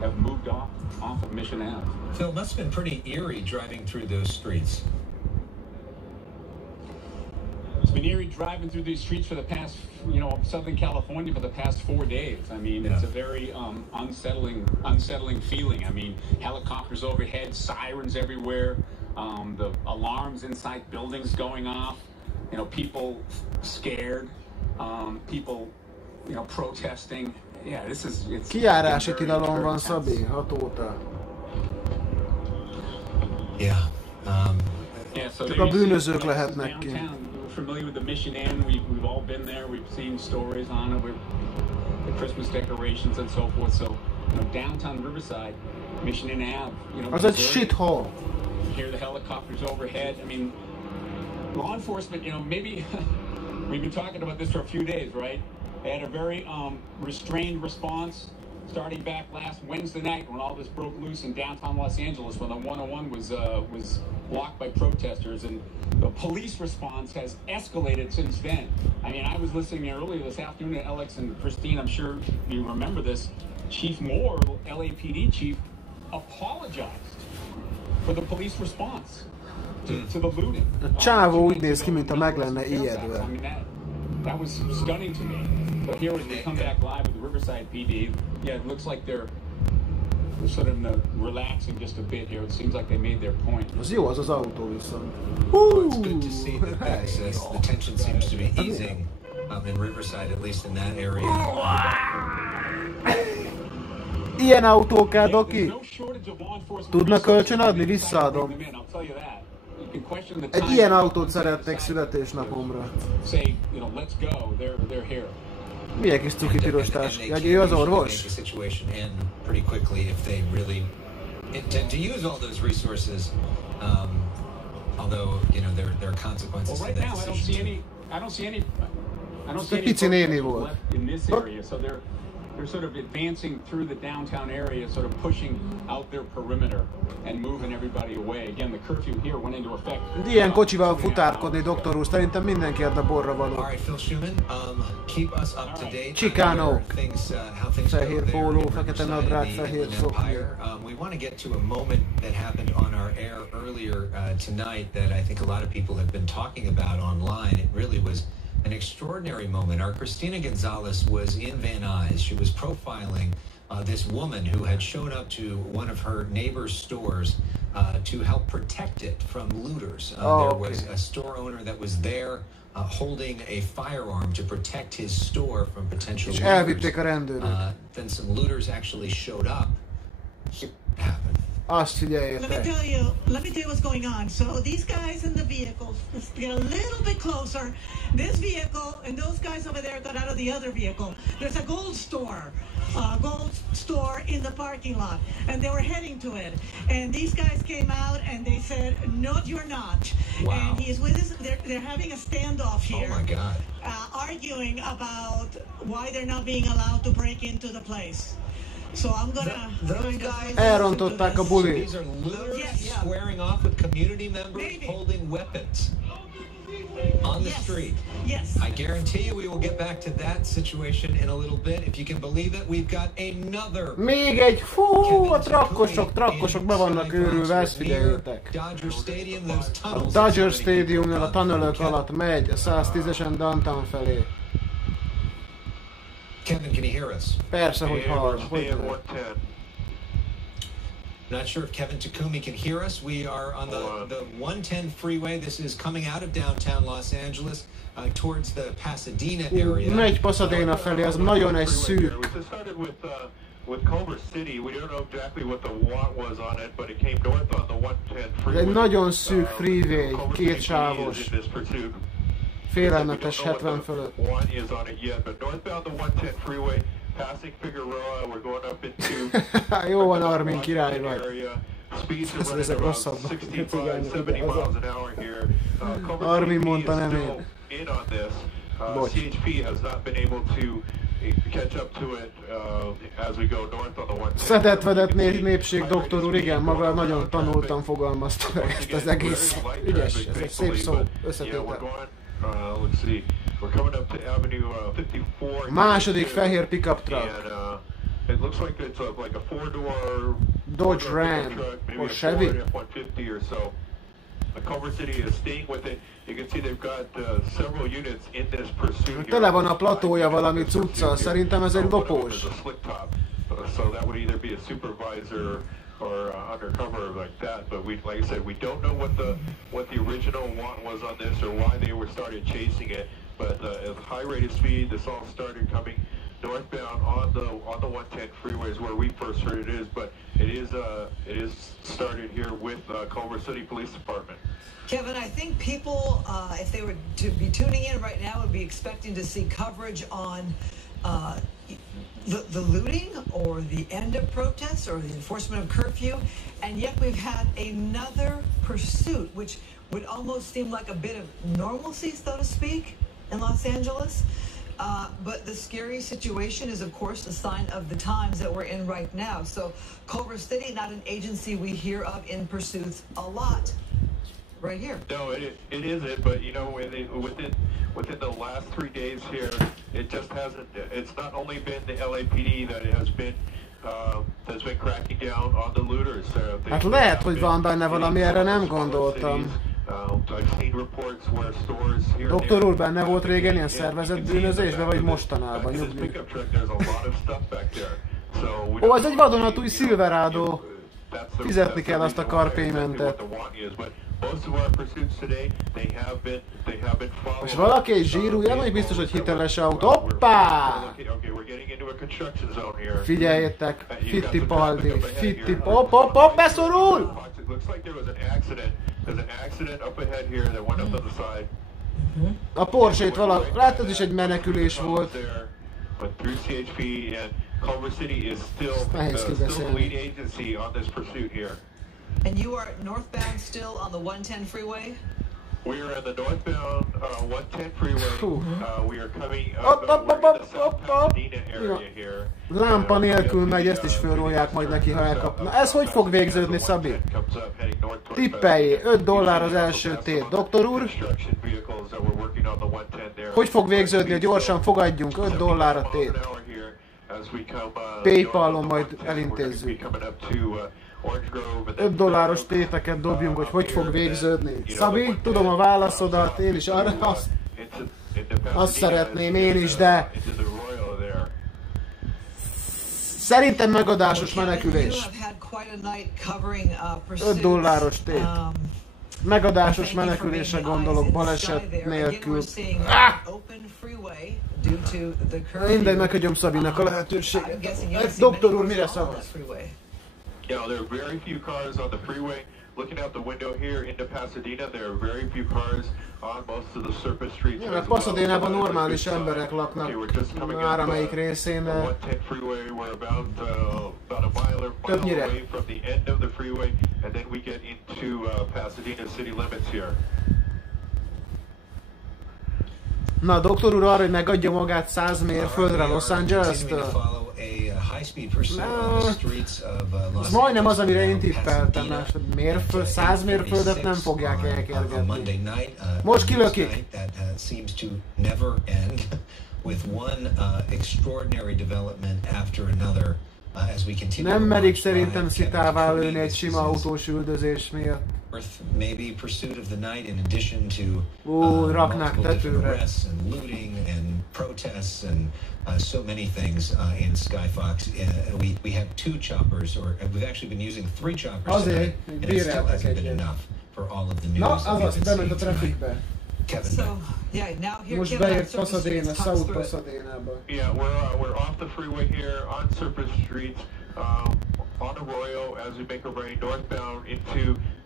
have moved off of Mission Ave. Phil, it must have been pretty eerie driving through those streets. It's been eerie driving through these streets for the past, Southern California for the past 4 days. I mean, it's a very unsettling feeling. I mean, helicopters overhead, sirens everywhere, the alarms inside buildings going off, people scared, people, protesting. Yeah, this is. It's Kijárási tilalom van, Szabi, 6 óta. Yeah, so csak a bűnözők lehetnek ki. We're familiar with the Mission Inn. We've all been there. We've seen stories on it. The Christmas decorations and so forth. So, downtown Riverside, Mission Inn Ave. Az egy shithole. Hear the helicopters overhead. I mean, law enforcement. Maybe we've been talking about this for a few days, right? They had a very restrained response. Starting back last Wednesday night when all this broke loose in downtown Los Angeles, when the 101 was blocked by protesters, and the police response has escalated since then. I mean, I was listening earlier this afternoon to Eleg and Christine. I'm sure you remember this. Chief Moore, LAPD chief, apologized for the police response to the looting. A csávó úgy néz ki, mintha meg lenne ijedve. That was stunning to me. But here as we come back live with the Riverside PD, yeah, it looks like they're sort of relaxing just a bit here. It seems like they made their point. Az jó, az autó viszont. Well, it's good to see that the tension seems to be easing in Riverside, at least in that area. Ilyen autó kell, Doki? Tudnak kölcsön adni? Visszaadom. Egy ilyen autót szeretnék születésnapomra. Milyen kis cuki piros táska? Ő az orvos? Pici néni volt. They're sort of advancing through the downtown area, sort of pushing out their perimeter and moving everybody away. Again, the curfew here went into effect. Ilyen kocsival futárkodni, doktor úr, szerintem mindenki adna borra való. All right, Phil Schumann, keep us up to date. Chicano. Fehér póló, fekete nadrág, fehér szoknya. We want to get to a moment that happened on our air earlier tonight that I think a lot of people have been talking about online. It really was an extraordinary moment. Our Christina Gonzalez was in Van Nuys. She was profiling this woman who had shown up to one of her neighbor's stores to help protect it from looters. There was a store owner that was there holding a firearm to protect his store from potential looters. Then some looters actually showed up. It happened. Azt figyeljétek. Let me tell you what's going on. So these guys in the vehicles, let's get a little bit closer. This vehicle and those guys over there got out of the other vehicle. There's a gold store in the parking lot, and they were heading to it. And these guys came out and they said, "No, you're not." Wow. And he's with us. They're having a standoff here. Oh my God. Arguing about why they're not being allowed to break into the place. So I'm gonna. Those guys. Elrontották a bulit. These are looters squaring off with community members holding weapons on the street. Yes. I guarantee you we will get back to that situation in a little bit. If you can believe it, we've got another. Még egy, a trakkosok be vannak őrülve, ezt figyeljétek. A Dodger Stadiumnál a tunnelök alatt megy a 110-esen downtown felé. Kevin, can you hear us? Persze, hogy hall. Not sure if Kevin Takumi can hear us. We are on the 110 freeway. This is coming out of downtown Los Angeles towards the Pasadena area. Megy Pasadena felé, az nagyon egy szűk. With Culver City, we don't know exactly what the watt was on it, but it came north on the 110 freeway. Ez egy nagyon szűk freeway, kétsávos. Félelmetes 70 fölött. Jó van, Armin, király vagy. Ezek rosszabbak. Armin mondta, nem én. Bocs. Szedett-vedett népség, doktor úr, igen, maga nagyon tanultan fogalmazta meg ezt az egész. Ügyes, ez egy szép szó, összetétel. Második fehér pickup truck. Dodge Ram or Chevy. Tele van a platója valami cuccal, szerintem ez egy lopós. Or undercover like that, but like I said, we don't know what the original want was on this or why they started chasing it. But at high rate of speed, this all started coming northbound on the 110 freeway is where we first heard it is, but it is started here with Culver City Police Department. Kevin, I think people, if they were to be tuning in right now, would be expecting to see coverage on the looting or the end of protests or the enforcement of curfew, and yet we've had another pursuit, which would almost seem like a bit of normalcy, so to speak, in Los Angeles. But the scary situation is, of course, a sign of the times that we're in right now. So Culver City, not an agency we hear of in pursuits a lot. Right here. No, it isn't, but you know, within the last 3 days here, it just hasn't. It's not only been the LAPD that has been cracking down on the looters. Hát lehet, hogy van benne valami, erre nem gondoltam. Doktor úr, benne volt régen ilyen szervezett bűnözésben, vagy mostanában? Nyugdíj. Ó, ez egy vadonatúj Silverado. Fizetni kell azt a carpaymentet. És valaki egy zsírújjal, vagy biztos, hogy hiteles autó? Hoppá! Figyeljétek, Fittipaldi, hopp, beszorul! A Porsche-t valami, látod is egy menekülés volt. Culver City is still the lead agency on this pursuit here. And you are northbound still on the 110 freeway? We are on the northbound 110 freeway. We are coming up the South Pasadena area here. Lámpa nélkül megy, ezt is fölrólják majd neki, ha elkapna. Ez hogy fog végződni, Szabi? Tippeljé, $5 az első tét. Doktor úr? Hogy fog végződni, gyorsan fogadjunk, $5 a tét. PayPal-on majd elintézzük. $5 téteket dobjunk, hogy fog végződni. Szabi, tudom a válaszodat, én is arra azt szeretném én is, de szerintem megadásos menekülés. $5 tét. Megadásos menekülésre gondolok, baleset nélkül. Mindegy, meghagyom Szabinak a lehetőséget. Doktor úr, mire szavaz? You know, there are very few cars on the freeway. Looking out the window here into Pasadena, there are very few cars on most of the surface streets. Ja, Pasadenában normális emberek laknak áramelyik részén, de többnyire. Na, doktor úr arra, hogy megadja magát 100 mérföldre Los Angeles-től. Ez majdnem az, amire én tippeltem. 100 mérföldet nem fogják elkergetni. Most kilökik. Nem merik szerintem szitává lőni egy sima autós üldözés miatt. Maybe pursuit of the night in addition to raknák tetőre. arrests and looting and protests and so many things in Skyfox. We have 2 choppers, or we've actually been using 3 choppers today, and it still hasn't been enough for all of the news that we've been seeing tonight. Kevin. So, yeah, now here Most beért Pasadena, South Pasadena-ba. Yeah, we're off the freeway here on surface streets. On Arroyo as we make our way northbound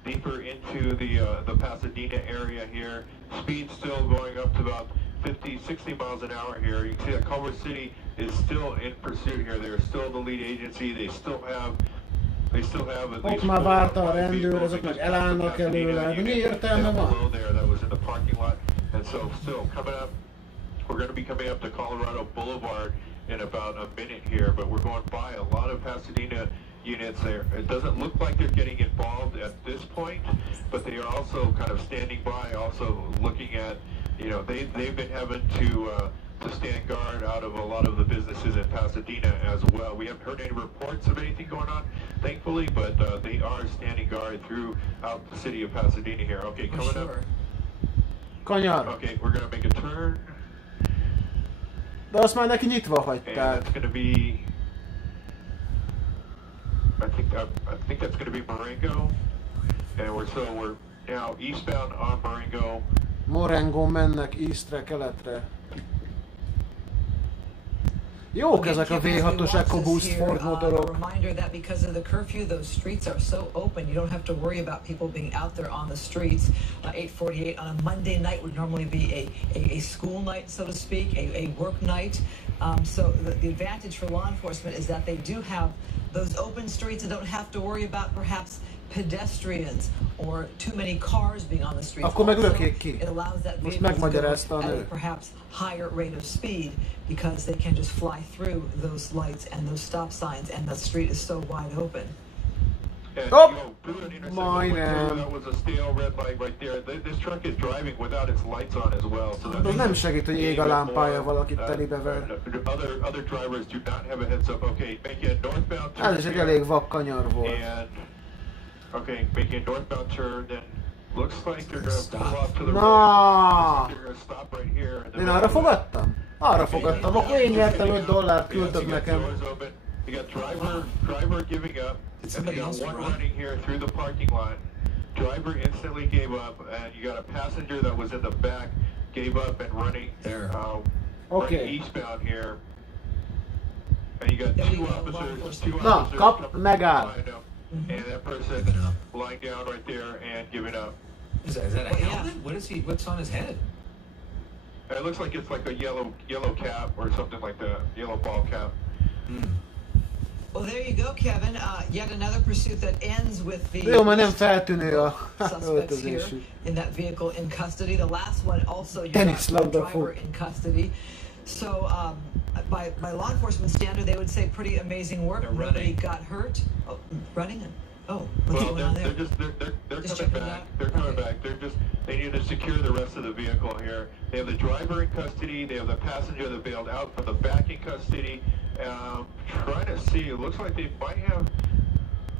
deeper into the Pasadena area here. Speed still going up to about 50-60 miles an hour here. You can see that Culver City is still in pursuit here. They're still the lead agency. They still have at least 4 már várta a rendőr, azok meg elállnak előle. De mi értelme van? That was in the parking lot. And so still coming up, we're going to be coming up to Colorado Boulevard in about a minute here, but we're going by a lot of Pasadena units there. It doesn't look like they're getting involved at this point, but they are also kind of standing by, also looking at, you know, they've been having to stand guard out of a lot of the businesses in Pasadena as well. We haven't heard any reports of anything going on, thankfully, but they are standing guard throughout the city of Pasadena here. Okay, coming up. Kanyar. Okay, we're going to make a turn. De azt már neki nyitva hagyták. It's going to be, I think that's going to be Marengo, and we're now eastbound on Marengo. Marengo mennek eastre, keletre. Jók ezek a V6-os EcoBoost Ford motorok. Reminder that because of the curfew, those streets are so open, you don't have to worry about people being out there on the streets. 8:48 on a Monday night would normally be a school night, so to speak, a work night. So the advantage for law enforcement is that they do have those open streets and don't have to worry about perhaps pedestrians or too many cars being on the streets. Akkor meg lökjék ki. It allows that Most vehicle megmagyarázta a at a nő. perhaps higher rate of speed because they can just fly through those lights and those stop signs, and the street is so wide open. Oh! Majdnem. That was a stale red light right there. This truck is driving without its lights on as well. So Az nem segít, hogy ég a lámpája, valakit telibe ver. Other drivers do not have a heads up. Okay, make a northbound turn. Ez is egy elég vak kanyar volt. And okay, make a northbound turn. Then looks like they're going to pull off to the Na! right. They're going to stop right here. Én arra fogadtam? Arra fogadtam. Akkor én nyertem $5, küldtök nekem. You got driver giving up, and you got one running here through the parking lot. Driver instantly gave up, and you got a passenger that was in the back, gave up and running running eastbound here. And you got two officers. Na, kap, megáll. And that person lying down right there and giving up. Is that a helmet? What's on his head? It looks like it's like a yellow cap or something like that, yellow ball cap. Well, there you go, Kevin. Yet another pursuit that ends with the Jó, már nem feltűnő a suspects here in that vehicle in custody. The last one also, you got the driver in custody. So, by law enforcement standard, they would say pretty amazing work. Nobody got hurt. Oh, running? What's going on there? They're coming back. They're coming back. They need to secure the rest of the vehicle here. They have the driver in custody. They have the passenger that bailed out from the back in custody. Trying to see. It looks like they might have.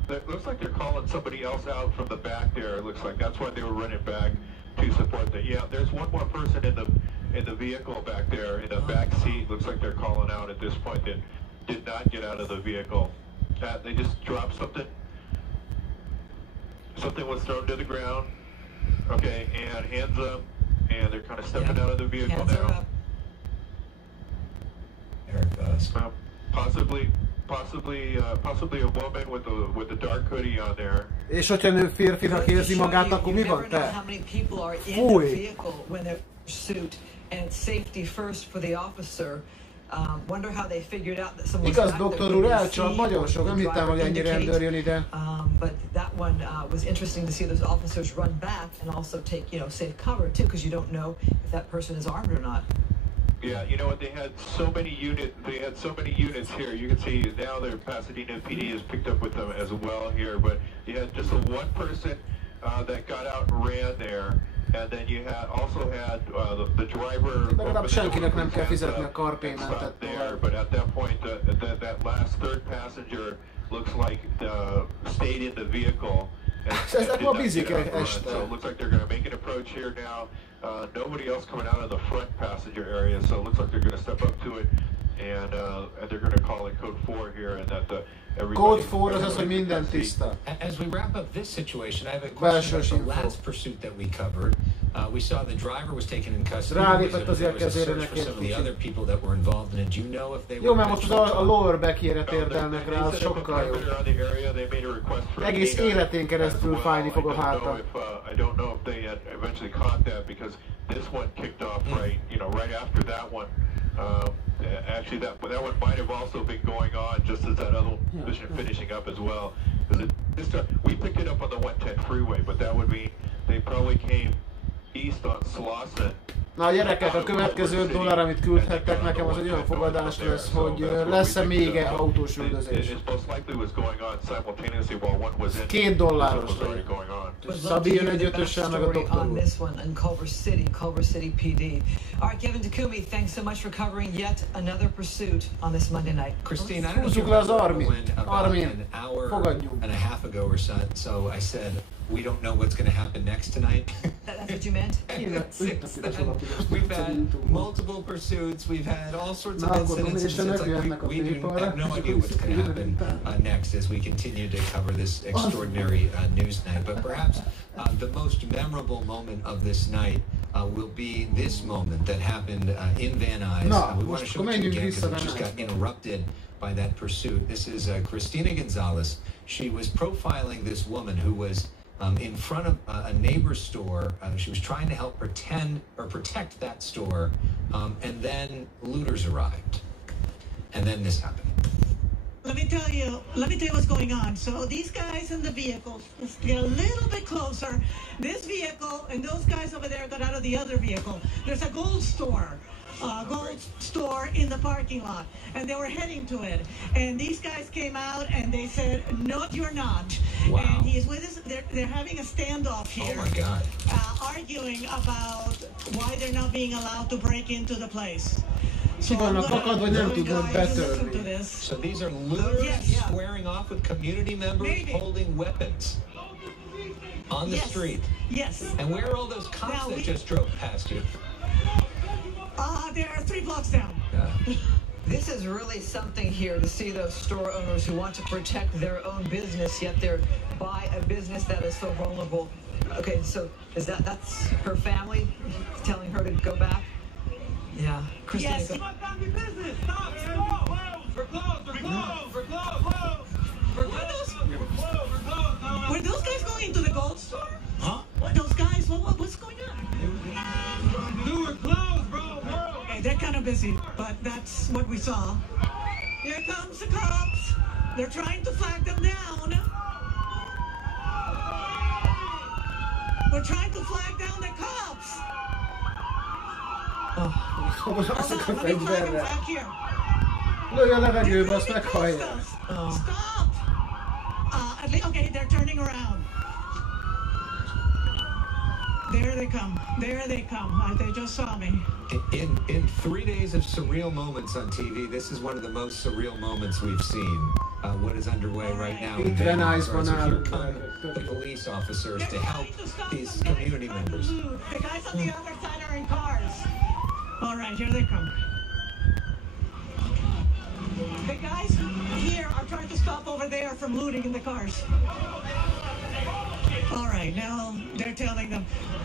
It looks like they're calling somebody else out from the back there. It looks like that's why they were running back to support that. Yeah, there's one more person in the vehicle back there in the back seat. Looks like they're calling out at this point that did not get out of the vehicle. They just dropped something. Something was thrown to the ground. Okay, and hands up, and they're kind of stepping out of the vehicle now. There it goes. Possibly a woman with the dark hoodie on there. És hogyha nő férfinak érzi magát, akkor mi van te? Fúj! When they're pursuit, and it's safety first for the officer. Wonder how they figured out that someone. Igaz, doktor úr, elcsap nagyon sok, nem hittem, hogy ennyi rendőr jön ide. But that one was interesting to see those officers run back and also take, safe cover too, because you don't know if that person is armed or not. Yeah, you know what? They had so many units here. You can see now their Pasadena PD is picked up with them as well here. But you had just one person that got out and ran there, and then you also had the driver. Legalább senkinek nem kell fizetni a carpaymentet there. But at that point, that last third passenger looks like stayed in the vehicle. So it looks like they're going to make an approach here now. Nobody else coming out of the front passenger area, so it looks like they're going to step up to it, and they're going to call it code 4 here, and that Code 4 az az, hogy minden tiszta. As we wrap up this situation, I have a question about the last pursuit that we covered. We saw the driver was taken in custody. Rálépett az There was a kezére search for neki. some of the other people that were involved in it. Do you know if they were? Jó, mert most a lower back-ére térdelnek rá, az sokkal jobb. Egész életén keresztül fájni fog a háta. I don't know if they had eventually caught that because this one kicked off right after that one. Actually, that one might have also been going on just as that other mission finishing up as well. We picked it up on the 110 freeway, but that would mean they probably came east on Slauson. Na gyerekek, a következő $5, amit küldhettek nekem, az egy olyan fogadás lesz, hogy lesz-e még autós üldözés. $2 lesz. Szabi jön egy 5-össel, meg a doktor úr. Culver City PD. All right, Kevin Takumi, thanks so much for covering yet another pursuit on this Monday night. Christine, I don't Húzzuk le az Armin, fogadjunk. And a half ago or so I said, we don't know what's going to happen next tonight. That's what you meant? We've had multiple pursuits. We've had all sorts of incidents. It's like we have no idea what's going to happen next as we continue to cover this extraordinary news night. But perhaps the most memorable moment of this night will be this moment that happened in Van Nuys. We want to show it to you again because it just got interrupted by that pursuit. This is Cristina Gonzalez. She was profiling this woman who was in front of a neighbor's store. She was trying to help protect that store, and then looters arrived. And then this happened. Let me tell you what's going on. So these guys in the vehicle, let's get a little bit closer. This vehicle and those guys over there got out of the other vehicle. There's a gold store in the parking lot, and they were heading to it. And these guys came out and they said, "No, you're not." Wow. And he is with us. They're having a standoff here. Oh my God. Arguing about why they're not being allowed to break into the place. So these are looters squaring off with community members holding weapons on the street. Yes. And where are all those cops that just drove past you? They're 3 blocks down. This is really something here to see those store owners who want to protect their own business, yet they're by a business that is so vulnerable. Okay, so that's her family telling her to go back? Yeah. Christina, Yes. Stop. We're closed. Were those guys going into the gold store? Huh? Those guys, what's going on? Dude, we're closed, bro. Okay, they're kind of busy, but that's what we saw. Here comes the cops. They're trying to flag them down. We're trying to flag down the cops. Azok a fegyverre. Back here. Lőj a levegőbe, azt meghallják. Stop! Okay, they're turning around. There they come. They just saw me. In 3 days of surreal moments on TV, this is one of the most surreal moments we've seen. What is underway right now in Van Nuys. Here come the police officers to help these community members. The guys on the other side are in cars. All right, here they come. The guys here are trying to stop over there from looting in the cars. All right, now they're telling them,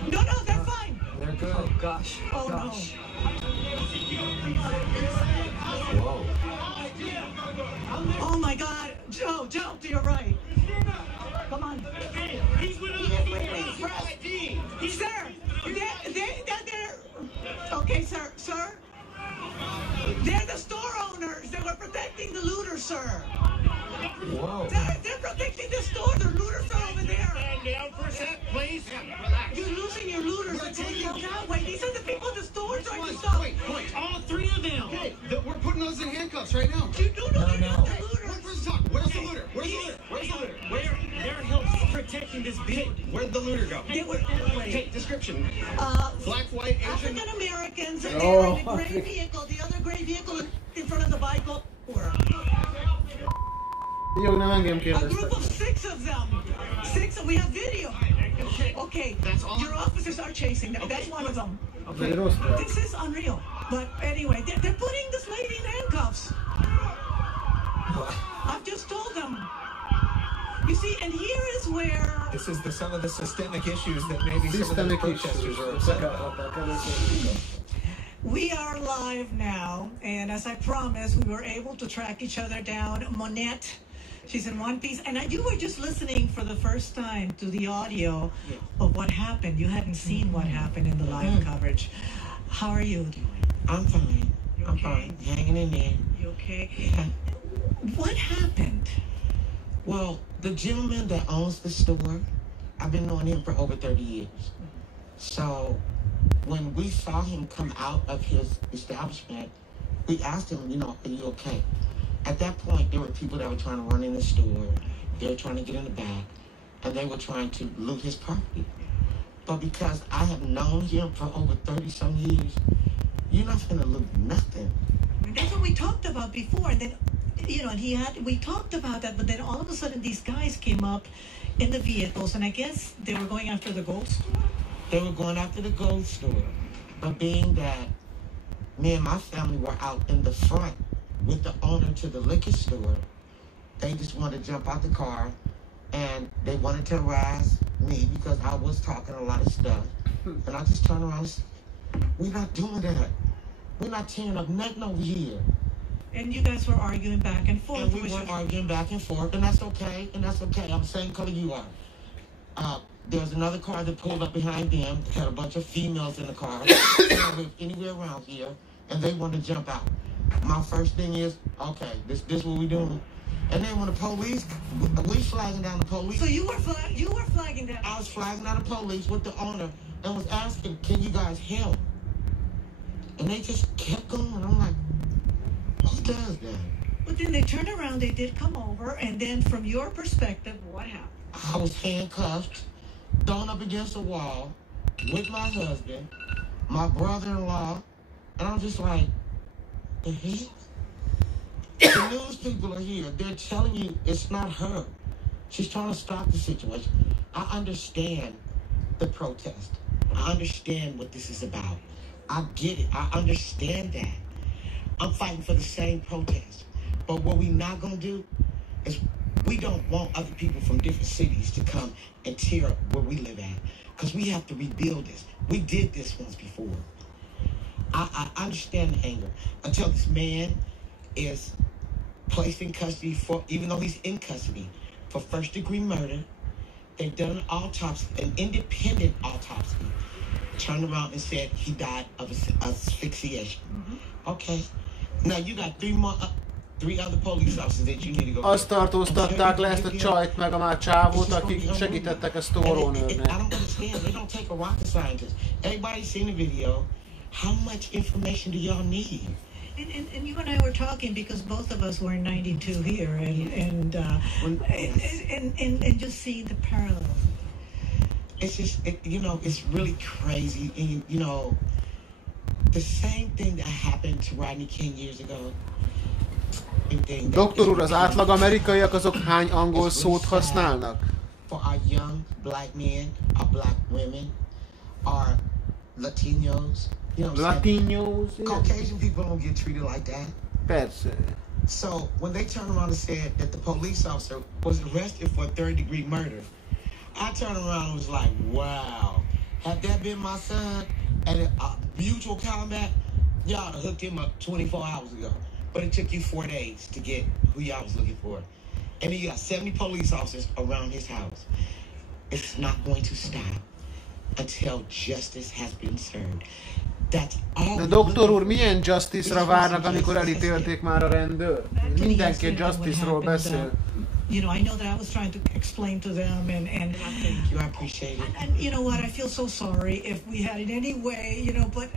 no, they're fine. They're good. Oh, gosh. Oh, gosh. No. Whoa. Oh, my God. Joe, to your right. Come on. He's with us. Sir, they're... Okay, sir. They're the store owners. They were protecting the looters, sir. Whoa. They're protecting the store. The looters are over there. Stand down for a sec, please. Relax. You're losing your looters. They're taking them that way. These are the people at the store trying to Wait, stop. wait. All 3 of them. Okay, we're putting those in handcuffs right now. No. They're not the looters. Where's the looter? Where's the looter? They're helping protecting this building. Where'd the looter go? They were... Okay, description. Black, white, Asian. African Americans, and they're in a gray vehicle. The other gray vehicle in front of the bike over. Jó, nem engem A kérdeztek. group of 6 of them. 6, we have video. Okay, your officers are chasing them. That's one of them. Okay. This is unreal. But anyway, they're putting this lady in handcuffs. I've just told them. You see, and here is where... This is some of the systemic issues that maybe some of the protesters are upset about. We are live now, and as I promised, we were able to track each other down. Monette, she's in one piece, and you were just listening for the first time to the audio of what happened. You hadn't seen what happened in the live coverage. How are you doing? I'm fine. I'm fine. Hanging in there. You okay? Yeah. What happened? Well, the gentleman that owns the store, I've been knowing him for over 30 years. So when we saw him come out of his establishment, we asked him, are you okay? At that point, there were people that were trying to run in the store. They were trying to get in the back, and they were trying to loot his property. But because I have known him for over 30-some years, you're not going to loot nothing. That's what we talked about before. And then, we talked about that, but then all of a sudden these guys came up in the vehicles, and I guess they were going after the gold store? They were going after the gold store. But being that me and my family were out in the front with the owner to the liquor store, they just wanted to jump out the car, and they wanted to harass me because I was talking a lot of stuff. And I just turned around and said, we're not doing that. We're not tearing up nothing over here. And you guys were arguing back and forth. And we were arguing back and forth, and that's okay, I'm the same color you are. There was another car that pulled up behind them, had a bunch of females in the car, they don't live anywhere around here, and they wanted to jump out. My first thing is, okay, this what we doing. And then when the police, we flagging down the police. So you were flagging down? I was flagging down the police with the owner and was asking, can you guys help? And they just kept going. I'm like, who does that? But then they turned around, they did come over, and then from your perspective, what happened? I was handcuffed, thrown up against the wall with my husband, my brother-in-law, and I'm just like, the hell? The news people are here. They're telling you it's not her. She's trying to stop the situation. I understand the protest. I understand what this is about. I get it. I understand that. I'm fighting for the same protest. But what we're not going to do is we don't want other people from different cities to come and tear up where we live at. Because we have to rebuild this. We did this once before. I understand the anger. Until this man is placed in custody for, even though he's in custody, for first-degree murder. They've done an autopsy, an independent autopsy. Turned around and said he died of asphyxiation. Okay. Now you got three other police officers that you need to go. Azt tartóztatták le ezt a csajt meg a már csávót, akik segítettek ezt a orvónőrnek. I don't understand. They don't take a rocket scientist. Everybody's seen the video. How much information do y'all need? And you and I were talking because both of us were in 92 here, and just seeing the parallels. It's just, it's really crazy. And, the same thing that happened to Rodney King years ago. Doktor úr, az átlag amerikaiak azok hány angol szót használnak? For our young black men, our black women, our Latinos, Latinos, Caucasian people don't get treated like that. Persze. So when they turned around and said that the police officer was arrested for third-degree murder, I turned around and was like, wow, had that been my son at a mutual combat, y'all hooked him up 24 hours ago. But it took you 4 days to get who y'all was looking for. And then you got 70 police officers around his house. It's not going to stop until justice has been served. That's all. De doktor úr, milyen justice-ra várnak, amikor elítélték már a rendőr? Mindenki a justice-ról beszél. I know that I was trying to explain to them, and thank you, I appreciate it. And you know what, I feel so sorry if we had in any way, but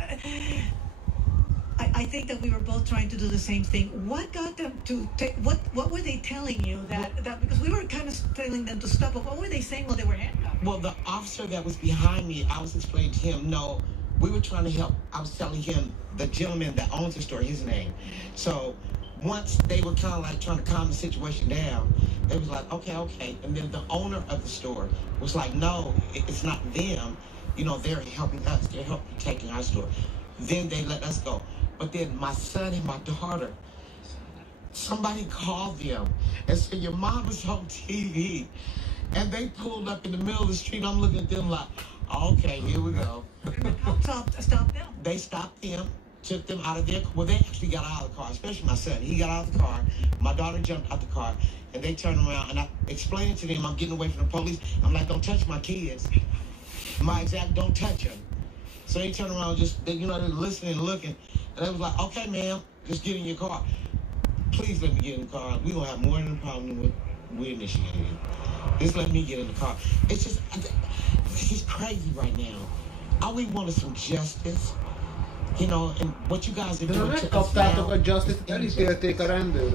I think that we were both trying to do the same thing. What got them to take? What were they telling you that because we were kind of telling them to stop? But what were they saying while they were handcuffed? Well, the officer that was behind me, I was explaining to him, no, we were trying to help. I was telling him the gentleman that owns the store, his name. So once they were kind of like trying to calm the situation down, they was like, okay. And then the owner of the store was like, no, it's not them. They're helping us. They're helping protecting our store. Then they let us go. But then my son and my daughter, somebody called them and said, your mom is on TV. And they pulled up in the middle of the street. I'm looking at them like, okay, here we go. Stop them. They stopped them, took them out of their car. Well, they actually got out of the car, especially my son. He got out of the car. My daughter jumped out the car. And they turned around, and I explained to them, I'm getting away from the police. I'm like, don't touch my kids. Don't touch them. So they turned around, they're listening and looking. And they was like, okay, ma'am, just get in your car. Please let me get in the car. We're going to have more than a problem with we initiated. Just let me get in the car. It's just crazy right now. All we want is some justice. And what you guys are doing to us now,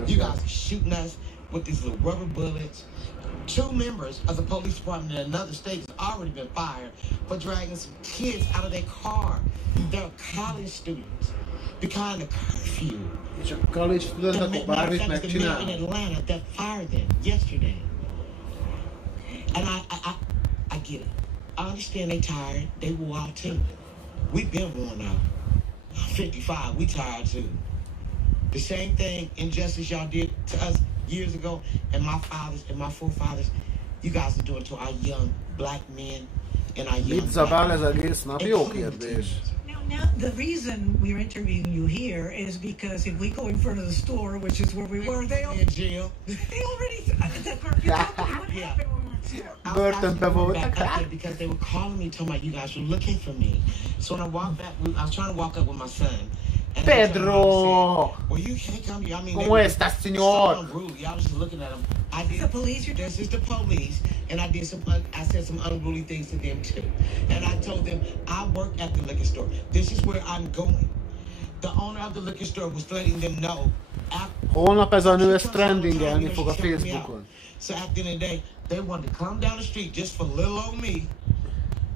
you guys are shooting us with these little rubber bullets. 2 members of the police department in another state has already been fired for dragging some kids out of their car. They're college students. Behind the curfew. The mayor in Atlanta that fired them yesterday. And I get it. I understand they tired. They wore out too. We've been worn out. I'm 55. We tired too. The same thing, injustice y'all did to us years ago, and my fathers and my forefathers, you guys are doing to our young black men and our young Mit zabál ez egész nap? Jó kérdés. Now, the reason we're interviewing you here is because if we go in front of the store, which is where we were, they already... Börtönbe voltak. Because they were calling me, talking about you guys were looking for me. So when I walked back, I was trying to walk up with my son. Pedro! Well, you can't come here. I mean, ¿Cómo estás, señor? So unruly. I was just looking at them. I did the police. This is the police, and I said some unruly things to them too. And I told them I work at the liquor store. This is where I'm going. The owner of the liquor store was letting them know. Holnap ez a nő trendingelni fog a Facebookon. So at the end of the day, they wanted to come down the street just for little old me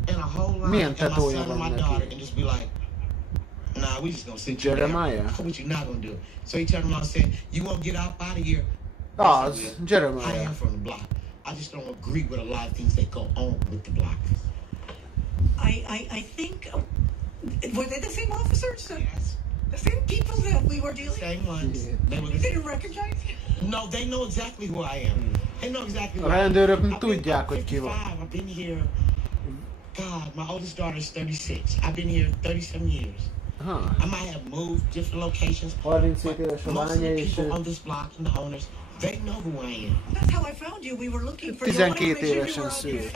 and a whole line Milyen and my tetója son and van my daughter neki? and just be like, nah, we just gonna sit you Jeremiah? down. What you not gonna do? So he turned around and said, you won't get out of here. Az, I Jeremiah. am from the block. I just don't agree with a lot of things that go on with the block. I think, were they the same officers? Yes. The same people that we were dealing with? Same ones. They didn't recognize you? No, they know exactly who I am. They know exactly who A I am. rendőrök tudják, hogy ki van. I've been here, God, my oldest daughter is 36. I've been here 37 years. I might have moved different locations. 37 éves a Most of lánya the és people on this block and the owners, they know who I am. That's how I found you. We were looking for you. 12 évesen szült.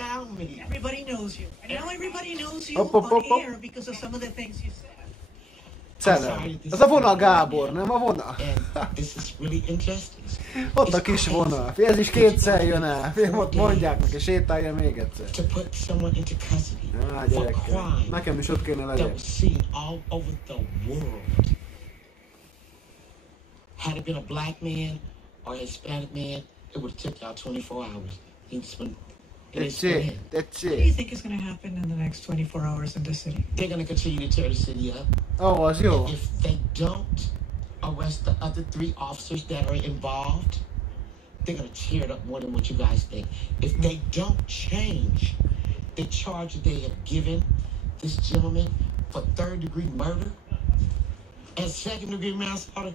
Everybody knows you. And now everybody knows you Hopp. on air because of some of the things you said. Celem. Ez a vonal, Gábor, nem a vonal? Ott a kis vonal. Ez is kétszer jön el. Ott mondják neki, sétálja még egyszer. Gyerekkel. Nekem is ott kéne legyen. Had it been a black man or a Hispanic man, it would have took y'all 24 hours. That's it. What do you think is going to happen in the next 24 hours in the city? They're going to continue to tear the city up. Oh, az jó. And if they don't arrest the other 3 officers that are involved, they're going to tear it up more than what you guys think. If they don't change the charge that they have given this gentleman for 3rd-degree murder and 2nd-degree manslaughter,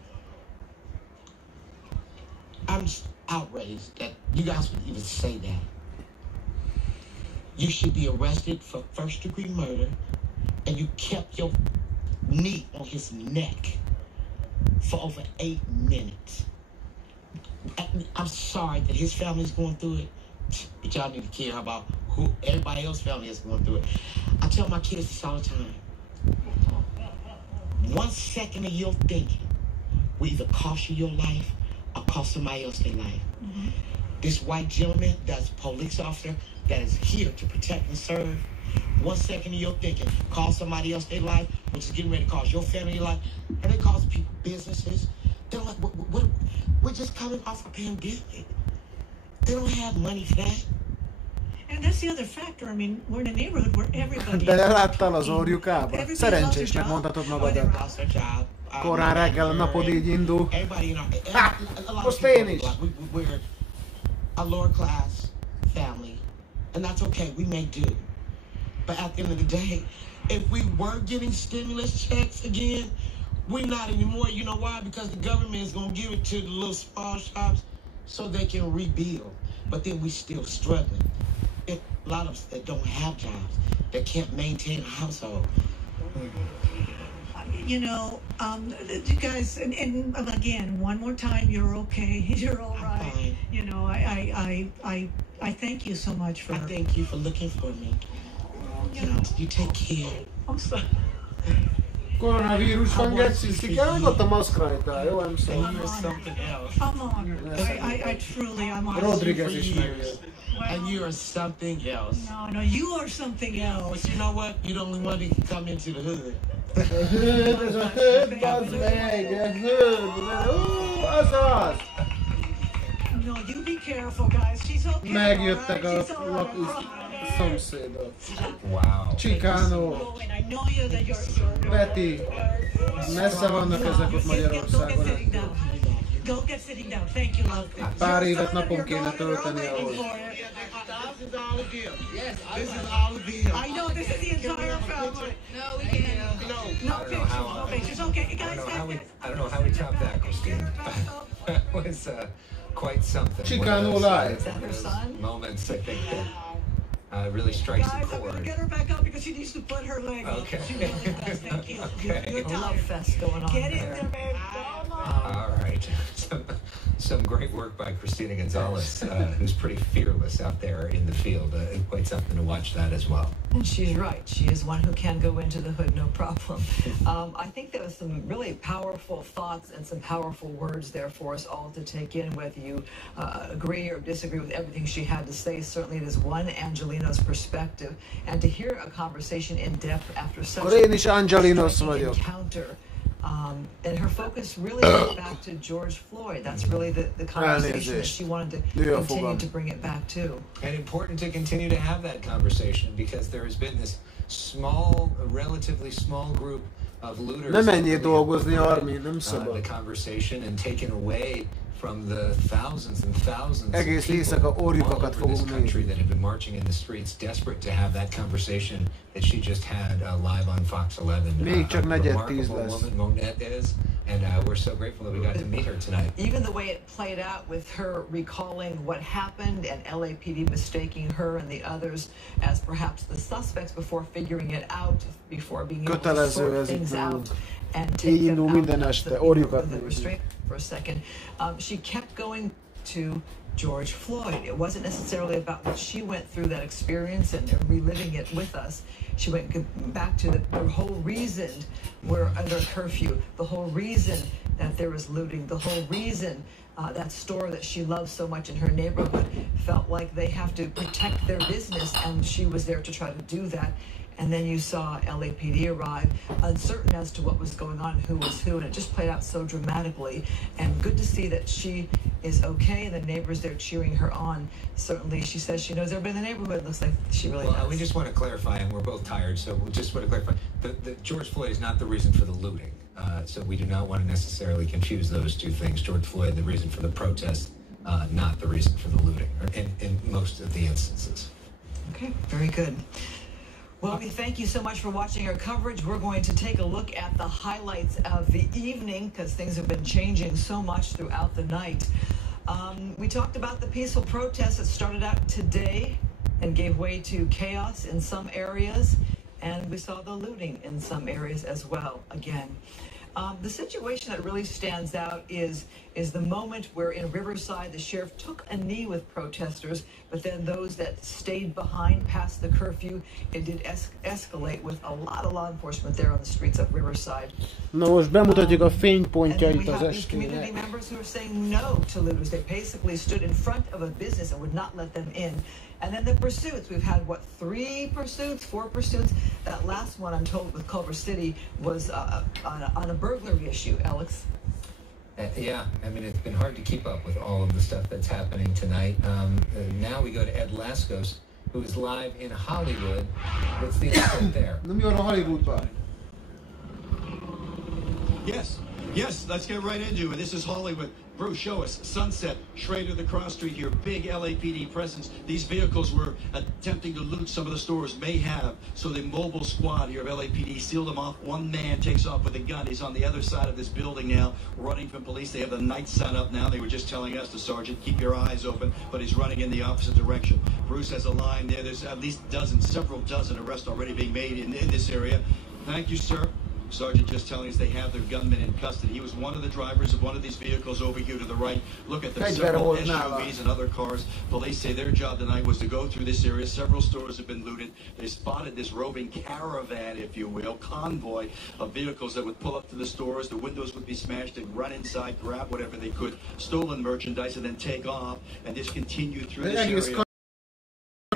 I'm just outraged that you guys would even say that. You should be arrested for 1st-degree murder, and you kept your knee on his neck for over 8 minutes. I'm sorry that his family is going through it, but y'all need to care about who everybody else's family is going through it. I tell my kids this all the time. 1 second of your thinking will either cost you your life or cost somebody else their life. This white gentleman that's a police officer that is here to protect and serve, 1 second of your thinking cost somebody else their life, which is getting ready to cost your family your life, and they cost people businesses. They're like, we're just coming off a pandemic. They don't have money for that. And that's the other factor. I mean, we're in a neighborhood where everybody... De láttál az orjukába? Szerencsésnek mondhatod magadat. Korán reggel a napod így indul. Most én is. We're a lower class family, and that's okay. We may do. But at the end of the day, if we were getting stimulus checks again, we're not anymore. You know why? Because the government is going to give it to the little small shops so they can rebuild. But then we still struggling. A lot of us that don't have jobs, that can't maintain a household. You know, you guys, and again, one more time, you're okay. You're all right. You know, I thank you so much for... I thank you for looking for me. You take care. I'm sorry. Koronavírus van, geci, kell meg ott a maszk rajta, jó? I'm sorry. I'm honored. I truly, I'm honored. Rodriguez is megjött. And you are something else. No, you are something else. But you know what? You're the only one that can come into the hood. A hood, ez a hood, bazd meg, a hood, azaz! No, you be careful, guys. She's okay. Megjöttek a szomszédok. Wow. Chicano. Betty. Messze vannak ezek ott Magyarországon. Go get sitting down. Thank you, love. Pár évet napon kéne tölteni ahhoz. This is all of them. Yes, this is all of them. I know, this is the entire family. No, we can't. No pictures, no pictures. Okay, guys. I don't know how we topped that, Christine. That was quite something. Chicano live. Is that her son? Moments, I think. really strikes Guys, a chord. I'm going to get her back up because she needs to put her leg up. Okay. She really does. Thank you. Okay. You're Love tired. fest going on. Get in there, babe. Come on. All right. Some great work by Christina Gonzalez, who's pretty fearless out there in the field. Quite something to watch that as well. And she's right. She is one who can go into the hood, no problem. I think there was some really powerful thoughts and some powerful words there for us all to take in, whether you agree or disagree with everything she had to say. Certainly it is one Angelino's perspective. And to hear a conversation in depth after such Én is Angelinos vagyok. encounter, and her focus really went back to George Floyd. That's really the conversation that she wanted to continue to bring it back to. And important to continue to have that conversation because there has been this small, relatively small group of looters. Nem menjél dolgozni, Armin, nem szabad. The conversation and taken away from the thousands and thousands Egész of éjszaka people all orjukakat over this fogunk country nézni. that have been marching in the streets, desperate to have that conversation that she just had live on Fox 11. Még csak negyed tíz remarkable lesz. woman Monette is, and we're so grateful that we got to meet her tonight. Even the way it played out with her recalling what happened and LAPD mistaking her and the others as perhaps the suspects before figuring it out, before being able to Kötelező sort ez things itt. out and Így take them indul out minden of este, the orjukat nézni. restraint for a second. She kept going to George Floyd. It wasn't necessarily about what she went through, that experience, and reliving it with us. She went back to the whole reason we're under curfew, the whole reason that there was looting, the whole reason that store that she loves so much in her neighborhood felt like they have to protect their business, and she was there to try to do that. And then you saw LAPD arrive, uncertain as to what was going on, who was who, and it just played out so dramatically. And good to see that she is okay, and the neighbors there cheering her on. Certainly, she says she knows everybody in the neighborhood. Looks like she really does. We just want to clarify, and we're both tired, so we just want to clarify, that George Floyd is not the reason for the looting. So we do not want to necessarily confuse those two things. George Floyd, the reason for the protest, not the reason for the looting, in most of the instances. Okay, very good. Well, we thank you so much for watching our coverage. We're going to take a look at the highlights of the evening because things have been changing so much throughout the night. We talked about the peaceful protests that started out today and gave way to chaos in some areas, and we saw the looting in some areas as well again. The situation that really stands out is the moment where in Riverside the sheriff took a knee with protesters, but then those that stayed behind past the curfew, it did escalate with a lot of law enforcement there on the streets of Riverside. Na most bemutatjuk a And then fénypontjait we az have these community estének. members who are saying no to looters. They basically stood in front of a business and would not let them in. And then the pursuits. We've had, what, 3 pursuits, 4 pursuits? That last one, I'm told, with Culver City was on a burglary issue, Alex. Yeah, I mean, it's been hard to keep up with all of the stuff that's happening tonight. Now we go to Ed Laskos, who is live in Hollywood. What's the update there? Nem jön a Hollywoodba. Yes, let's get right into it. This is Hollywood. Bruce, show us Sunset, Schrader, the cross street here, big LAPD presence. These vehicles were attempting to loot some of the stores, may have. So the mobile squad here of LAPD sealed them off. One man takes off with a gun. He's on the other side of this building now, running from police. They have the night sun up now. They were just telling us, the sergeant, keep your eyes open, but he's running in the opposite direction. Bruce has a line there. There's at least several dozen arrests already being made in this area. Thank you, sir. Sergeant just telling us they have their gunman in custody. He was one of the drivers of one of these vehicles over here to the right. Look at the several SUVs and other cars. Police say their job tonight was to go through this area. Several stores have been looted. They spotted this roving caravan, if you will, convoy of vehicles that would pull up to the stores. The windows would be smashed. They'd run inside, grab whatever they could, stolen merchandise, and then take off and just continue through this area.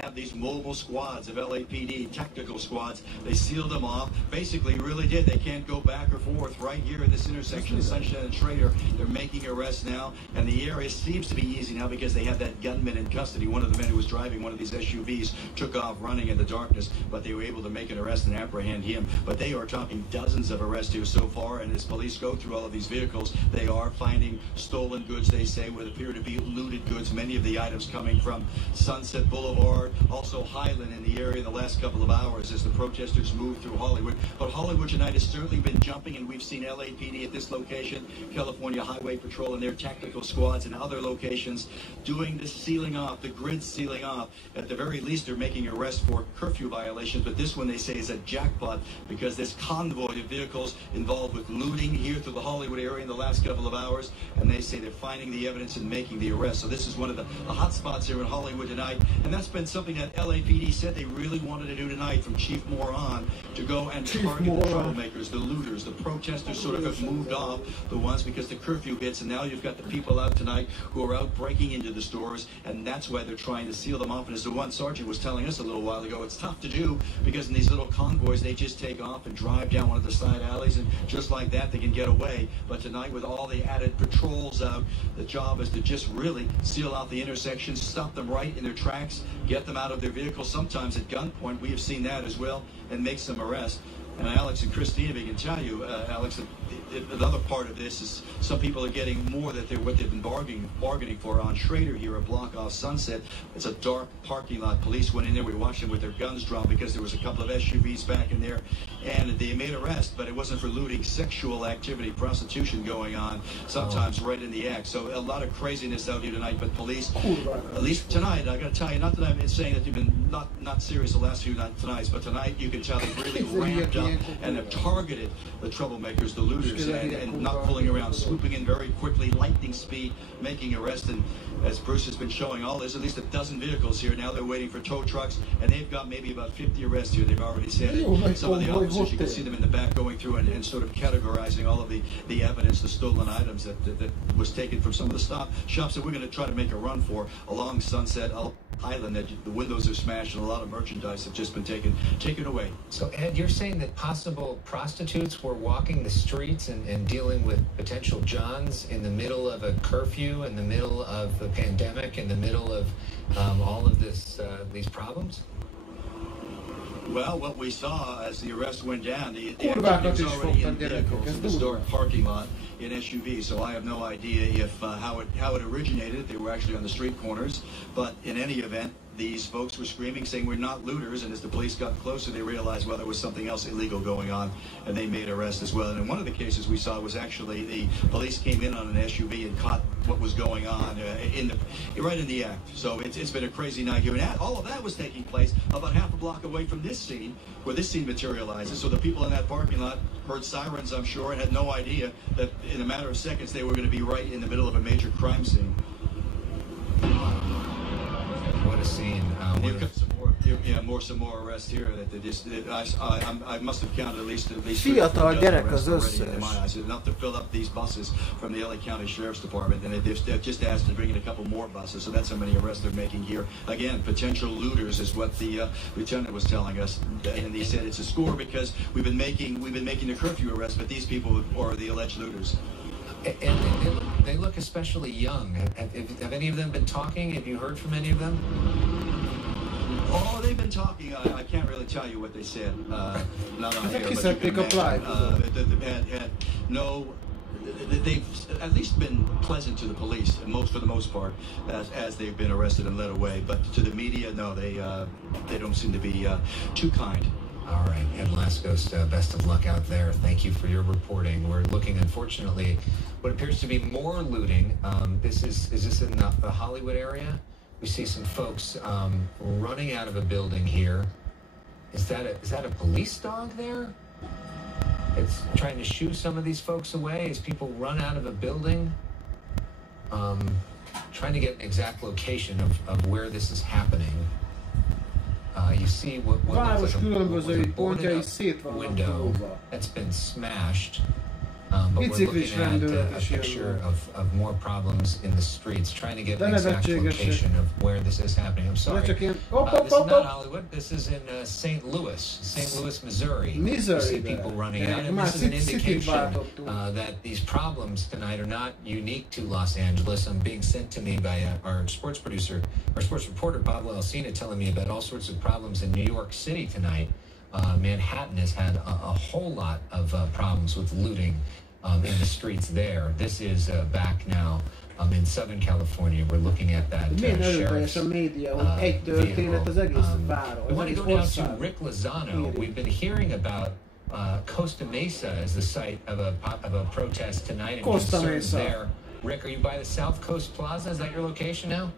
Have these mobile squads of LAPD, technical squads. They sealed them off. Basically, really did. They can't go back or forth right here at this intersection of Sunshine and Schrader. They're making arrests now, and the area seems to be easy now because they have that gunman in custody. One of the men who was driving one of these SUVs took off running in the darkness, but they were able to make an arrest and apprehend him. But they are talking dozens of arrests here so far, and as police go through all of these vehicles, they are finding stolen goods, they say, what appear to be looted goods. Many of the items coming from Sunset Boulevard, also also Highland in the area in the last couple of hours as the protesters move through Hollywood. But Hollywood tonight has certainly been jumping, and we've seen LAPD at this location, California Highway Patrol and their tactical squads in other locations doing the sealing off, the grid sealing off. At the very least, they're making arrests for curfew violations, but this one they say is a jackpot because this convoy of vehicles involved with looting here through the Hollywood area in the last couple of hours, and they say they're finding the evidence and making the arrest. So this is one of the hot spots here in Hollywood tonight, and that's been something that LAPD said they really wanted to do tonight, from Chief Moore on, to go and target the troublemakers, the looters. The protesters sort of have moved off, the ones because the curfew hits, and now you've got the people out tonight who are out breaking into the stores, and that's why they're trying to seal them off. And as the one sergeant was telling us a little while ago, it's tough to do because in these little convoys they just take off and drive down one of the side alleys, and just like that they can get away. But tonight, with all the added patrols out, the job is to just really seal out the intersections, stop them right in their tracks, get them out of their vehicles, sometimes at gunpoint. We have seen that as well, and make some arrests. And Alex and Christina, we can tell you, Alex, another part of this is some people are getting more than what they've been bargaining for. On Schrader here, a block off Sunset, it's a dark parking lot. Police went in there. We watched them with their guns drawn because there was a couple of SUVs back in there, and they made arrests, but it wasn't for looting. Sexual activity, prostitution going on, sometimes right in the act. So a lot of craziness out here tonight, but police, at least tonight, I got to tell you, not that I'm saying that you've been not serious the last few nights, but tonight you can tell they've really ramped up and have targeted the troublemakers, the looters, and not fooling around, swooping in very quickly, lightning speed, making arrests. And as Bruce has been showing, there's at least a dozen vehicles here. Now they're waiting for tow trucks, and they've got maybe about 50 arrests here. They've already said it. Some of the officers, you can see them in the back going through and sort of categorizing all of the evidence, the stolen items that was taken from some of the shops that we're going to try to make a run for along Sunset Highland. That the windows are smashed and a lot of merchandise have just been taken away. So Ed, you're saying that possible prostitutes were walking the streets and dealing with potential Johns in the middle of a curfew, in the middle of the pandemic, in the middle of all of these problems? Well, what we saw as the arrest went down, the activity was already in vehicles in this dark parking lot in SUVs. So I have no idea if how it originated, if they were actually on the street corners. But in any event, these folks were screaming, saying we're not looters, and as the police got closer, they realized, well, there was something else illegal going on, and they made arrests as well. And in one of the cases we saw was actually the police came in on an SUV and caught what was going on right in the act. So it's been a crazy night here, and all of that was taking place about half a block away from this scene, where this scene materializes. So the people in that parking lot heard sirens, I'm sure, and had no idea that in a matter of seconds they were going to be right in the middle of a major crime scene. What a scene. You've got some more arrests here. I must have counted at least Fiatal gyerek az összes. Enough to fill up these buses from the LA County Sheriff's Department, and they've just asked to bring in a couple more buses. So that's how many arrests they're making here. Again, potential looters is what the lieutenant was telling us, and he said it's a score because we've been making the curfew arrests, but these people are the alleged looters. And they look especially young. Have any of them been talking? Have you heard from any of them? Oh, they've been talking. I can't really tell you what they said. Not on air, but you can imagine. They've at least been pleasant to the police, for the most part, as they've been arrested and led away. But to the media, no, they don't seem to be too kind. All right, Ed Laskos, best of luck out there. Thank you for your reporting. We're looking, unfortunately, what appears to be more looting. Is this in the Hollywood area? We see some folks running out of a building here. Is that a police dog there? It's trying to shoo some of these folks away as people run out of a building. Trying to get an exact location of where this is happening. You see what looks like a window that's been smashed. But we're looking at a picture of more problems in the streets, trying to get an exact location of where this is happening. I'm sorry. This is not Hollywood. This is in St. Louis, Missouri. You see people running out. And this is an indication that these problems tonight are not unique to Los Angeles. I'm being sent to me by our sports reporter, Pablo Alcina, telling me about all sorts of problems in New York City tonight. Manhattan has had a whole lot of problems with looting in the streets there. This is back now in Southern California. We're looking at that sheriff's vehicle. We want to go now to Rick Lozano. We've been hearing about Costa Mesa as the site of a protest tonight. Costa Mesa. There. Rick, are you by the South Coast Plaza? Is that your location now?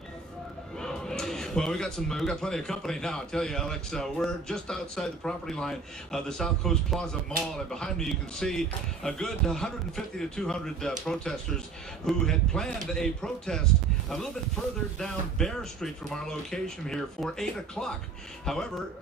Well, we got plenty of company now. I tell you, Alex, we're just outside the property line of the South Coast Plaza Mall, and behind me you can see a good 150 to 200 protesters who had planned a protest a little bit further down Bear Street from our location here for 8 o'clock. However,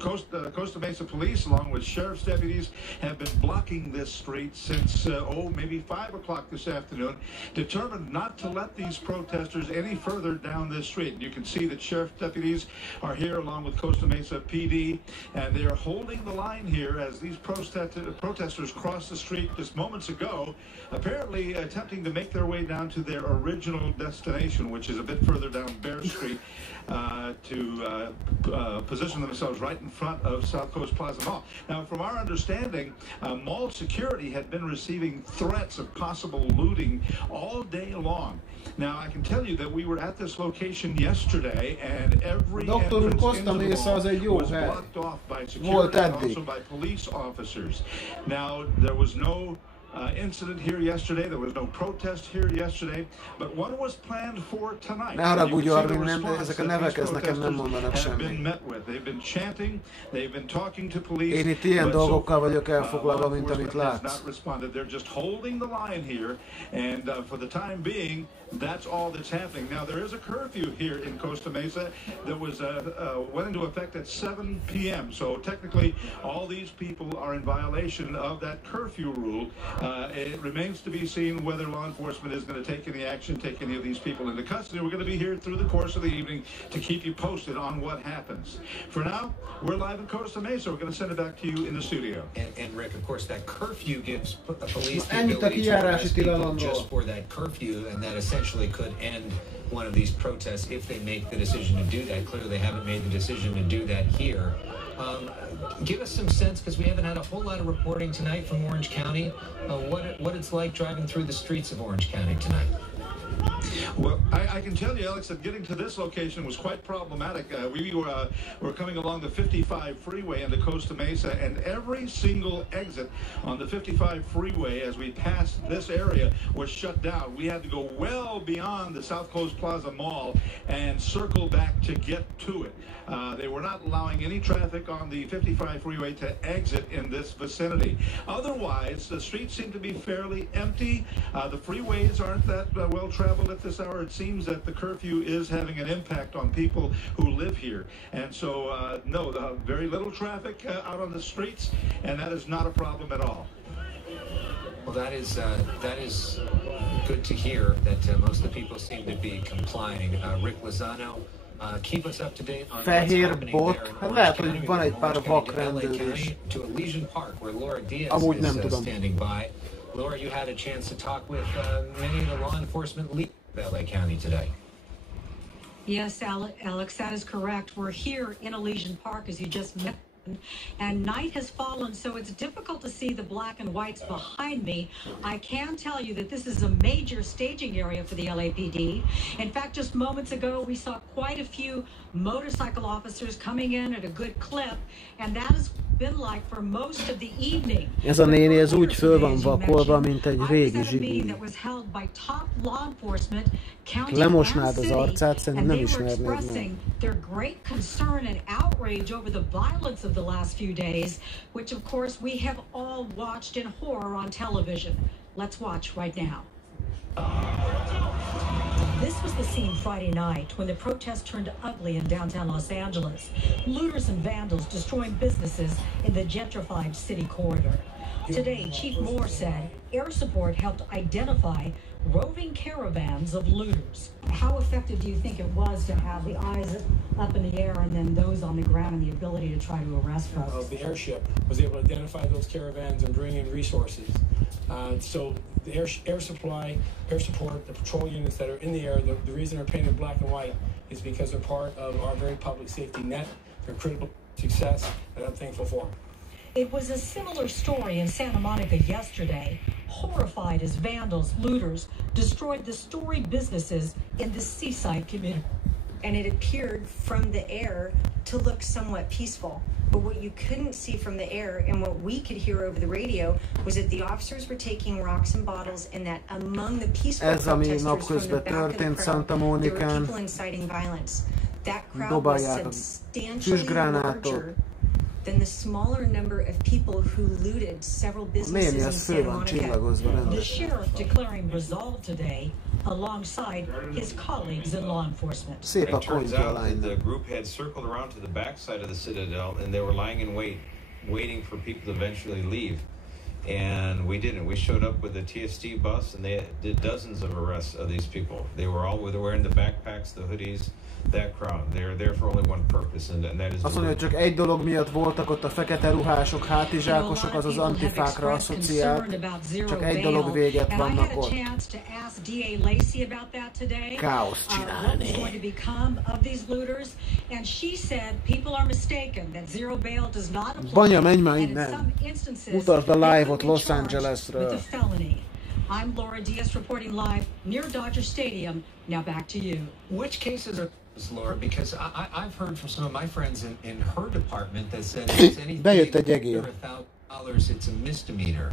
Costa Mesa Police, along with sheriff's deputies, have been blocking this street since, maybe 5 o'clock this afternoon, determined not to let these protesters any further down this street. You can see that sheriff's deputies are here along with Costa Mesa PD, and they are holding the line here as these protesters cross the street just moments ago, apparently attempting to make their way down to their original destination, which is a bit further down Bear Street, to position themselves right in front of South Coast Plaza Mall. Now, from our understanding, mall security had been receiving threats of possible looting all day long. Now, I can tell you that we were at this location yesterday, and every entrance into the mall was blocked off by security and also by police officers. Now, there was no incident here yesterday. There was no protest here yesterday, but one was planned for tonight. Ne haragudj, Armin, ezek a nevek, ez nekem nem mondanak semmit. They've been chanting, they've been talking to police. Én itt ilyen dolgokkal vagyok elfoglalva, mint amit látsz. They're just holding the line here, and for the time being, that's all that's happening. Now, there is a curfew here in Costa Mesa that was went into effect at 7 p.m. So technically, all these people are in violation of that curfew rule. It remains to be seen whether law enforcement is going to take any action, take any of these people into custody. We're going to be here through the course of the evening to keep you posted on what happens. For now, we're live in Costa Mesa. We're going to send it back to you in the studio. And Rick, of course, that curfew gives the police the ability to arrest people just for that curfew, and that essentially could end one of these protests if they make the decision to do that. Clearly, they haven't made the decision to do that here. Give us some sense, because we haven't had a whole lot of reporting tonight from Orange County, what it's like driving through the streets of Orange County tonight. Well, I can tell you, Alex, that getting to this location was quite problematic. We were coming along the 55 freeway into Costa Mesa, and every single exit on the 55 freeway as we passed this area was shut down. We had to go well beyond the South Coast Plaza Mall and circle back to get to it. They were not allowing any traffic on the 55 freeway to exit in this vicinity. Otherwise, the streets seem to be fairly empty. The freeways aren't that well traveled at this hour. It seems that the curfew is having an impact on people who live here. And so, no, very little traffic out on the streets, and that is not a problem at all. Well, that is good to hear that most of the people seem to be complying. Rick Lozano, keep us up to date on Fehér bot, hát lehet, hogy van egy pár vakrendőr is. To Elysian Park, where Laura Diaz is standing by. Laura, you had a chance to talk with many of the law enforcement leaders of LA County today. Yes, Alex, that is correct. We're here in Elysian Park, as you just mentioned, and night has fallen, so it's difficult to see the black and whites behind me. I can tell you that this is a major staging area for the LAPD. In fact, just moments ago, we saw quite a few motorcycle officers coming in at a good clip, and that has been like for most of the evening. Ez a néni, ez úgy föl van vakolva, mint egy régi zsibli. Lemosnád az arcát, szerintem nem ismernéd meg. Their great concern and outrage over the violence of the last few days, which of course we have all watched in horror on television. Let's watch right now. This was the scene Friday night when the protest turned ugly in downtown Los Angeles. Looters and vandals destroying businesses in the gentrified city corridor. Today, Chief Moore said air support helped identify roving caravans of looters. How effective do you think it was to have the eyes up in the air and then those on the ground and the ability to try to arrest folks? The airship was able to identify those caravans and bring in resources. So the air supply, air support, the patrol units that are in the air, the reason they're painted black and white is because they're part of our very public safety net. They're critical to success, and I'm thankful for them. It was a similar story in Santa Monica yesterday. Horrified as vandals, looters, destroyed the storied businesses in the seaside community. And it appeared from the air to look somewhat peaceful. But what you couldn't see from the air and what we could hear over the radio was that the officers were taking rocks and bottles and that among the peaceful protesters from the back of the crowd, there were people inciting violence. That crowd was substantially larger than the smaller number of people who looted several businesses in Santa Monica. The sheriff declaring resolve today alongside his colleagues in law enforcement. It turns out that the group had circled around to the backside of the Citadel and they were lying in wait, waiting for people to eventually leave. And we didn't. We showed up with a TST bus and they did dozens of arrests of these people. They were all wearing the backpacks, the hoodies, that crowd. They're there for only one purpose, and that is. Azt mondja, hogy csak egy dolog miatt voltak ott a fekete ruhások, hátizsákosok, az az antifákra asszociált. Csak egy dolog véget vannak ott. Káosz csinálni. Banya, menj már innen! Mutasd a live-ot Los Angelesről. I'm Laura Diaz reporting live near Dodger Stadium. Now back to you. Which cases are those, Laura? Because I've heard from some of my friends in her department that said if it's anything under $1,000, it's a misdemeanor.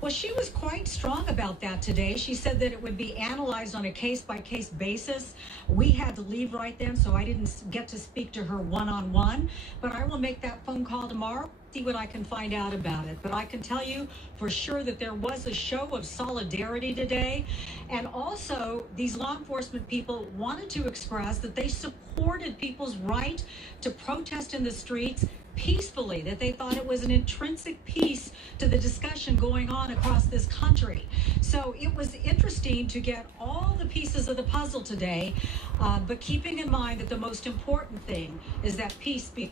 Well, she was quite strong about that today. She said that it would be analyzed on a case-by-case basis. We had to leave right then, so I didn't get to speak to her one-on-one. But I will make that phone call tomorrow, see what I can find out about it. But I can tell you for sure that there was a show of solidarity today. And also, these law enforcement people wanted to express that they supported people's right to protest in the streets peacefully, that they thought it was an intrinsic piece to the discussion going on across this country. So it was interesting to get all the pieces of the puzzle today, but keeping in mind that the most important thing is that peace be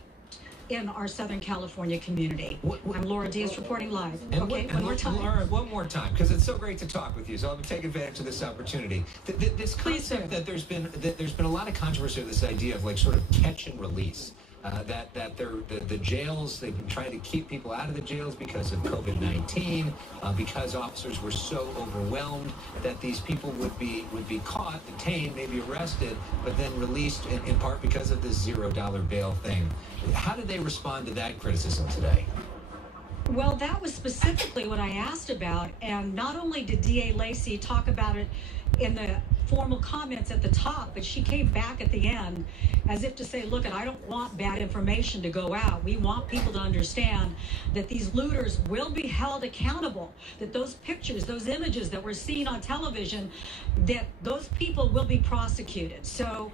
in our Southern California community. I'm Laura Diaz reporting live. Okay, one more time. Laura, one more time, because it's so great to talk with you. So I'm going to take advantage of this opportunity. This concept that there's been a lot of controversy with this idea of like sort of catch and release. That the jails, they've been trying to keep people out of the jails because of COVID-19, because officers were so overwhelmed that these people would be caught, detained, maybe arrested, but then released in part because of this $0 bail thing. How did they respond to that criticism today? Well, that was specifically what I asked about, and not only did DA Lacey talk about it in the formal comments at the top, but she came back at the end as if to say, look, I don't want bad information to go out. We want people to understand that these looters will be held accountable, that those pictures, those images that were seen on television, that those people will be prosecuted. So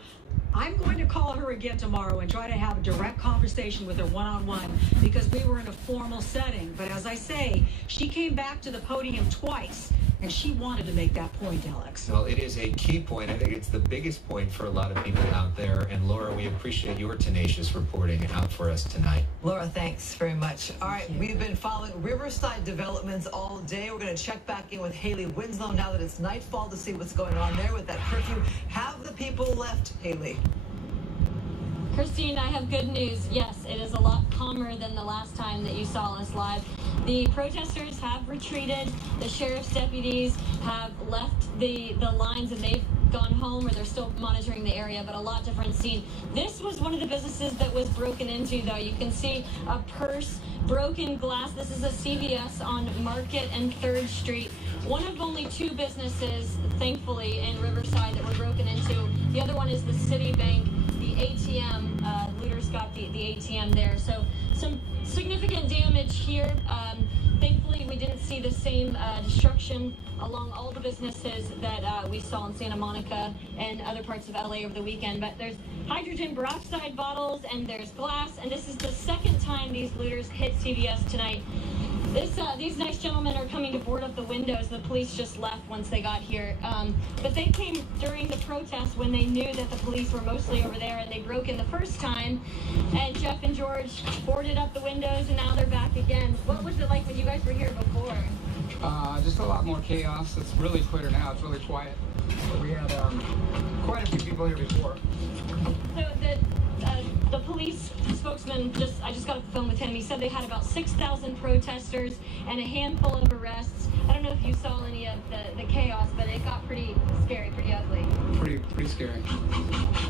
I'm going to call her again tomorrow and try to have a direct conversation with her one-on-one because we were in a formal setting. But as I say, she came back to the podium twice. And she wanted to make that point, Alex. Well, it is a key point. I think it's the biggest point for a lot of people out there. And Laura, we appreciate your tenacious reporting out for us tonight. Laura, thanks very much. All right, we've been following Riverside developments all day. We're going to check back in with Haley Winslow now that it's nightfall to see what's going on there with that curfew. Have the people left, Haley? Christine, I have good news. Yes, it is a lot calmer than the last time that you saw us live. The protesters have retreated. The sheriff's deputies have left the lines and they've gone home, or they're still monitoring the area, but a lot different scene. This was one of the businesses that was broken into, though. You can see a purse, broken glass. This is a CVS on Market and 3rd Street. One of only 2 businesses, thankfully, in Riverside that were broken into. The other one is the Citibank. The ATM, looters got the ATM there. So some significant damage here. Thankfully, we didn't see the same destruction along all the businesses that we saw in Santa Monica and other parts of LA over the weekend. But there's hydrogen peroxide bottles and there's glass. And this is the second time these looters hit CVS tonight. These nice gentlemen are coming to board up the windows. The police just left once they got here. But they came during the protest when they knew that the police were mostly over there, and they broke in the first time. And Jeff and George boarded up the windows, and now they're back again. What was it like when you guys were here before? Just a lot more chaos. It's really clear now. It's really quiet. We had quite a few people here before. So The police spokesman, I just got off the phone with him. He said they had about 6,000 protesters and a handful of arrests. I don't know if you saw any of the chaos, but it got pretty scary, pretty ugly. Pretty scary.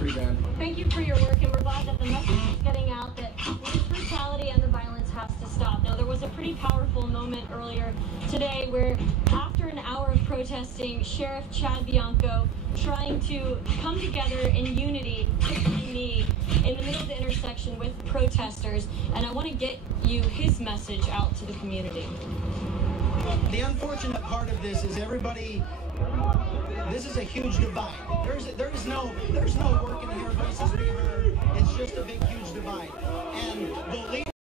Pretty bad. Thank you for your work, and we're glad that the message is getting out that police brutality and the violence has to stop. Now, there was a pretty powerful moment earlier today where, after an hour of protesting, Sheriff Chad Bianco trying to come together in unity, knee in the middle of the intersection with protesters, and I want to get you his message out to the community. The unfortunate part of this is everybody. This is a huge divide. There's no work in here, voices being heard. It's just a big, huge divide, and the leaders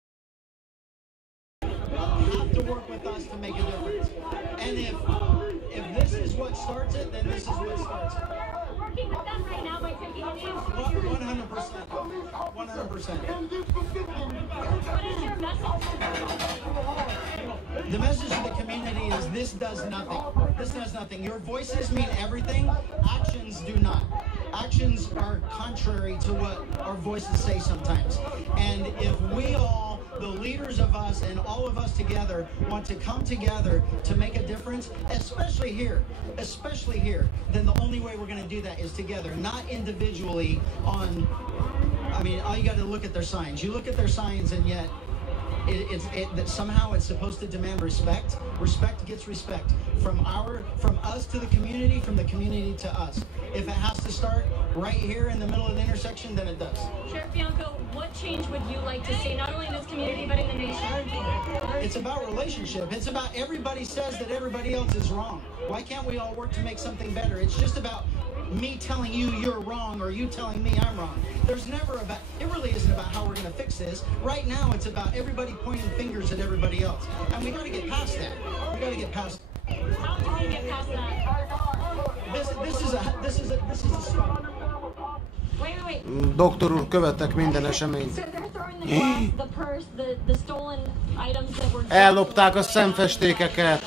have to work with us to make a difference. And if this is what starts it, then this is what starts it. We're working with them right now by taking the news. 100%. 100%. What is your message? The message to the community is this does nothing. This does nothing. Your voices mean everything. Actions do not. Actions are contrary to what our voices say sometimes. And if we all, the leaders of us and all of us together, want to come together to make a difference, especially here, then the only way we're going to do that is together, not individually on, I mean, all you got to look at their signs. You look at their signs and yet that somehow it's supposed to demand respect. Respect gets respect from us to the community, from the community to us. If it has to start right here in the middle of the intersection, then it does. Sheriff Bianco, what change would you like to see, not only in this community, but in the nation? It's about relationship. It's about everybody says that everybody else is wrong. Why can't we all work to make something better? It's just about me telling you you're wrong or you telling me I'm wrong. There's never about, it really isn't about how we're going to fix this. Right now it's about everybody pointing fingers at everybody else. And we got to get past that. We got to get past How do we get past that? This is a struggle. Wait. Doktor úr, követek minden eseményt. So they're throwing the glass, the purse, the stolen items that were... Ellopták a szemfestékeket.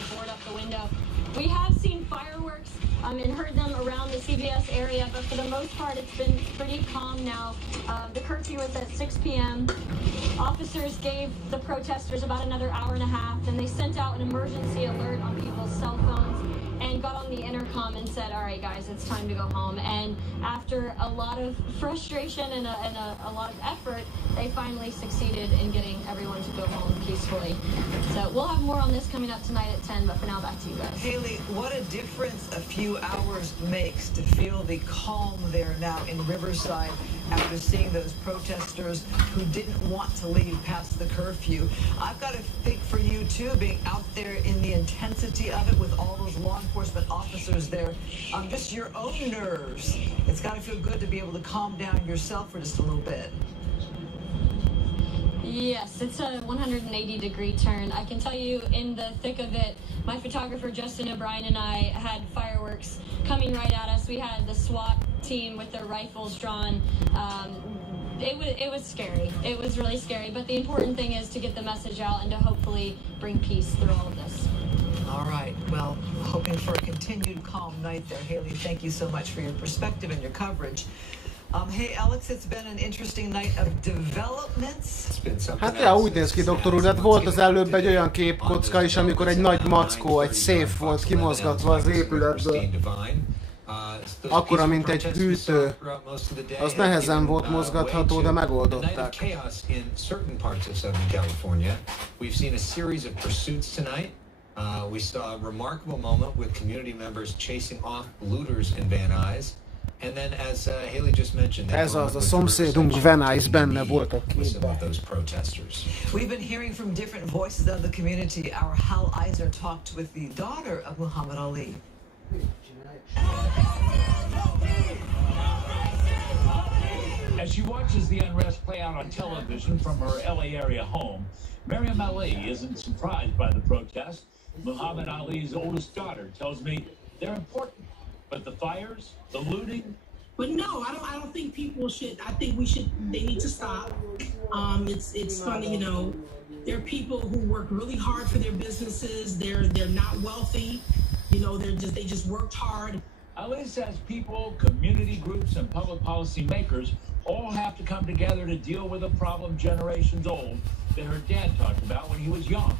We have seen fireworks and heard them around the CBS area, but for the most part it's been pretty calm now. The curfew was at 6 p.m. Officers gave the protesters about another hour and a half, then they sent out an emergency alert on people's cell phones and got on the intercom and said, all right guys, it's time to go home. And after a lot of frustration and a lot of effort, they finally succeeded in getting everyone to go home peacefully. So we'll have more on this coming up tonight at 10, but for now, back to you guys. Haley, what a difference a few hours makes to feel the calm there now in Riverside after seeing those protesters who didn't want to leave past the curfew. I've got to think for you too, being out there in the intensity of it with all those law enforcement officers there, just your own nerves. It's got to feel good to be able to calm down yourself for just a little bit. Yes, it's a 180-degree turn. I can tell you, in the thick of it, my photographer Justin O'Brien and I had fireworks coming right at us. We had the SWAT team with their rifles drawn. It was scary. It was really scary. But the important thing is to get the message out and to hopefully bring peace through all of this. All right. Well, hoping for a continued calm night there, Haley. Thank you so much for your perspective and your coverage. Hey, Alex, it's been an interesting night of developments. Hát ja, úgy néz ki, doktor úr, de volt az előbb egy olyan képkocka is, amikor egy nagy mackó, egy széf volt kimozgatva az épületből. Akkora, mint egy hűtő. Az nehezen volt mozgatható, de megoldották. We saw a remarkable moment with community members chasing off looters in Van Nuys. And then, as Haley just mentioned, ez az, a szomszédunk Van Nuys benne volt a képben. We've been hearing from different voices of the community. Our Hal Eisner talked with the daughter of Muhammad Ali. As she watches the unrest play out on television from her LA area home, Maryam Ali isn't surprised by the protest. Muhammad Ali's oldest daughter tells me they're important, but the fires, the looting. But no, I don't think people should. I think they need to stop. It's funny, you know, there are people who work really hard for their businesses. They're not wealthy, you know, they just worked hard. Ali says people, community groups, and public policy makers all have to come together to deal with a problem generations old that her dad talked about when he was young.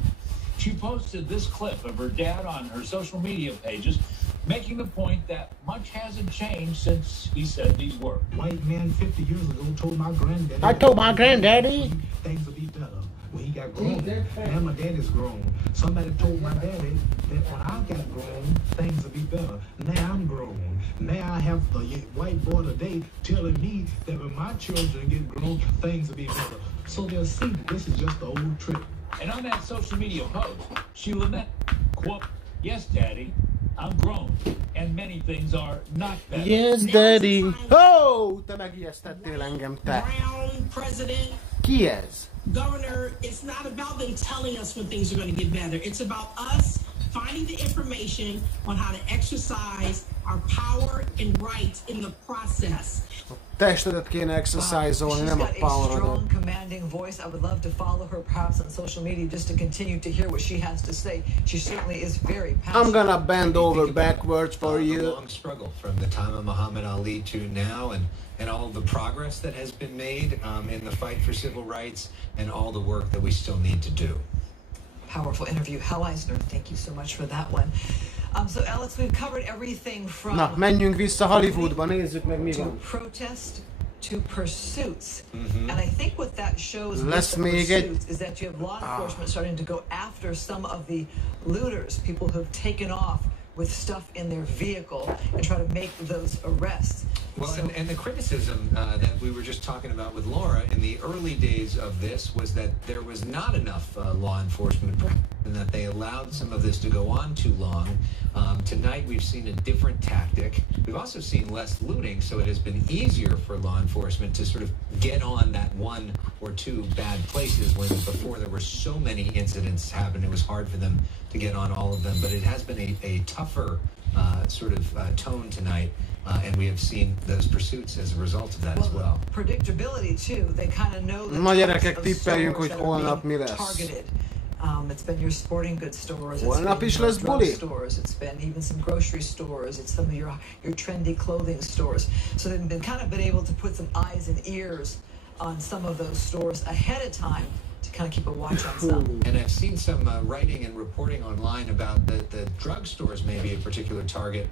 She posted this clip of her dad on her social media pages, making the point that much hasn't changed since he said these words. White man 50 years ago told my granddaddy. I told my granddaddy Things will be better when he got grown. Now my daddy's grown. Somebody told my daddy that when I got grown, things will be better. Now I'm grown. Now I have the white boy today telling me that when my children get grown, things will be better. So they'll see that this is just the old trick. And on that social media post, she lamented, quote, "Yes, Daddy, I'm grown, and many things are not better." Yes, Daddy. Oh, te megijesztettél engem, te. Brown president. Ki ez? Governor, it's not about them telling us when things are going to get better. It's about us finding the information on how to exercise our power and rights in the process. Testedet kéne exercise-olni, nem a power-odat. Strong, commanding voice. I would love to follow her perhaps on social media just to continue to hear what she has to say. She certainly is very passionate. I'm gonna bend over backwards for you. A long struggle from the time of Muhammad Ali to now, and all the progress that has been made in the fight for civil rights and all the work that we still need to do. Powerful interview. Hal Eisner, thank you so much for that one. So Alex, we've covered everything from Na, menjünk vissza Hollywoodba, nézzük meg mi van. protest to pursuits. And I think what that shows Lesz with the még egy... pursuits is that you have law enforcement starting to go after some of the looters, people who have taken off with stuff in their vehicle and try to make those arrests. Well, and the criticism that we were just talking about with Laura in the early days of this was that there was not enough law enforcement and that they allowed some of this to go on too long. Tonight we've seen a different tactic. We've also seen less looting, so it has been easier for law enforcement to sort of get on that one or two bad places when before there were so many incidents happen. It was hard for them to get on all of them, but it has been a tougher sort of tone tonight. And we have seen those pursuits as a result of that as well. Predictability too. They kind of know the Na gyerekek, types of tippeljünk, stores hogy that are holnap being mi lesz. targeted. It's been your sporting goods stores. Holnap is it's been lesz your drug buli. stores. It's been even some grocery stores. It's some of your trendy clothing stores. So they've been kind of been able to put some eyes and ears on some of those stores ahead of time to kind of keep a watch on some. And I've seen some writing and reporting online about the drug stores may be a particular target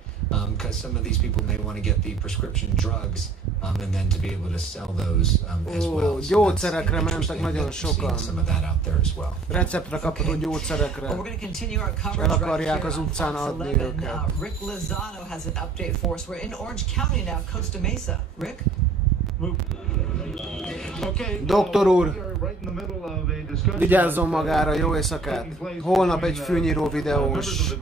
because some of these people may want to get the prescription drugs and then to be able to sell those as well. Gyógyszerekre mentek nagyon sokan. Some of that out there as well. Receptre kapható gyógyszerekre. Well, we're going to continue our És coverage el right akarják here az on utcán Fox adni 11. őket. Rick Lozano has an update for us. We're in Orange County now, Costa Mesa. Rick? Doktor úr, vigyázzon magára, jó éjszakát! Holnap egy fűnyíró videós,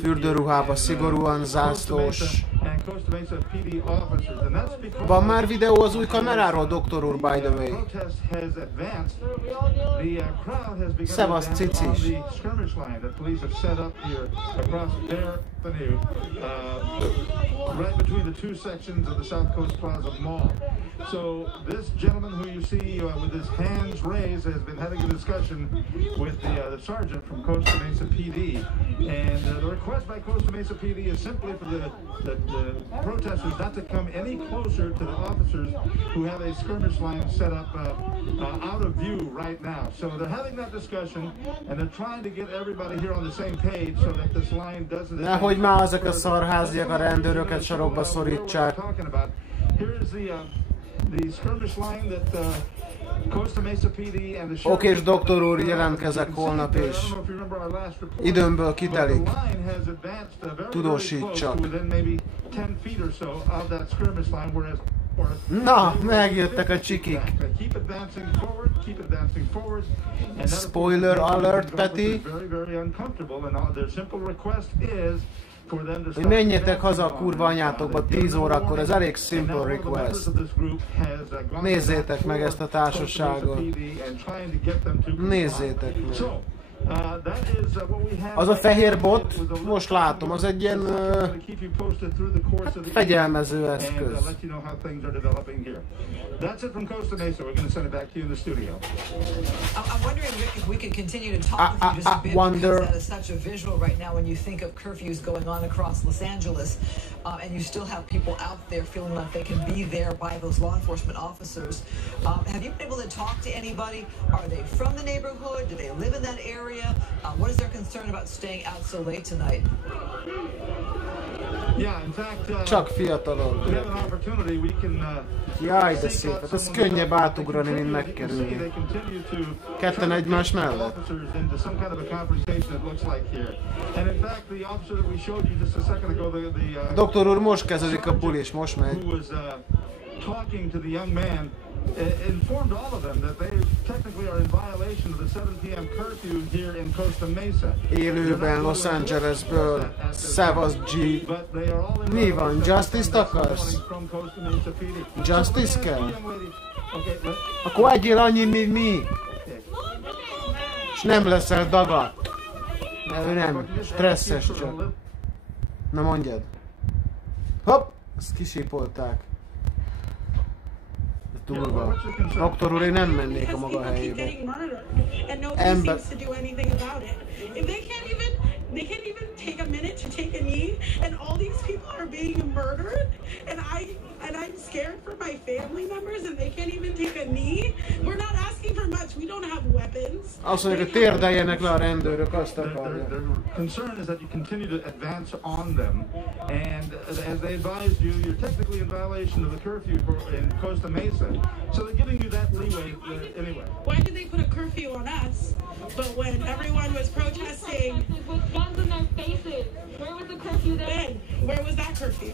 fürdőruhába szigorúan zászlós. Van már videó az új kameráról, doktor úr, by the way? Szevasz, cicis! Right between the two sections of the South Coast Plaza Mall. So this gentleman who you see with his hands raised has been having a discussion with the sergeant from Costa Mesa PD. And the request by Costa Mesa PD is simply for the protesters not to come any closer to the officers who have a skirmish line set up out of view right now. So they're having that discussion and they're trying to get everybody here on the same page so that this line doesn't... Nehogy már ezek a szarháziak a rendőröket sarokba szorítsák. Okés doktor úr, jelentkezek holnap és időmből kitelik. Tudósítsak. Na, megjöttek a csikik. Spoiler alert, Peti. Hogy menjetek haza a kurva anyátokba 10 órakor, ez elég simple request. Nézzétek meg ezt a társaságot. Nézzétek meg. Az a fehér bot, most látom, az egy ilyen fegyelmező eszköz. I'm wondering, Rick, if we could continue to talk with you just a bit, because that is such a visual right now when you think of curfews going on across Los Angeles, and you still have people out there feeling like they can be there by those law enforcement officers. Have you been able to talk to anybody? Are they from the neighborhood? Do they live in that area? What is their concern about staying out so late tonight? Yeah, in fact, Csak fiatalok. we have an opportunity. We can Jaj, de szép. Hát ez könnyebb átugrani, mint megkerülni. Ketten egymás mellett. A doktor úr most kezdődik a buli, és most megy. Informed all of them that they technically are in violation of the 7 p.m. curfew here in Costa Mesa. Élőben Los Angelesből, Szavasz G. Mi van? Justice-t akarsz? Justice kell? Akkor egyél annyi, mint mi. És nem leszel dagadt. Mert ő nem. Stresszes csak. Na mondjad. Hopp! Ezt kisípolták. Durva. Doktor úr, én nem mennék a maga helyébe. Ember... They can't even take a minute to take a knee, and all these people are being murdered, and I'm scared for my family members, and they can't even take a knee. We're not asking for much. We don't have weapons. Azt mondja, hogy térdeljenek le a rendőrök, azt akarja. Their concern is that you continue to advance on them, and as they advised you, you're technically in violation of the curfew in Costa Mesa, so they're giving you that leeway anyway. Why did they put a curfew on us? But when everyone was protesting, with guns in their faces, where was the curfew then? Where was that curfew?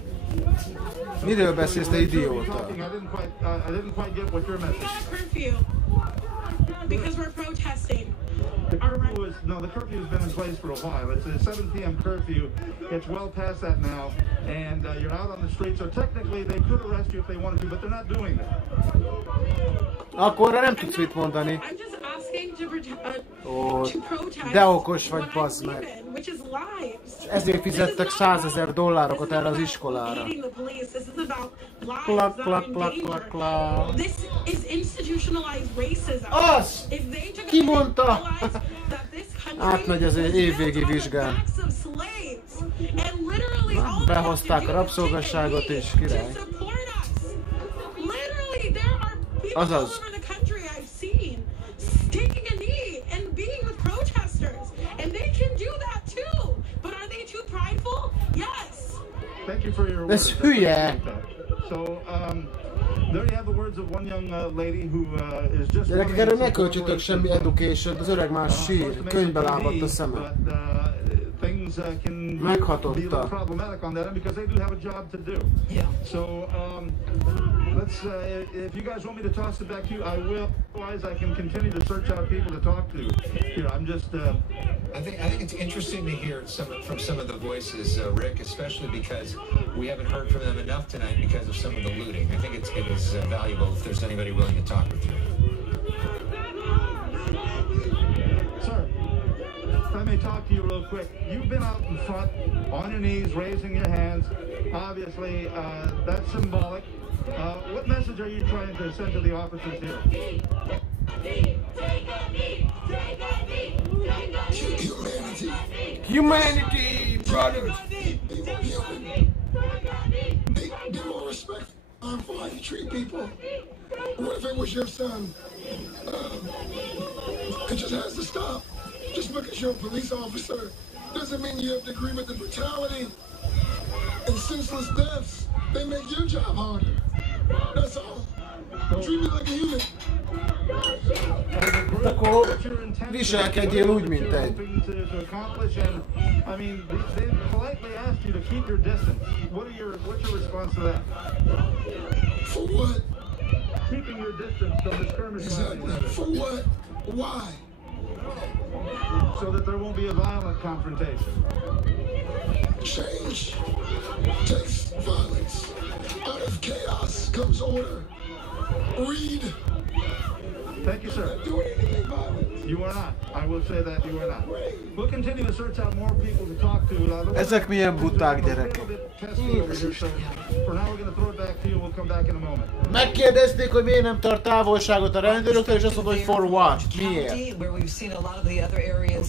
Miről beszélsz, te idióta? I didn't quite get what your message. It's not a curfew because we're protesting. The curfew has been in place for a while. It's a 7 p.m. curfew. It's well past that now, and you're out on the street. So technically, they could arrest you if they wanted to, but they're not doing that. Akkor nem tudsz mit mondani. I'm just asking to protest. De okos vagy, bazd meg. Which is lives. És ezért fizettek $100,000 erre az iskolára. Klak, klak, klak, klak, klak. This is institutionalized racism. Az! Ki mondta? Átmegy az évvégi vizsgán. Behozták a rabszolgasságot és király. Azaz. Ez hülye! Gyerekek, erről ne költsétek semmi education, az öreg már sír, könyvbe lábadt a szeme. Meghatotta. Let's, if you guys want me to toss it back to you, I will. Otherwise, I can continue to search out people to talk to. Here, I'm just. I think it's interesting to hear from some of the voices, Rick, especially because we haven't heard from them enough tonight because of some of the looting. I think it is valuable if there's anybody willing to talk with you. Sir, if I may talk to you real quick. You've been out in front, on your knees, raising your hands. Obviously, that's symbolic. What message are you trying to send to the officers here? Humanity! Humanity, brothers! Be more respectful for how you treat people. What if it was your son? It just has to stop. Just because you're a police officer doesn't mean you have to agree with the brutality and senseless deaths. They make your job harder. That's all. Treat me like a human. Akkor viselkedjél úgy, mint egy. I mean, they politely asked you to keep your distance. What's your response to that? For what? Keeping your distance from the skirmish. Exactly. For what? Why? So that there won't be a violent confrontation. Change takes violence. Out of chaos comes order. Read Thank you, sir. You are not. I will say that you are not. We'll continue to search out more people to talk to. Ezek milyen buták gyerekek. Megkérdezték, hogy miért nem tart távolságot a rendőröktől, és azt mondta, hogy for what? Miért?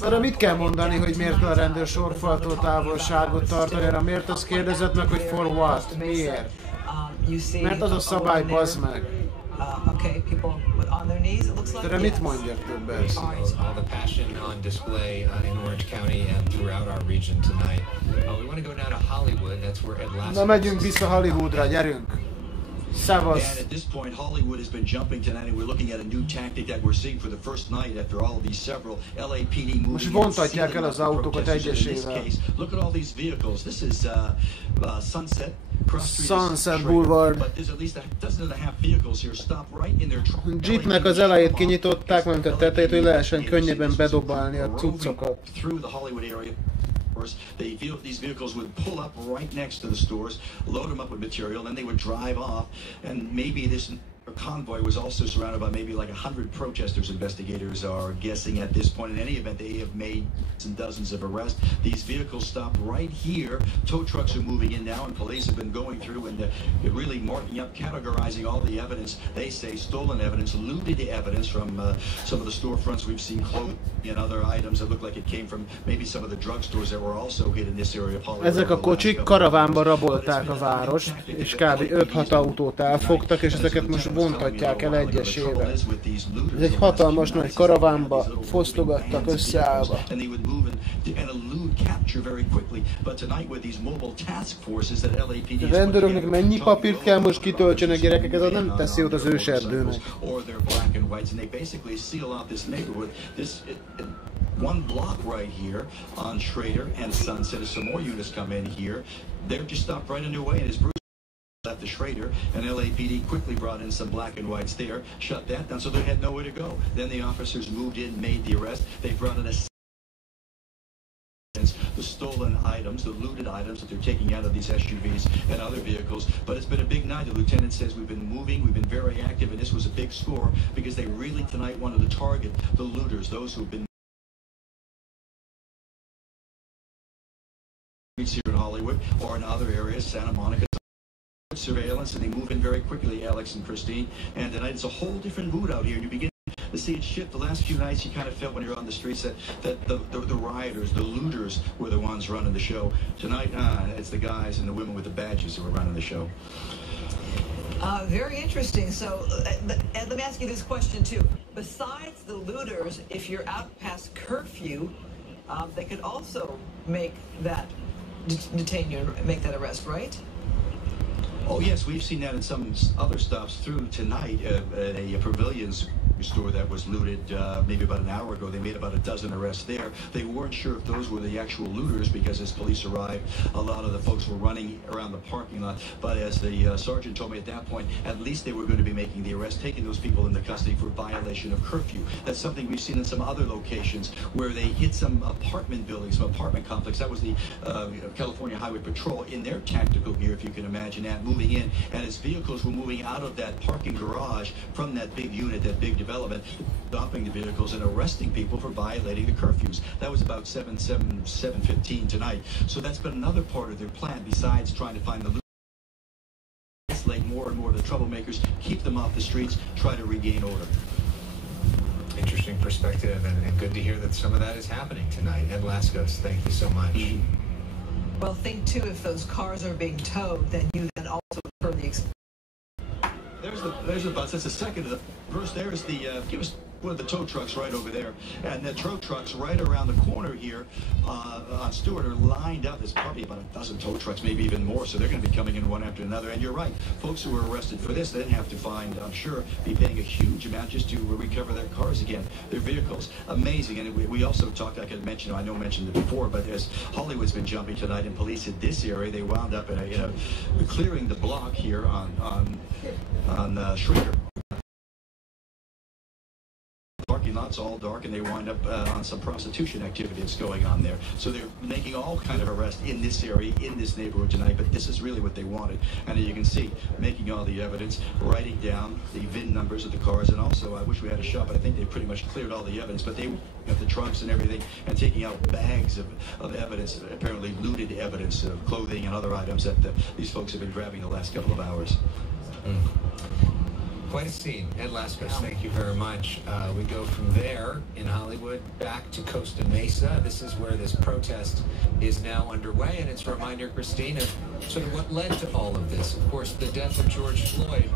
Arra mit kell mondani, hogy miért kell a rendőr sorfaltól távolságot tartani? Arra miért azt kérdezett meg, hogy for what? Miért? Mert az a szabály, bazd meg. Okay, people on their knees. It looks like. Erre mit mondjak többet? All the passion on display in Orange County and throughout our region tonight. We want to go now to Hollywood. That's where Ed Lasso. Na megyünk vissza Hollywoodra, gyerünk. Szevasz. And at this point, Hollywood has been jumping tonight, and we're looking at a new tactic that we're seeing for the first night after all of these several LAPD moving. Most vontatják el az autókat egyesével. Look at all these vehicles. This is Sunset. Sunset Boulevard. Jeepnek az elejét kinyitották, mint a tetejét, hogy lehessen könnyebben bedobálni a cuccokat. These vehicles would pull up right next to the stores, load them up with material, then they would drive off, and maybe this convoy was also surrounded by maybe like 100 protesters. Investigators are guessing at this point. In any event, they have made some dozens of arrests. These vehicles stopped right here. Tow trucks are moving in now, and police have been going through and really marking up, categorizing all the evidence. They say stolen evidence, looted evidence from some of the storefronts. We've seen clothing and other items that look like it came from maybe some of the drugstores that were also hit in this area of Hollywood. Ezek a kocsik karavánba rabolták a várost, és kb. 5-6 autót elfogtak, és ezeket most vontatják el egyesével. Ez egy hatalmas nagy karavánba fosztogattak összeállva. A rendőröknek mennyi papírt kell most kitöltsenek, gyerekek, ez nem teszi jót az őserdőnek. One block right here on Schrader and Sunset, as some more units come in here, they're just stopped right underway, and as Bruce left the Schrader, and LAPD quickly brought in some black and whites there, shut that down, so they had nowhere to go. Then the officers moved in, made the arrest. They brought in the stolen items, the looted items that they're taking out of these SUVs and other vehicles. But it's been a big night. The lieutenant says we've been moving, we've been very active, and this was a big score because they really tonight wanted to target the looters, those who've been here in Hollywood or in other areas, Santa Monica. Surveillance, and they move in very quickly, Alex and Christine. And tonight it's a whole different mood out here. And you begin to see it shift. The last few nights you kind of felt when you're on the streets that the rioters, the looters were the ones running the show. Tonight, it's the guys and the women with the badges who are running the show. Very interesting. So, let me ask you this question too. Besides the looters, if you're out past curfew, they could also make that detain you, make that arrest, right? Oh yes, we've seen that in some other stops through tonight. At a Pavilions store that was looted maybe about an hour ago. They made about a dozen arrests there. They weren't sure if those were the actual looters because as police arrived, a lot of the folks were running around the parking lot. But as the sergeant told me at that point, at least they were going to be making the arrest, taking those people into custody for violation of curfew. That's something we've seen in some other locations where they hit some apartment buildings, some apartment complex. That was the California Highway Patrol in their tactical gear, if you can imagine that, moving in. And as vehicles were moving out of that parking garage from that big unit, that big development, stopping the vehicles and arresting people for violating the curfews. That was about 7:15 tonight. So that's been another part of their plan besides trying to find the looters. Isolate more and more of the troublemakers, keep them off the streets, try to regain order. Interesting perspective, and good to hear that some of that is happening tonight. Ed Laskos, thank you so much. Well, think too, if those cars are being towed, then you then also incur the expense. There's the bus. That's the second of the first. There's the give us one of the tow trucks right over there, and the tow trucks right around the corner here on Stewart are lined up. There's probably about a dozen tow trucks, maybe even more. So they're going to be coming in one after another. And you're right, folks who were arrested for this, they didn't have to find, I'm sure, be paying a huge amount just to recover their cars again, their vehicles. Amazing. And we also talked, like I mentioned, I know I mentioned it before, but as Hollywood's been jumping tonight and police in this area, they wound up in clearing the block here on Schrader. Parking lot it's all dark, and they wind up on some prostitution activity that's going on there. So they're making all kind of arrests in this area, in this neighborhood tonight, but this is really what they wanted. And as you can see, making all the evidence, writing down the VIN numbers of the cars, and also, I wish we had a shot, but I think they pretty much cleared all the evidence, but they got the trunks and everything, and taking out bags of evidence, apparently looted evidence of clothing and other items that these folks have been grabbing the last couple of hours. Quite a scene. Ed Laskus, thank you very much. We go from there in Hollywood back to Costa Mesa. This is where this protest is now underway, and it's a reminder, Christine, of sort of what led to all of this. Of course, the death of George Floyd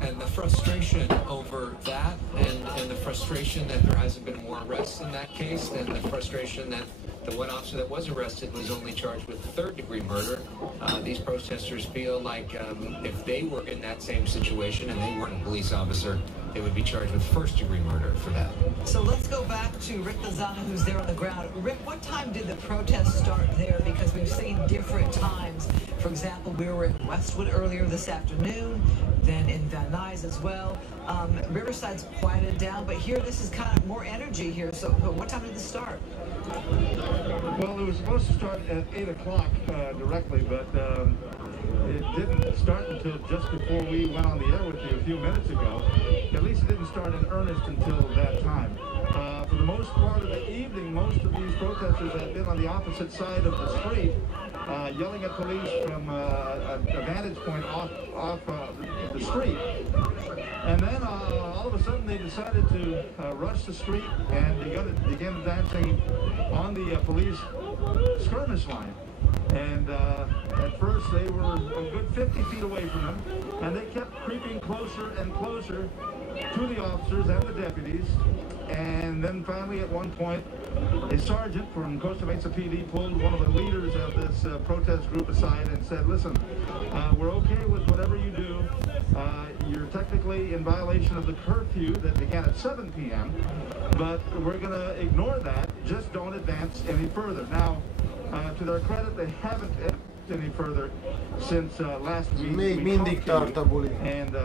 and the frustration over that, and the frustration that there hasn't been more arrests in that case, and the frustration that the one officer that was arrested was only charged with third-degree murder. These protesters feel like if they were in that same situation and they weren't a police officer, they would be charged with first-degree murder for that. So let's go back to Rick Lozano, who's there on the ground. Rick, what time did the protest start there? Because we've seen different times. For example, we were in Westwood earlier this afternoon, then in Van Nuys as well. Riverside's quieted down, but here this is kind of more energy here. So what time did this start? Well, it was supposed to start at 8 o'clock directly, but it didn't start until just before we went on the air with you a few minutes ago. At least it didn't start in earnest until that time. For the most part of the evening, most of these protesters had been on the opposite side of the street, yelling at police from a vantage point off the street. And then all of a sudden they decided to rush the street and began dancing on the police skirmish line. And at first they were a good 50 feet away from them, and they kept creeping closer and closer to the officers and the deputies. And then finally, at one point, a sergeant from Costa Mesa PD pulled one of the leaders of this protest group aside and said, listen, we're okay with whatever you do. You're technically in violation of the curfew that began at 7 p.m., but we're going to ignore that. Just don't advance any further. Now, to their credit, they haven't advanced any further since last week. And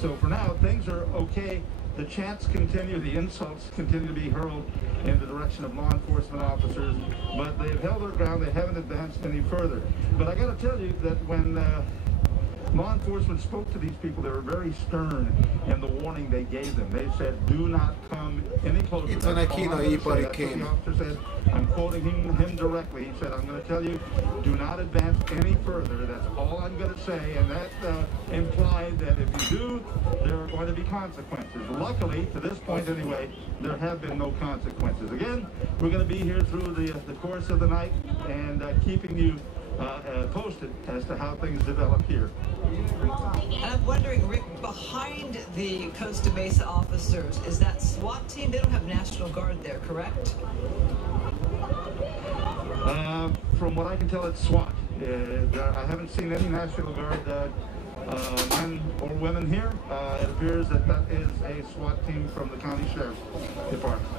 so for now, things are okay. The chants continue, the insults continue to be hurled in the direction of law enforcement officers, but they've held their ground. They haven't advanced any further. But I got to tell you that when law enforcement spoke to these people, they were very stern in the warning they gave them. They said, do not come any closer. That's all I'm going to say. That's what the officer said. I'm quoting him directly. He said, I'm going to tell you, do not advance any further. That's all I'm going to say. And that implied that if you do, there are going to be consequences. Luckily, to this point anyway, there have been no consequences. Again, we're going to be here through the course of the night and keeping you posted as to how things develop here. And I'm wondering, Rick, behind the Costa Mesa officers, is that SWAT team? They don't have National Guard there, correct? From what I can tell, it's SWAT. I haven't seen any National Guard men or women here. It appears that that is a SWAT team from the County Sheriff's Department.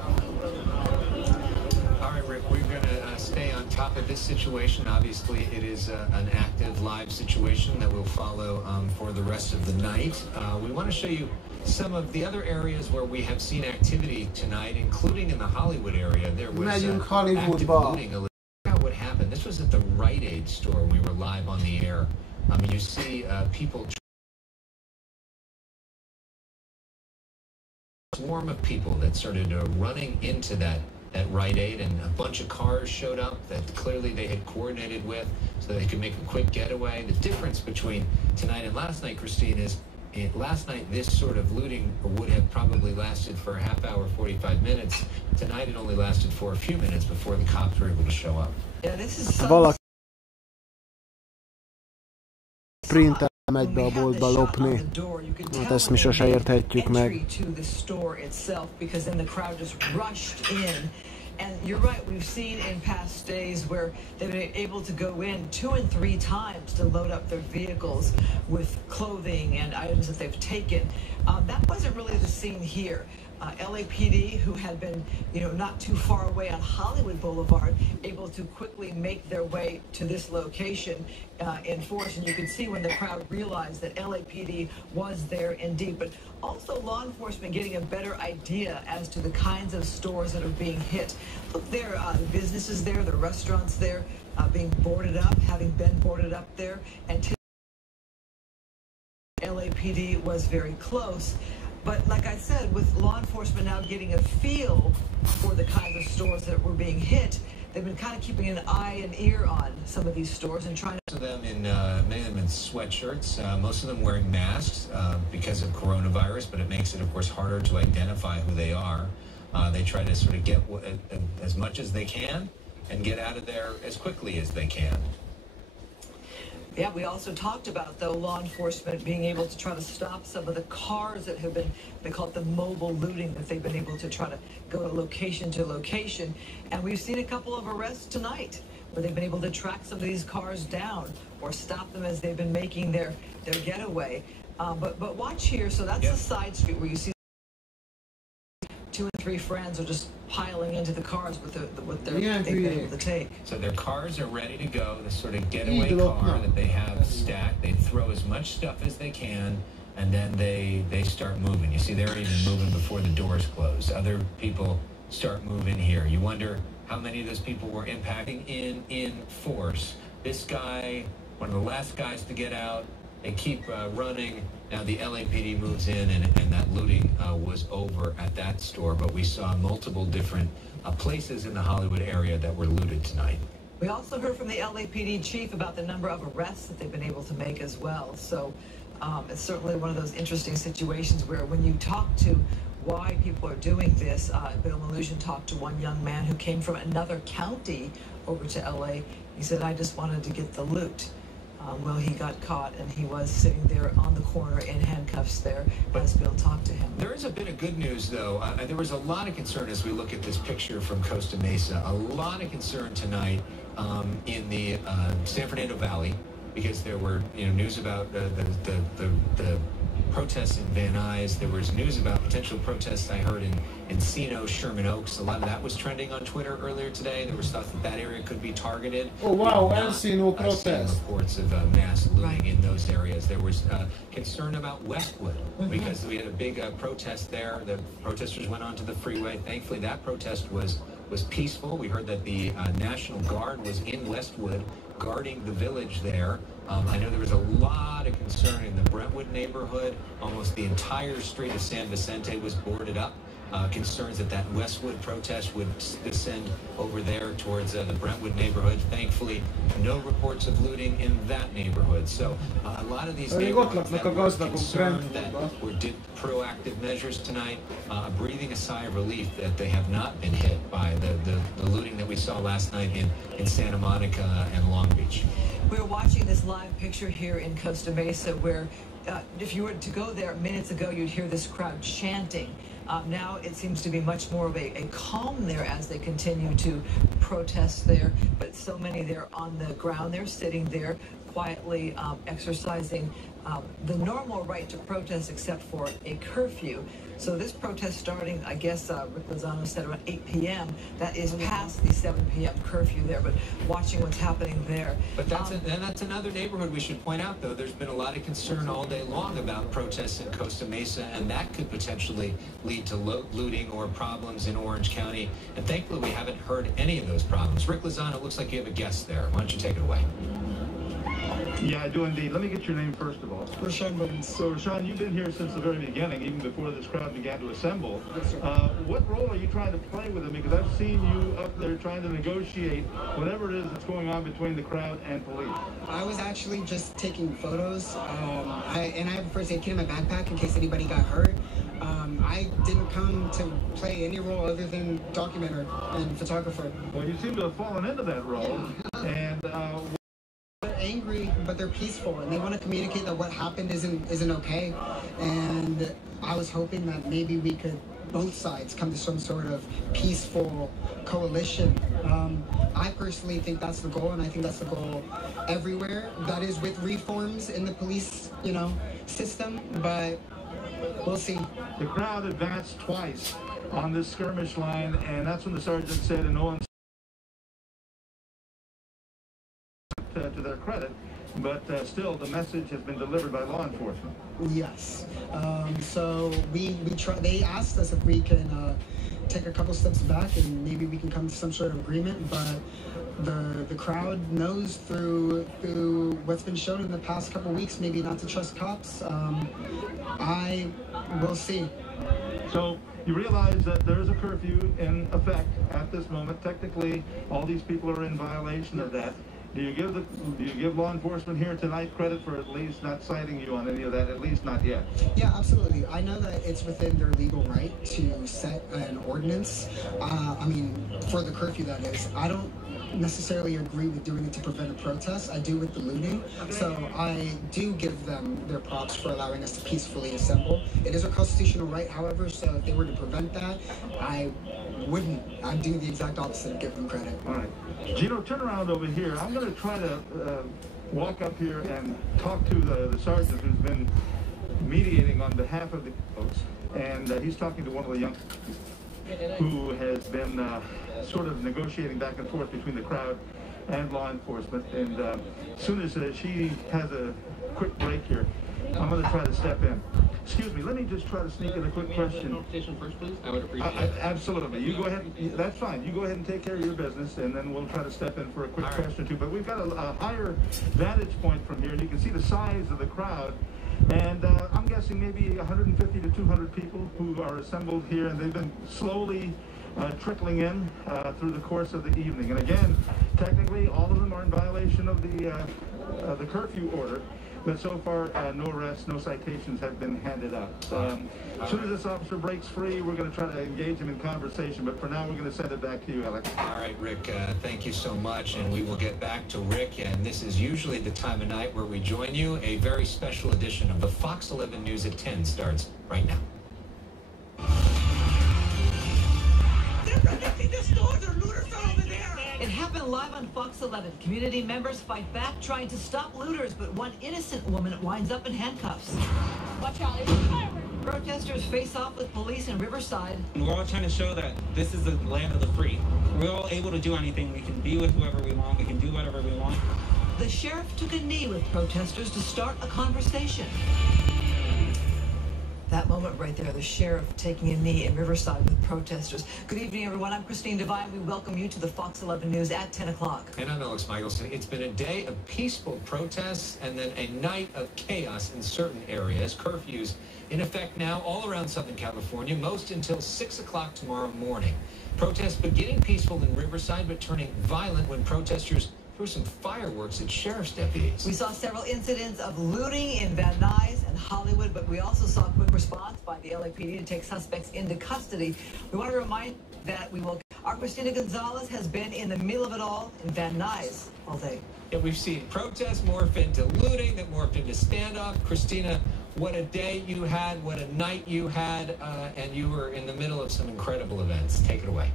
All right, Rick, we're going to stay on top of this situation. Obviously, it is an active, live situation that we'll follow for the rest of the night. We want to show you some of the other areas where we have seen activity tonight, including in the Hollywood area. There was active looting. Look at what happened. This was at the Rite Aid store. We were live on the air. You see people... swarm of people that started running into that Rite Aid, and a bunch of cars showed up that clearly they had coordinated with so they could make a quick getaway. The difference between tonight and last night, Christine, is last night this sort of looting would have probably lasted for a half hour, 45 minutes. Tonight it only lasted for a few minutes before the cops were able to show up. Yeah, this is so... Sprintel megy be a boltba lopni. Hát ezt mi sose érthetjük meg. And you're right, we've seen in past days where they've been able to go in 2 and 3 times to load up their vehicles with clothing and items that they've taken. That wasn't really the scene here. LAPD, who had been, not too far away on Hollywood Boulevard, able to quickly make their way to this location in force. And you could see when the crowd realized that LAPD was there indeed. But also law enforcement getting a better idea as to the kinds of stores that are being hit. Look there, the businesses there, the restaurants there being boarded up, having been boarded up there. And LAPD was very close. But like I said, with law enforcement now getting a feel for the kinds of stores that were being hit, they've been kind of keeping an eye and ear on some of these stores and trying to... Many of them in sweatshirts, most of them wearing masks because of coronavirus, but it makes it, of course, harder to identify who they are. They try to sort of get as much as they can and get out of there as quickly as they can. Yeah, we also talked about, though, law enforcement being able to try to stop some of the cars that have been, they call it the mobile looting, that they've been able to try to go location to location. And we've seen a couple of arrests tonight where they've been able to track some of these cars down or stop them as they've been making their getaway. But watch here. So that's the side street where you see 2 and 3 friends are just piling into the cars with what they've been able to take. So their cars are ready to go, the sort of getaway car that they have stacked. They throw as much stuff as they can, and then they start moving. You see, they're even moving before the doors close. Other people start moving here. You wonder how many of those people were impacting in force. This guy, one of the last guys to get out, they keep running. Now the LAPD moves in, and that looting was over at that store. But we saw multiple different places in the Hollywood area that were looted tonight. We also heard from the LAPD chief about the number of arrests that they've been able to make as well. So it's certainly one of those interesting situations where when you talk to why people are doing this, Bill Malusian talked to one young man who came from another county over to LA. He said, I just wanted to get the loot. Well, he got caught, and he was sitting there on the corner in handcuffs there as Bill talked to him. There is a bit of good news, though. There was a lot of concern as we look at this picture from Costa Mesa. A lot of concern tonight in the San Fernando Valley, because there were news about the protests in Van Nuys. There was news about potential protests I heard in Encino, Sherman Oaks. A lot of that was trending on Twitter earlier today. There was thought that area could be targeted. Oh wow, Encino protest. Reports of mass looting in those areas. There was concern about Westwood because we had a big protest there. The protesters went onto the freeway. Thankfully, that protest was peaceful. We heard that the National Guard was in Westwood guarding the village there. I know there was a lot of concern in the Brentwood neighborhood. Almost the entire street of San Vicente was boarded up. Concerns that Westwood protest would descend over there towards the Brentwood neighborhood. Thankfully, no reports of looting in that neighborhood. So a lot of these neighborhoods that were concerned that did proactive measures tonight, breathing a sigh of relief that they have not been hit by the looting that we saw last night in Santa Monica and Long Beach. We're watching this live picture here in Costa Mesa where if you were to go there minutes ago, you'd hear this crowd chanting. Now it seems to be much more of a calm there as they continue to protest there, but so many there on the ground, they're sitting there quietly exercising the normal right to protest except for a curfew. So this protest starting, I guess Rick Lozano said around 8 p.m. That is past the 7 p.m. curfew there, but watching what's happening there. But that's another neighborhood we should point out, though. There's been a lot of concern all day long about protests in Costa Mesa, and that could potentially lead to looting or problems in Orange County. And thankfully, we haven't heard any of those problems. Rick Lozano, it looks like you have a guest there. Why don't you take it away? Yeah, I do indeed. Let me get your name first of all. Rashawn. So, Rashawn, you've been here since the very beginning, even before this crowd began to assemble. Yes, sir. What role are you trying to play with them? Because I've seen you up there trying to negotiate whatever it is that's going on between the crowd and police. I was actually just taking photos, and I have a first aid kit in my backpack in case anybody got hurt. I didn't come to play any role other than documenter and photographer. Well, you seem to have fallen into that role, and they're angry, but they're peaceful, and they want to communicate that what happened isn't okay. And I was hoping that maybe we could, both sides, come to some sort of peaceful coalition. I personally think that's the goal, and I think that's the goal everywhere. That is with reforms in the police, system. But we'll see. The crowd advanced twice on this skirmish line, and that's when the sergeant said, and no one to their credit, but still the message has been delivered by law enforcement. Yes. So we try. They asked us if we can take a couple steps back and maybe we can come to some sort of agreement, but the crowd knows through what's been shown in the past couple weeks, maybe not to trust cops. I will see. So you realize that there is a curfew in effect at this moment. Technically, all these people are in violation of that. Do you give law enforcement here tonight credit for at least not citing you on any of that? At least not yet. Yeah, absolutely. I know that it's within their legal right to set an ordinance. I mean, for the curfew, that is. I don't necessarily agree with doing it to prevent a protest. I do with the looting. So I do give them their props for allowing us to peacefully assemble. It is a constitutional right, however, so if they were to prevent that, I wouldn't. I'd do the exact opposite and give them credit. All right. Gino, turn around over here. I'm going to try to walk up here and talk to the sergeant who's been mediating on behalf of the folks, and he's talking to one of the young who has been sort of negotiating back and forth between the crowd and law enforcement. And as soon as she has a quick break here, I'm going to try to step in. Excuse me, let me just try to sneak in a quick question. Notification first, please. I would appreciate it. Absolutely. You go ahead. That's fine. You go ahead and take care of your business, and then we'll try to step in for a quick question too. But we've got a higher vantage point from here, and you can see the size of the crowd. And I'm guessing maybe 150 to 200 people who are assembled here, and they've been slowly trickling in through the course of the evening. And again, technically, all of them are in violation of the curfew order. But so far, no arrests, no citations have been handed out. As soon as this officer breaks free, we're going to try to engage him in conversation. But for now, we're going to send it back to you, Alex. All right, Rick, thank you so much. And we will get back to Rick. And this is usually the time of night where we join you. A very special edition of the Fox 11 News at 10 starts right now. They're protecting the stores. Their looters are over there. It happened live on Fox 11. Community members fight back trying to stop looters, but one innocent woman winds up in handcuffs. Watch out, it's a firework. Protesters face off with police in Riverside. We're all trying to show that this is the land of the free. We're all able to do anything. We can be with whoever we want. We can do whatever we want. The sheriff took a knee with protesters to start a conversation. That moment right there, the sheriff taking a knee in Riverside with protesters. Good evening, everyone. I'm Christine Devine. We welcome you to the Fox 11 News at 10 o'clock. And I'm Alex Michelson. It's been a day of peaceful protests and then a night of chaos in certain areas. Curfews in effect now all around Southern California, most until 6 o'clock tomorrow morning. Protests beginning peaceful in Riverside, but turning violent when protesters threw some fireworks at sheriff's deputies. We saw several incidents of looting in Van Nuys and Hollywood, but we also saw a quick response by the LAPD to take suspects into custody. We want to remind that our Christina Gonzalez has been in the middle of it all in Van Nuys all day. Yeah, we've seen protests morph into looting, that morphed into standoff. Christina, what a day you had, what a night you had, and you were in the middle of some incredible events. Take it away.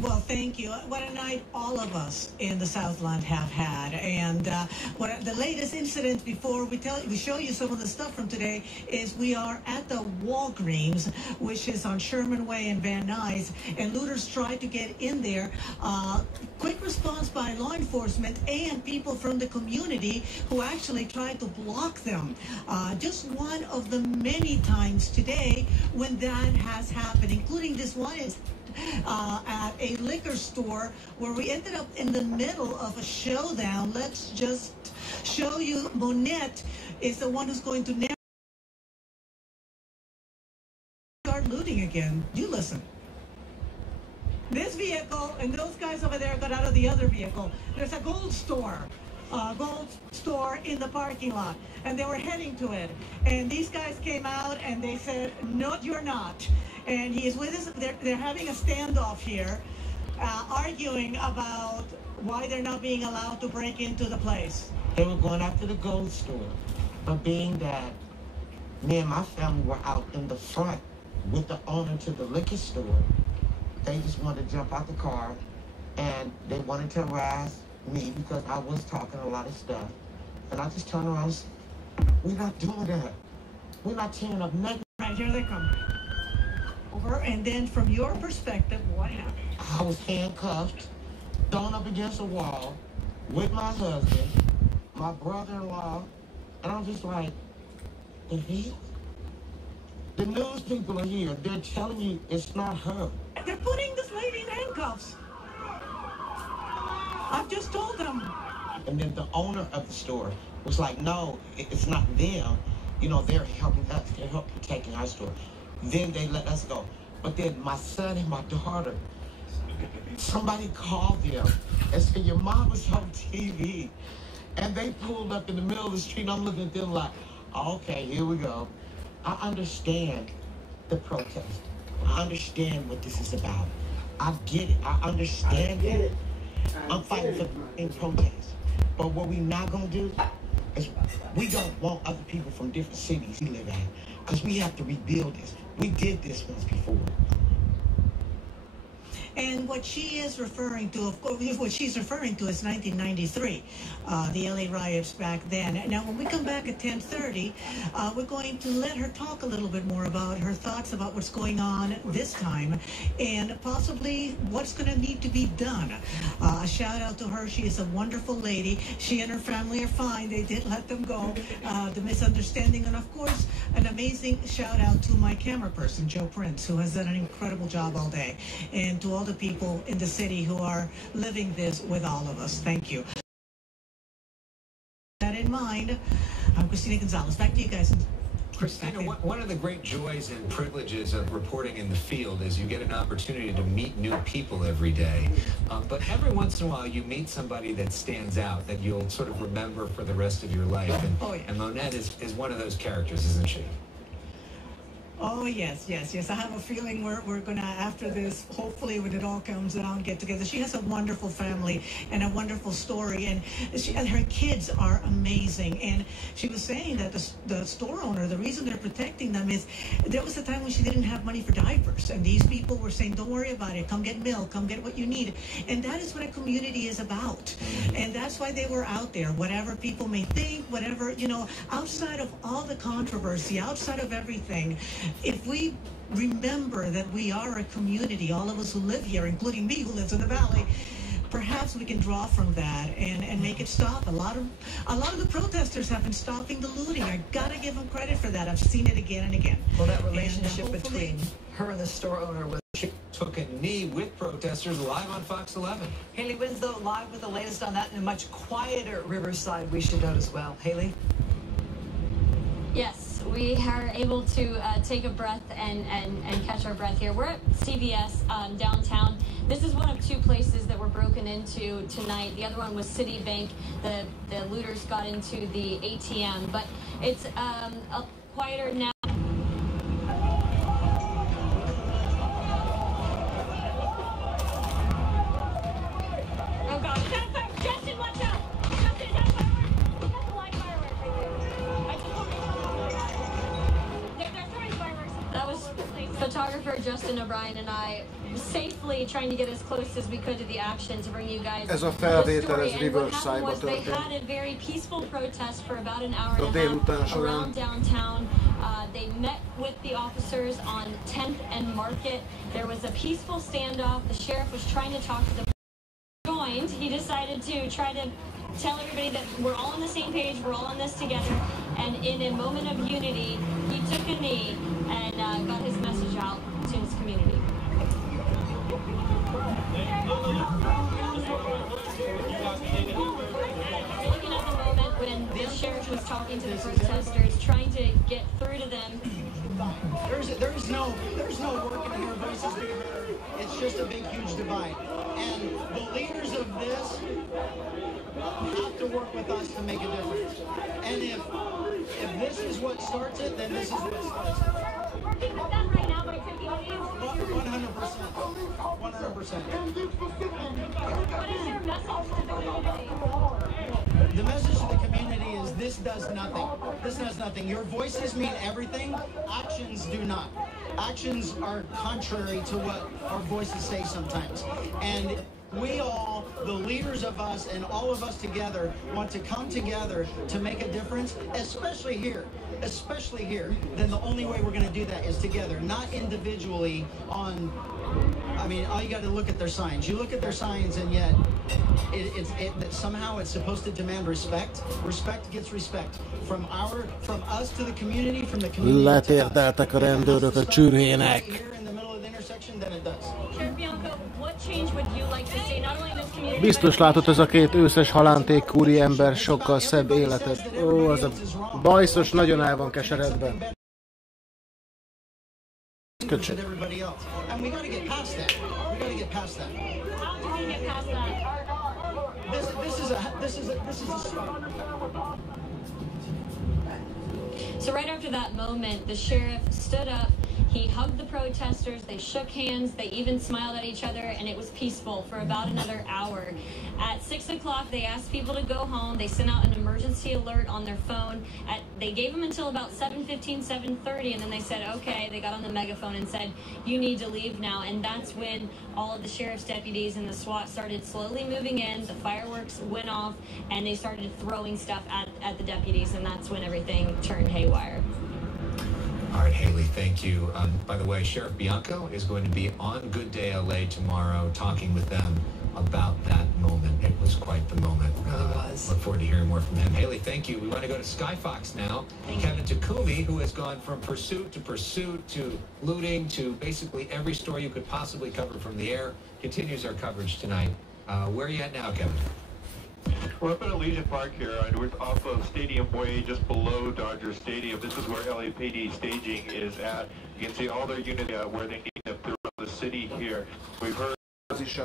Well, thank you. What a night all of us in the Southland have had. And what the latest incident before we show you some of the stuff from today is we are at the Walgreens, which is on Sherman Way in Van Nuys, and looters tried to get in there. Quick response by law enforcement and people from the community who actually tried to block them. Just one of the many times today when that has happened, including this one is at a liquor store where we ended up in the middle of a showdown. Let's just show you. Monette is the one who's going to now start looting again. You listen. This vehicle and those guys over there got out of the other vehicle. There's a gold store in the parking lot, and they were heading to it. And these guys came out and they said, "No, you're not." And he is with us. They're having a standoff here, arguing about why they're not being allowed to break into the place. They were going after the gold store, but being that me and my family were out in the front with the owner to the liquor store, they just wanted to jump out the car, and they wanted to harass me because I was talking a lot of stuff. And I just turned around and said, "We're not doing that. We're not tearing up nothing. Right, here they come. Over, and then from your perspective, what happened? I was handcuffed, thrown up against a wall with my husband, my brother-in-law, and I'm just like, the hell? The news people are here. They're telling you it's not her. They're putting this lady in handcuffs. I've just told them. And then the owner of the store was like, no, it's not them. You know, they're helping us. They're helping protecting our store. Then they let us go. But then my son and my daughter, somebody called them and said, your mom was on TV. And they pulled up in the middle of the street. And I'm looking at them like, okay, here we go. I understand the protest. I understand what this is about. I get it. I understand it. I'm fighting for the protest. But what we're not going to do is we don't want other people from different cities to live at. Because we have to rebuild this. We did this once before. And what she is referring to, of course, what she's referring to is 1993, the LA riots back then. Now, when we come back at 10:30, we're going to let her talk a little bit more about her thoughts about what's going on this time and possibly what's going to need to be done. A shout out to her. She is a wonderful lady. She and her family are fine. They did let them go. The misunderstanding, and of course, an amazing shout out to my camera person, Joe Prince, who has done an incredible job all day, and to all the people in the city who are living this with all of us. Thank you. That in mind, I'm Christina Gonzalez. Back to you guys. Christina, one of the great joys and privileges of reporting in the field is you get an opportunity to meet new people every day. But every once in a while you meet somebody that stands out that you'll sort of remember for the rest of your life. And Monette is one of those characters, isn't she? Oh, yes, yes, yes. I have a feeling we're going to, after this, hopefully when it all comes down, get together. She has a wonderful family and a wonderful story, and her kids are amazing. And she was saying that the store owner, the reason they're protecting them is there was a time when she didn't have money for diapers, and these people were saying, don't worry about it. Come get milk. Come get what you need. And that is what a community is about. And that's why they were out there. Whatever people may think, whatever, you know, outside of all the controversy, outside of everything, if we remember that we are a community, all of us who live here, including me who lives in the valley, perhaps we can draw from that and make it stop. A lot of the protesters have been stopping the looting. I gotta give them credit for that. I've seen it again and again. Well, that relationship between her and the store owner was... She took a knee with protesters live on Fox 11. Haley Winslow live with the latest on that in a much quieter Riverside, we should note as well. Haley? Yes, we are able to take a breath and catch our breath here. We're at CVS downtown. This is one of two places that were broken into tonight. The other one was Citibank. The looters got into the ATM, but it's a quieter now. Oh God, is that a fire? Justin, watch out! Justin, is that a firework? That's a live firework right there. I just want to they're throwing fireworks. That was photographer Justin O'Brien and I safely trying to get as close as we could to the action to bring you guys Ez a the felvétel, story. ez And what happened RIVERSIDE-ba was they történt. had a very peaceful protest for about an hour A and a délután half során. around downtown. They met with the officers on 10th and Market. There was a peaceful standoff. The sheriff was trying to talk to the joined. He decided to try to tell everybody that we're all on the same page, we're all in this together, and in a moment of unity, he took a knee and got his message out to his community. Looking at the moment when the sheriff was talking to the protesters, trying to get through to them. There's no working to hear voices being heard. It's just a big, huge divide. And the leaders of this have to work with us to make a difference. And if this is what starts it, then this is what starts it. We're working with them right now by taking a knee. 100%. 100%. What is your message to the community? The message to the community is this does nothing. This does nothing. Your voices mean everything. Actions do not. Actions are contrary to what our voices say sometimes. And we all, the leaders of us and all of us together, want to come together to make a difference, especially here. Especially here. Then the only way we're going to do that is together, not individually on... I mean, all you got to look at their signs. You look at their signs, and yet somehow it's supposed to demand respect. Respect gets respect from us to the community, from the community. Letérdeltek a rendőrök a csürhének. Biztos látott ez a két őszes halánték úri ember sokkal szebb életet. Ó, az a bajszos nagyon el van keseredve. With everybody else, and we got to get past that. We got to get past that. How do we get past that? This is a start. So right after that moment, the sheriff stood up. He hugged the protesters, they shook hands, they even smiled at each other, and it was peaceful for about another hour. At 6 o'clock, they asked people to go home. They sent out an emergency alert on their phone. They gave them until about 7:15, 7:30, and then they said, okay, they got on the megaphone and said, you need to leave now. And that's when all of the sheriff's deputies and the SWAT started slowly moving in. The fireworks went off, and they started throwing stuff at the deputies, and that's when everything turned haywire. All right, Haley, thank you. By the way, Sheriff Bianco is going to be on Good Day LA tomorrow talking with them about that moment. It was quite the moment. It really was. Look forward to hearing more from him. Haley, thank you. We want to go to Skyfox now. Kevin Takumi, who has gone from pursuit to looting to basically every story you could possibly cover from the air, continues our coverage tonight. Where are you at now, Kevin? We're up at Elysian Park here. We're off of Stadium Way, just below Dodger Stadium. This is where LAPD staging is at. You can see all their units where they need them throughout the city here. We've heard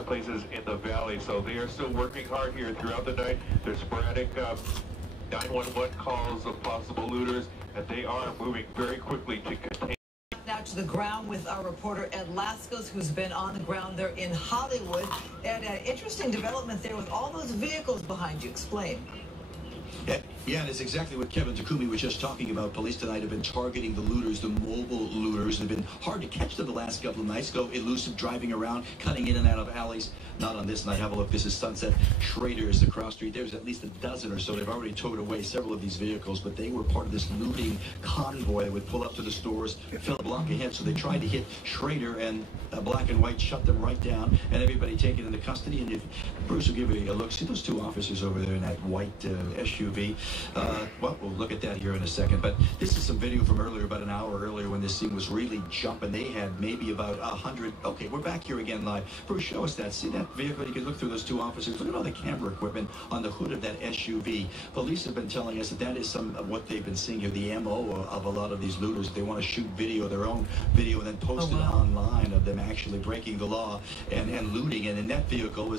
places in the valley, so they are still working hard here throughout the night. There's sporadic 911 calls of possible looters, and they are moving very quickly to contain. Now to the ground with our reporter Ed Lascos, who's been on the ground there in Hollywood. And an interesting development there with all those vehicles behind you. Explain. Yeah, and it's exactly what Kevin Takumi was just talking about. Police tonight have been targeting the looters, the mobile looters. They've been hard to catch them the last couple of nights. Go elusive, driving around, cutting in and out of alleys. Not on this night. Have a look. This is Sunset Schrader's, the cross street. There's at least a dozen or so. They've already towed away several of these vehicles, but they were part of this looting convoy that would pull up to the stores, fill a block ahead. So they tried to hit Schrader, and Black and White shut them right down, and everybody taken into custody. And if Bruce will give you a look, see those two officers over there in that white SUV. Well, we'll look at that here in a second. But this is some video from earlier, about an hour earlier, when this thing was really jumping. They had maybe about 100. Okay, we're back here again live. Bruce, show us that. See that vehicle? You can look through those two officers. Look at all the camera equipment on the hood of that SUV. Police have been telling us that that is some of what they've been seeing here, the MO of a lot of these looters. They want to shoot video, their own video, and then post it online of them actually breaking the law and looting. And in that vehicle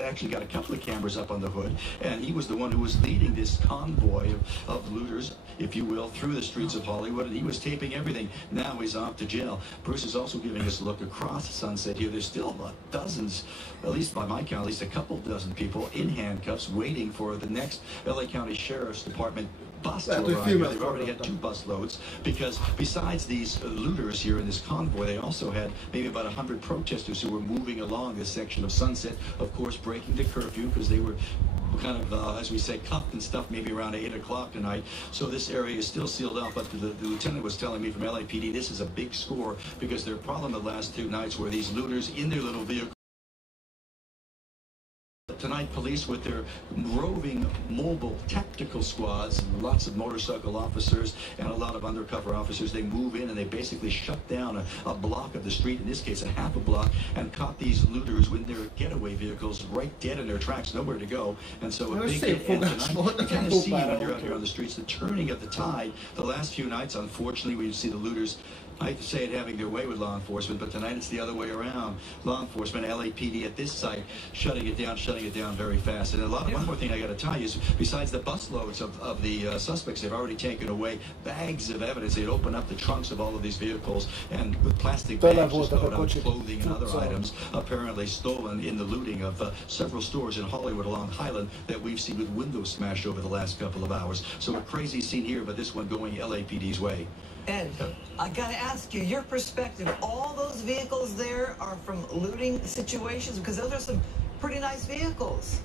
actually got a couple of cameras up on the hood, and he was the one who was leading this convoy of looters, if you will, through the streets of Hollywood, and he was taping everything. Now he's off to jail. Bruce is also giving us a look across Sunset here. There's still dozens, at least by my count, at least a couple dozen people in handcuffs waiting for the next LA County Sheriff's Department bus to arrive. They've already had 2 bus loads, because besides these looters here in this convoy, they also had maybe about 100 protesters who were moving along this section of Sunset, of course breaking the curfew, because they were kind of, as we say, cuffed and stuff maybe around 8 o'clock tonight. So this area is still sealed off, but the lieutenant was telling me from LAPD this is a big score, because their problem the last 2 nights were these looters in their little vehicle. Tonight, police with their roving mobile tactical squads, lots of motorcycle officers and a lot of undercover officers, they move in and they basically shut down a block of the street, in this case a half a block, and caught these looters with their getaway vehicles right dead in their tracks, nowhere to go. And so a big hit tonight. You kind of see when you're out here on the streets the turning of the tide. The last few nights, unfortunately, we see the looters I hate to say it, having their way with law enforcement, but tonight it's the other way around. Law enforcement, LAPD at this site, shutting it down very fast. And one more thing I got to tell you is, besides the busloads of the suspects, they've already taken away bags of evidence. They'd open up the trunks of all of these vehicles, and with plastic bags just load out clothing and other items apparently stolen in the looting of several stores in Hollywood along Highland that we've seen with windows smashed over the last couple of hours. So a crazy scene here, but this one going LAPD's way. Ed, I gotta ask you, your perspective, all those vehicles there are from looting situations? Because those are some pretty nice vehicles.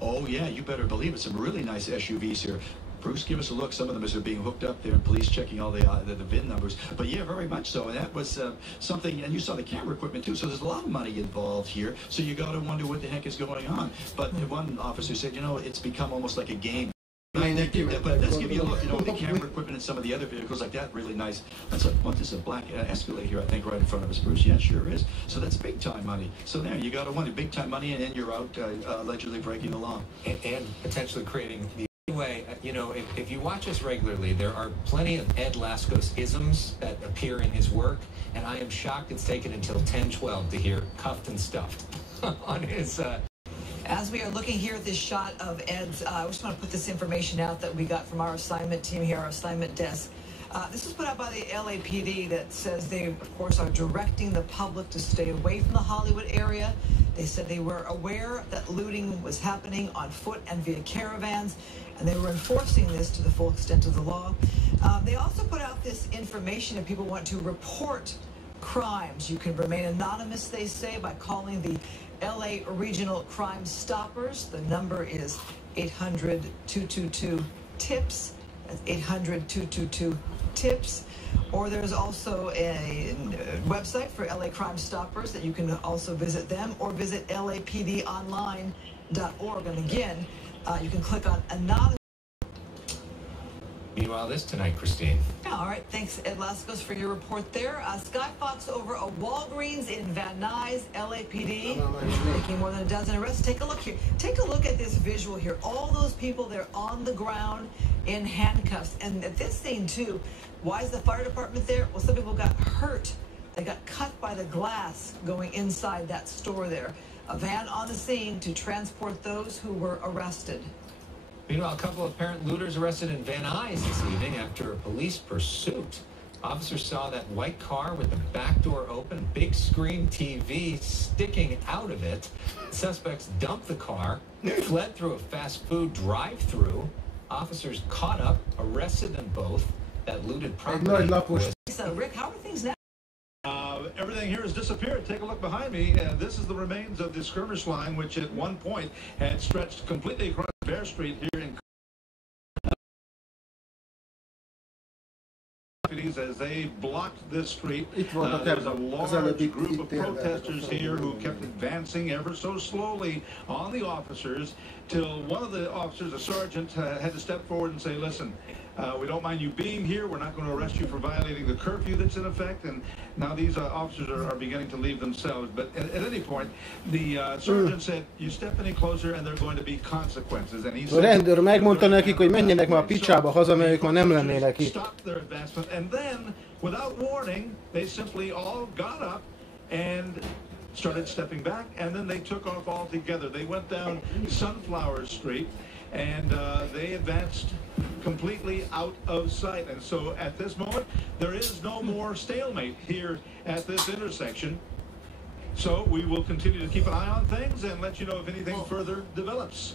Oh yeah, you better believe it. Some really nice SUVs here. Bruce, give us a look. Some of them are being hooked up there, and police checking all the VIN numbers. But yeah, very much so. And that was something, and you saw the camera equipment too. So there's a lot of money involved here. So you got to wonder what the heck is going on. But one officer said, you know, it's become almost like a game. But let's give you a look, you know, the camera equipment and some of the other vehicles like that, really nice. That's a black Escalade here, I think, right in front of us, Bruce. Yeah, sure is. So that's big time money. So there, you got to wonder, big time money, and then you're out allegedly breaking the law. And potentially creating the way, you know, if you watch us regularly, there are plenty of Ed Laskos isms that appear in his work, and I am shocked it's taken until 10-12 to hear cuffed and stuffed on his... As we are looking here at this shot of Ed's, I just want to put this information out that we got from our assignment team here, our assignment desk. This was put out by the LAPD that says they, of course, are directing the public to stay away from the Hollywood area. They said they were aware that looting was happening on foot and via caravans, and they were enforcing this to the full extent of the law. They also put out this information if people want to report crimes. You can remain anonymous, they say, by calling the LA Regional Crime Stoppers. The number is 800-222-TIPS. That's 800-222-TIPS. Or there's also a website for LA Crime Stoppers that you can also visit them, or visit lapdonline.org. And again, you can click on anonymous. Meanwhile, this tonight, Christine. All right, thanks, Ed Laskos, for your report there. Sky Fox over a Walgreens in Van Nuys, LAPD, making more than a dozen arrests. Take a look here. Take a look at this visual here. All those people, they're on the ground in handcuffs. And at this scene, too, why is the fire department there? Well, some people got hurt. They got cut by the glass going inside that store there. A van on the scene to transport those who were arrested. Meanwhile, a couple of apparent looters arrested in Van Nuys this evening after a police pursuit. Officers saw that white car with the back door open, big screen TV sticking out of it. Suspects dumped the car, fled through a fast food drive-through. Officers caught up, arrested them both. That looted property. So, Rick, how are things now? Everything here has disappeared. Take a look behind me. This is the remains of the skirmish line, which at one point had stretched completely across Bear Street here in as they blocked this street. There was a large group of protesters here who kept advancing ever so slowly on the officers till one of the officers, a sergeant, had to step forward and say, listen, we don't mind you being here. We're not going to arrest you for violating the curfew that's in effect. And now these officers are beginning to leave themselves. But at any point, the sergeant said, you step any closer and there are going to be consequences. And he said, a rendőr megmondta nekik, hogy menjenek már a picsába haza, mert ők már nem lennének itt. Stop their advancement. And then, without warning, they simply all got up and started stepping back. And then they took off altogether. They went down Sunflower Street. And they advanced completely out of sight. And so at this moment, there is no more stalemate here at this intersection. So we will continue to keep an eye on things and let you know if anything further develops.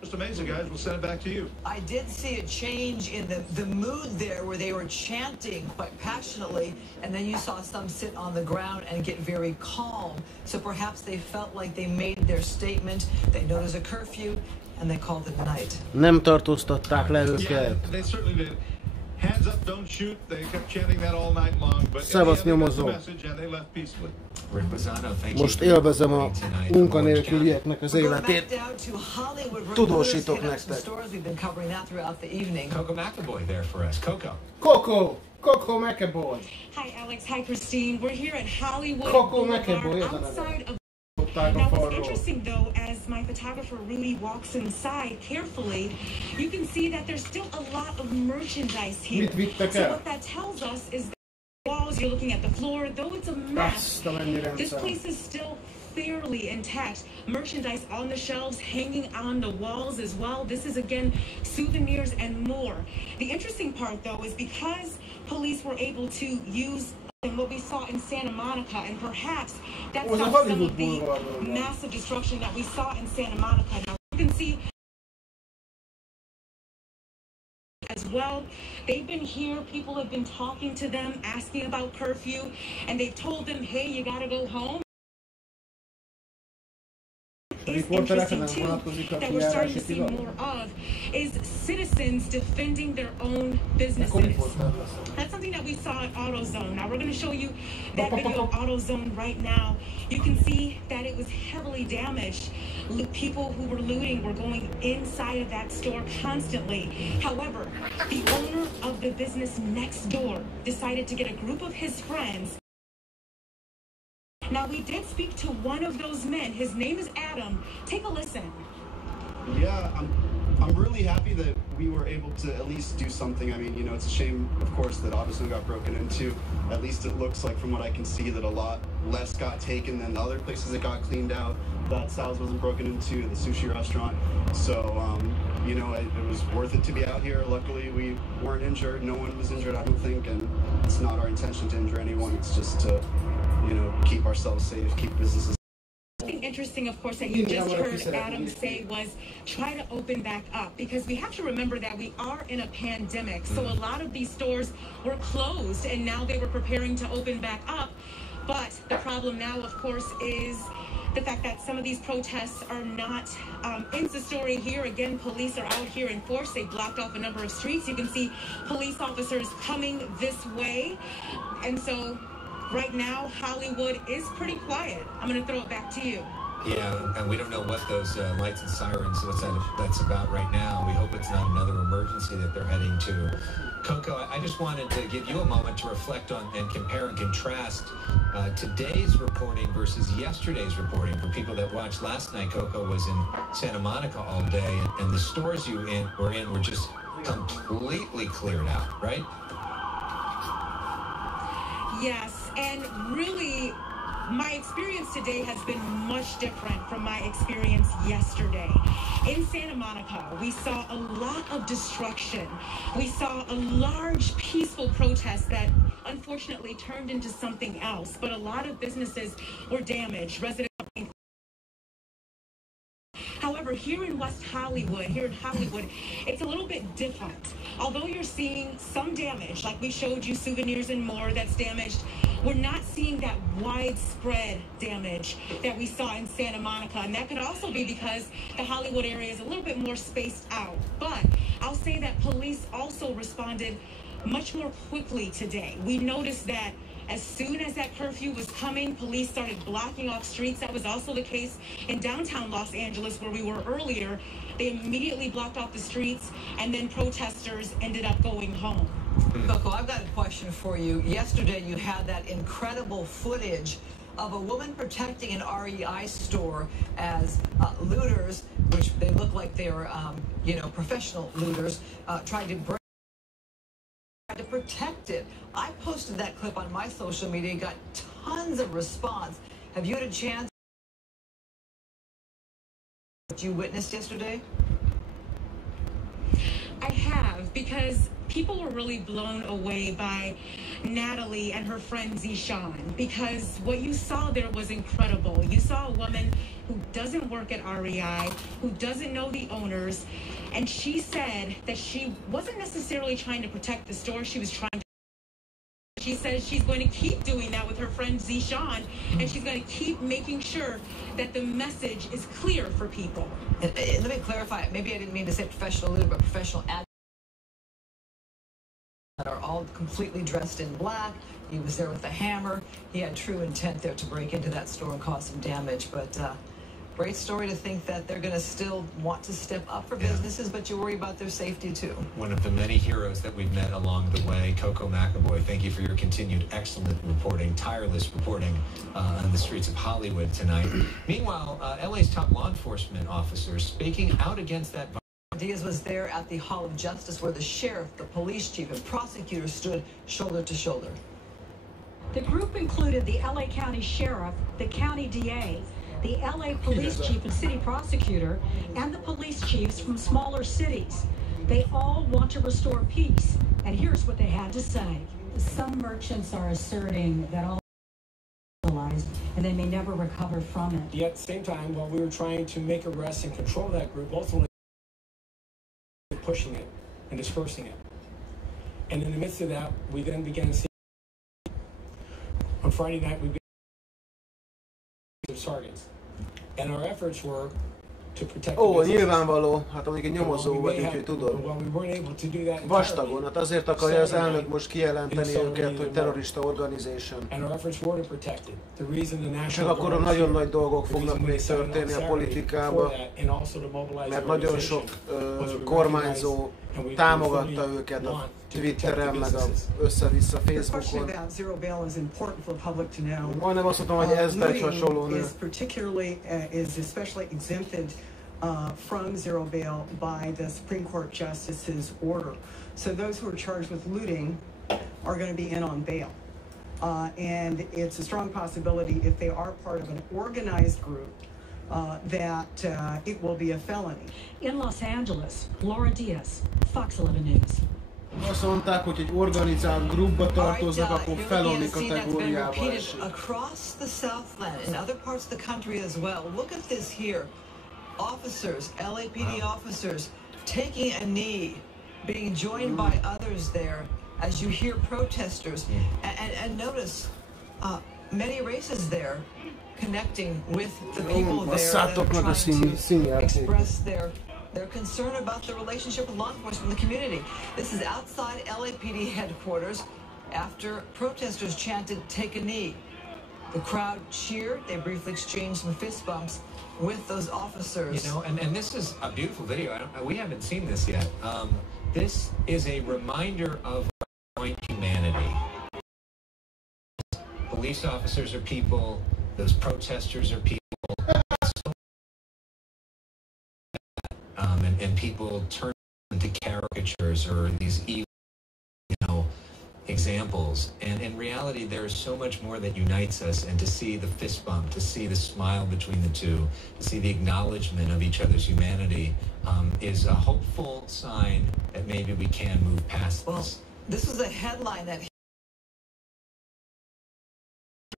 Just amazing, guys. We'll send it back to you. I did see a change in the mood there where they were chanting quite passionately, and then you saw some sit on the ground and get very calm. So perhaps they felt like they made their statement. They know there's a curfew, and they called it a night. Nem tartóztatták le őket. They certainly did. Hands up, don't shoot. They kept chanting that all night long, but Szevasz, nyomozó. Most élvezem a munkanélkülieknek az életét. Tudósítok nektek. Coco McAvoy there for us. Coco McAvoy. Hi, Alex. Hi, Christine. We're here at Hollywood Coco Boulevard McAvoy, outside of mutatták a Now, what's falról. interesting, though, as my photographer Rudy walks inside carefully, you can see that there's still a lot of merchandise here. Mit vittek So el? what that tells us is that the walls, you're looking at the floor, though it's a mess, this place is still fairly intact. Merchandise on the shelves, hanging on the walls as well. This is, again, souvenirs and more. The interesting part, though, is because police were able to use what we saw in Santa Monica, and perhaps that's not some of the massive destruction that we saw in Santa Monica. Now, you can see as well, they've been here, people have been talking to them, asking about curfew, and they've told them, hey, you gotta go home. Is interesting too that we're starting to see more of is citizens defending their own businesses. That's something that we saw at AutoZone. Now we're going to show you that video of AutoZone right now. You can see that it was heavily damaged. People who were looting were going inside of that store constantly. However, the owner of the business next door decided to get a group of his friends. Now, we did speak to one of those men. His name is Adam. Take a listen. Yeah, I'm really happy that we were able to at least do something. I mean, you know, it's a shame, of course, that AutoZone got broken into. At least it looks like, from what I can see, that a lot less got taken than the other places that got cleaned out. That Sal's wasn't broken into, the sushi restaurant. So, you know, it was worth it to be out here. Luckily, we weren't injured. No one was injured, I don't think, and it's not our intention to injure anyone. It's just to, you know, keep ourselves safe, keep businesses. Something interesting, of course, that you just heard Adam say was try to open back up, because we have to remember that we are in a pandemic. So a lot of these stores were closed and now they were preparing to open back up. But the problem now, of course, is the fact that some of these protests are not ends the story here. Again, police are out here in force. They blocked off a number of streets. You can see police officers coming this way. And so right now, Hollywood is pretty quiet. I'm going to throw it back to you. Yeah, and we don't know what those lights and sirens, that's about right now. We hope it's not another emergency that they're heading to. Coco, I just wanted to give you a moment to reflect on and compare and contrast today's reporting versus yesterday's reporting. For people that watched last night, Coco was in Santa Monica all day, and the stores you were in were just completely cleared out, right? Yes, and really, my experience today has been much different from my experience yesterday. In Santa Monica, we saw a lot of destruction. We saw a large, peaceful protest that unfortunately turned into something else, but a lot of businesses were damaged. Residents. However, here in Hollywood, it's a little bit different. Although you're seeing some damage, like we showed you souvenirs and more that's damaged, we're not seeing that widespread damage that we saw in Santa Monica. And that could also be because the Hollywood area is a little bit more spaced out. But I'll say that police also responded much more quickly today. We noticed that as soon as that curfew was coming, police started blocking off streets. That was also the case in downtown Los Angeles, where we were earlier. They immediately blocked off the streets, and then protesters ended up going home. Coco, I've got a question for you. Yesterday, you had that incredible footage of a woman protecting an REI store as looters, which they look like they're, you know, professional looters, tried to break. To protect it. I posted that clip on my social media, got tons of response. Have you had a chance what you witnessed yesterday? I have, because people were really blown away by Natalie and her friend Zishan, because what you saw there was incredible. You saw a woman who doesn't work at REI, who doesn't know the owners, and she said that she wasn't necessarily trying to protect the store, she was trying to. She says she's going to keep doing that with her friend Zishan, and she's going to keep making sure that the message is clear for people. And let me clarify, maybe I didn't mean to say professional looter, but professional advocates that are all completely dressed in black. He was there with a hammer. He had true intent there to break into that store and cause some damage. But Great story to think that they're going to still want to step up for businesses, but you worry about their safety too. One of the many heroes that we've met along the way, Coco McAvoy, thank you for your continued excellent reporting, tireless reporting on the streets of Hollywood tonight. Meanwhile, LA's top law enforcement officers speaking out against that violence. Diaz was there at the Hall of Justice where the sheriff, the police chief, and prosecutors stood shoulder to shoulder. The group included the LA County Sheriff, the County DA, the LA Police Chief and City Prosecutor, and the police chiefs from smaller cities. They all want to restore peace, and here's what they had to say. Some merchants are asserting that all legalized and they may never recover from it. Yet at the same time, while we were trying to make arrests and control that group, ultimately pushing it and dispersing it. And in the midst of that, we then began seeing on Friday night we began targets. And our efforts were to protect nyilvánvaló, hát amíg egy nyomozó vagy, úgyhogy tudod. Vastagon, hát azért akarja az elnök most kijelenteni őket, hogy terrorista organization. Csak akkor nagyon nagy dolgok fognak még történni a politikában, mert nagyon sok kormányzó támogatta őket a Twitteren, meg össze-vissza Facebookon. Majdnem azt mondtam, hogy ez egy hasonló nő. From zero bail by the Supreme Court Justice's order. So those who are charged with looting are going to be in on bail. And it's a strong possibility if they are part of an organized group that it will be a felony. In Los Angeles, Laura Diaz, Fox 11 News. Azt mondták, hogy egy organizált grupba tartoznak, akkor feloni kategóriába esik. Across the Southland and other parts of the country as well. Look at this here. Officers, LAPD officers, taking a knee, being joined by others there as you hear protesters. And notice many races there connecting with the people there that are trying to express their concern about the relationship with law enforcement in the community. This is outside LAPD headquarters after protesters chanted, "Take a knee." The crowd cheered, they briefly exchanged some fist bumps with those officers. You know, and this is a beautiful video. We haven't seen this yet. This is a reminder of our joint humanity. Police officers are people, those protesters are people, and people turn into caricatures or these evil, examples. And in reality, there is so much more that unites us, and to see the fist bump, to see the smile between the two, to see the acknowledgement of each other's humanity is a hopeful sign that maybe we can move past this. Well, this is a headline that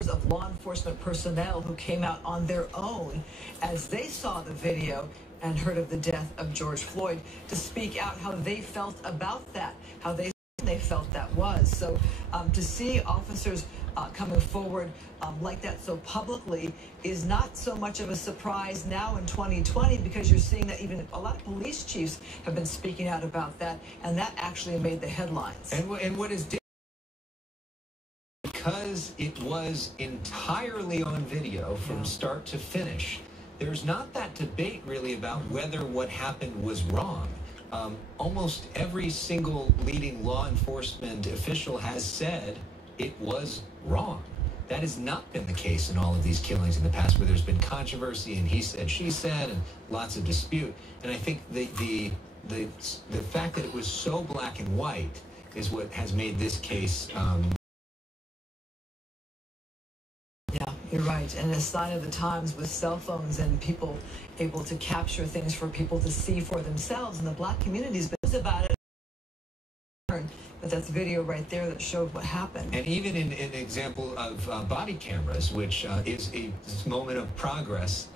of law enforcement personnel who came out on their own as they saw the video and heard of the death of George Floyd to speak out how they felt about that, how they felt that was. So to see officers coming forward like that so publicly is not so much of a surprise now in 2020, because you're seeing that even a lot of police chiefs have been speaking out about that, and that actually made the headlines. And what is different, because it was entirely on video from start to finish, there's not that debate really about whether what happened was wrong. Almost every single leading law enforcement official has said it was wrong. That has not been the case in all of these killings in the past, where there's been controversy and he said, she said, and lots of dispute. And I think the fact that it was so black and white is what has made this case. Yeah, you're right. And a sign of the times with cell phones and people able to capture things for people to see for themselves. And the black community's been about it. But that's video right there that showed what happened. And even in an example of body cameras, which is a moment of progress,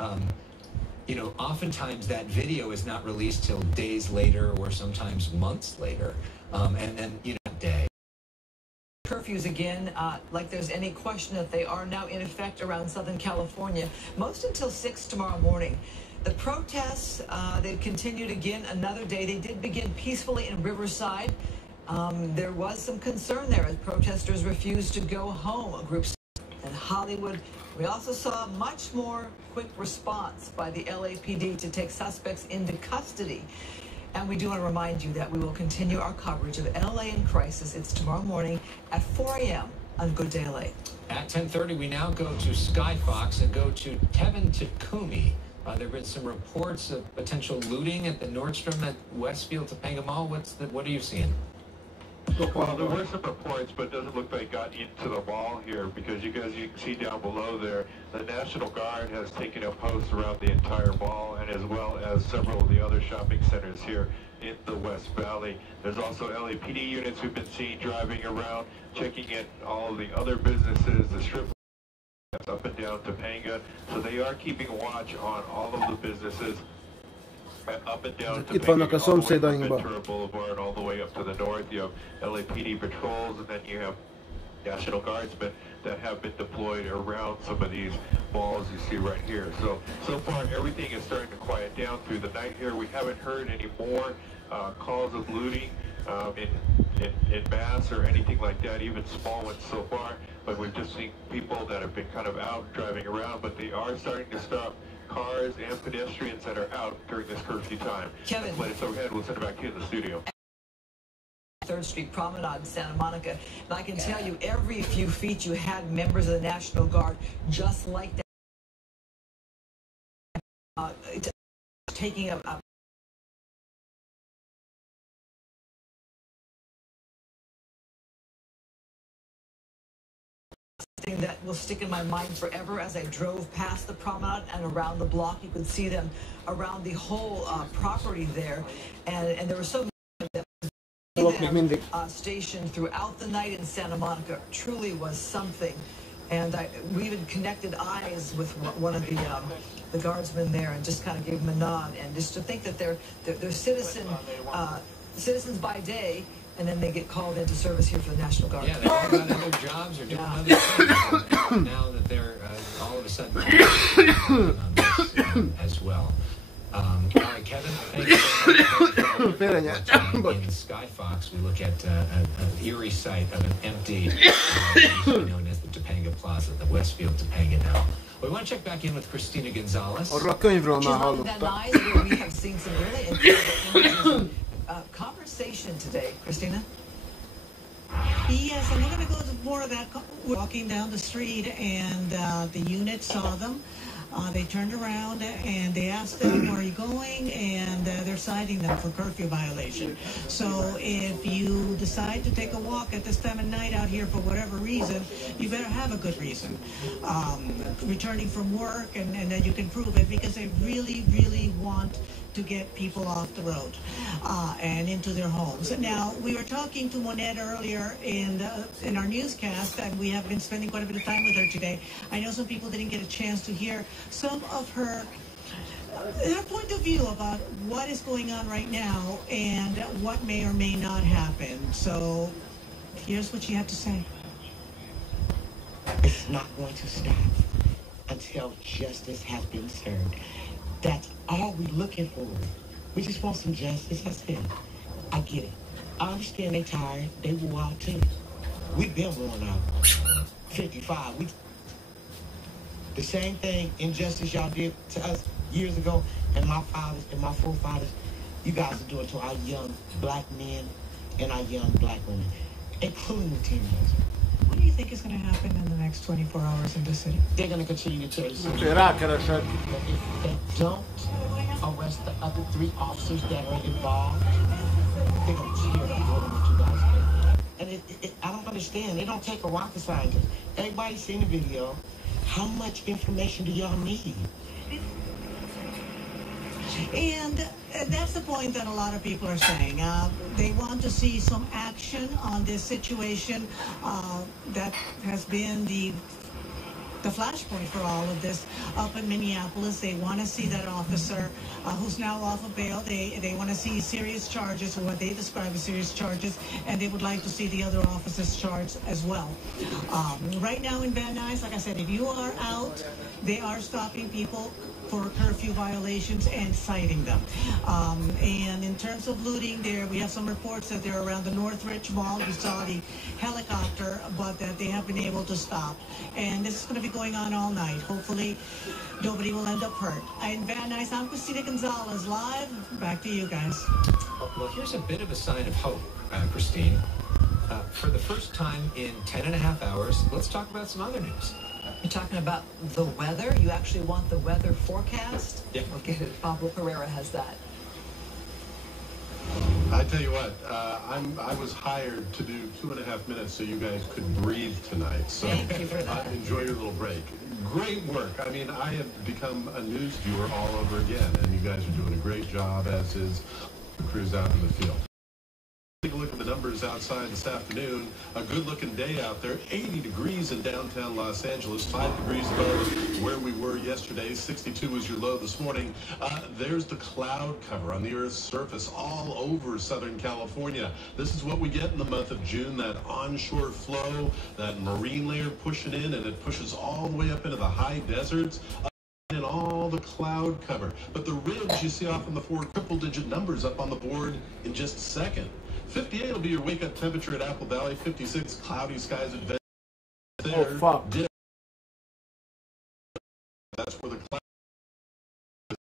you know, oftentimes that video is not released till days later or sometimes months later. And then, you know, day. Curfews again, like there's any question that they are now in effect around Southern California, most until 6 tomorrow morning. The protests, they've continued again another day. They did begin peacefully in Riverside. There was some concern there as protesters refused to go home. Groups in Hollywood We also saw much more quick response by the LAPD to take suspects into custody. And we do want to remind you that we will continue our coverage of LA in crisis. It's tomorrow morning at 4 a.m. on Good Day LA. At 10:30, we now go to Skyfox and go to Tevin Takumi. There have been some reports of potential looting at the Nordstrom at Westfield Topanga Mall. What are you seeing? Well, there were some reports, but it doesn't look like it got into the mall here because you can see down below there, the National Guard has taken up posts around the entire mall and as well as several of the other shopping centers here in the West Valley. There's also LAPD units we've been seeing driving around, checking in all of the other businesses, the strip up and down Topanga. So they are keeping watch on all of the businesses up and down Itt vannak a szomszédainkban. Ventura Boulevard all the way up to the north. You have LAPD patrols, and then you have National Guardsmen that have been deployed around some of these malls you see right here. So far everything is starting to quiet down through the night here. We haven't heard any more calls of looting in mass or anything like that, even small ones so far. But we've just seen people that have been kind of out driving around, but they are starting to stop cars and pedestrians that are out during this curfew time. Kevin. Let us overhead. We'll send it back to you in the studio. 3rd Street Promenade in Santa Monica. And I can tell you, every few feet you had members of the National Guard just like that. Taking a thing that will stick in my mind forever. As I drove past the promenade and around the block, you could see them around the whole property there, and there were so many stationed throughout the night in Santa Monica. Truly was something. And we even connected eyes with one of the guardsmen there and just kind of gave him a nod. And just to think that they're citizens by day, and then they get called into service here for the National Guard. Yeah, they've all got other jobs or doing other things now that they're all of a sudden on this as well. All right, Kevin, thank you very much. In Skyfox, we look at an eerie sight of an empty, known as the Topanga Plaza, the Westfield Topanga now. We want to check back in with Christina Gonzalez. Arra a könyvről már hallottam. We have seen some really incredible conversation today, Christina. Yes, and we're going to go to more of that. We're walking down the street, and the unit saw them. They turned around and they asked them, where are you going? And they're citing them for curfew violation. So if you decide to take a walk at this time of night out here for whatever reason, you better have a good reason. Returning from work, and then you can prove it, because they really, really want to get people off the road and into their homes. Now, we were talking to Monette earlier in our newscast, and we have been spending quite a bit of time with her today. I know some people didn't get a chance to hear some of her point of view about what is going on right now and what may or may not happen. So here's what she had to say. It's not going to stop until justice has been served. That's all we're looking for. We just want some justice. I said, I get it. I understand they tired. They wore out too. We've been worn out. 55. The same thing, injustice y'all did to us years ago, and my fathers and my forefathers, you guys are doing to our young black men and our young black women, including the teenagers. What do you think is going to happen in the next 24 hours in the city? They're going to continue to chase them. If they don't arrest the other 3 officers that are involved, they're going to tear up more than what you guys did. And I don't understand. They don't take a rocket scientist. Everybody's seen the video. How much information do y'all need? And that's the point that a lot of people are saying. They want to see some action on this situation that has been the flashpoint for all of this up in Minneapolis. They want to see that officer who's now off of bail. They want to see serious charges, or what they describe as serious charges, and they would like to see the other officers charged as well. Right now in Van Nuys, like I said, if you are out, they are stopping people for curfew violations and citing them. And in terms of looting, we have some reports that they're around the Northridge Mall. You saw the helicopter, but that they have been able to stop. And this is going to be going on all night. Hopefully, nobody will end up hurt. In Van Nuys, I'm Christina Gonzalez, live. Back to you guys. Well, here's a bit of a sign of hope, Christine. For the first time in 10.5 hours, let's talk about some other news. You're talking about the weather? You actually want the weather forecast? Yeah. Okay, Pablo Pereira has that. I tell you what, I was hired to do 2.5 minutes so you guys could breathe tonight. So thank you for that. Enjoy your little break. Great work. I mean, I have become a news viewer all over again, and you guys are doing a great job, as is the crews out in the field. Take a look at the numbers outside this afternoon. A good-looking day out there. 80 degrees in downtown Los Angeles. 5 degrees above where we were yesterday. 62 was your low this morning. There's the cloud cover on the Earth's surface all over Southern California. This is what we get in the month of June. That onshore flow, that marine layer pushing in, and it pushes all the way up into the high deserts. And all the cloud cover. But the ridge you see off on the 4 triple-digit numbers up on the board in just a second. 58 will be your wake-up temperature at Apple Valley. 56, cloudy skies at Venice. Oh, fuck. That's where the cloud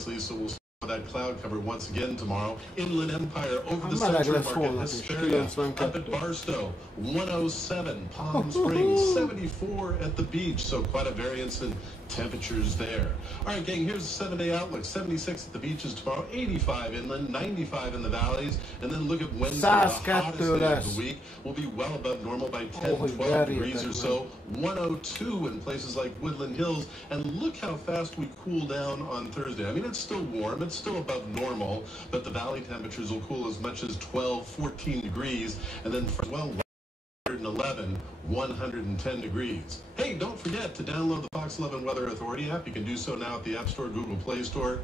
is, so we'll see that cloud cover once again tomorrow. Inland Empire over the Central Market, Hesperia, up at Barstow, 107, Palm Springs, 74 at the beach, so quite a variance in temperatures there. All right, gang, here's the 7-day outlook. 76 at the beaches tomorrow, 85 inland, 95 in the valleys, and then look at Wednesday, the hottest day of the week. Will be well above normal by 10, 12 degrees or so. 102 in places like Woodland Hills, and look how fast we cool down on Thursday. I mean, it's still warm, it's still above normal, but the valley temperatures will cool as much as 12, 14 degrees, and then for, well, 111, 110 degrees. Hey, don't forget to download the Fox 11 Weather Authority app. You can do so now at the App Store, Google Play Store.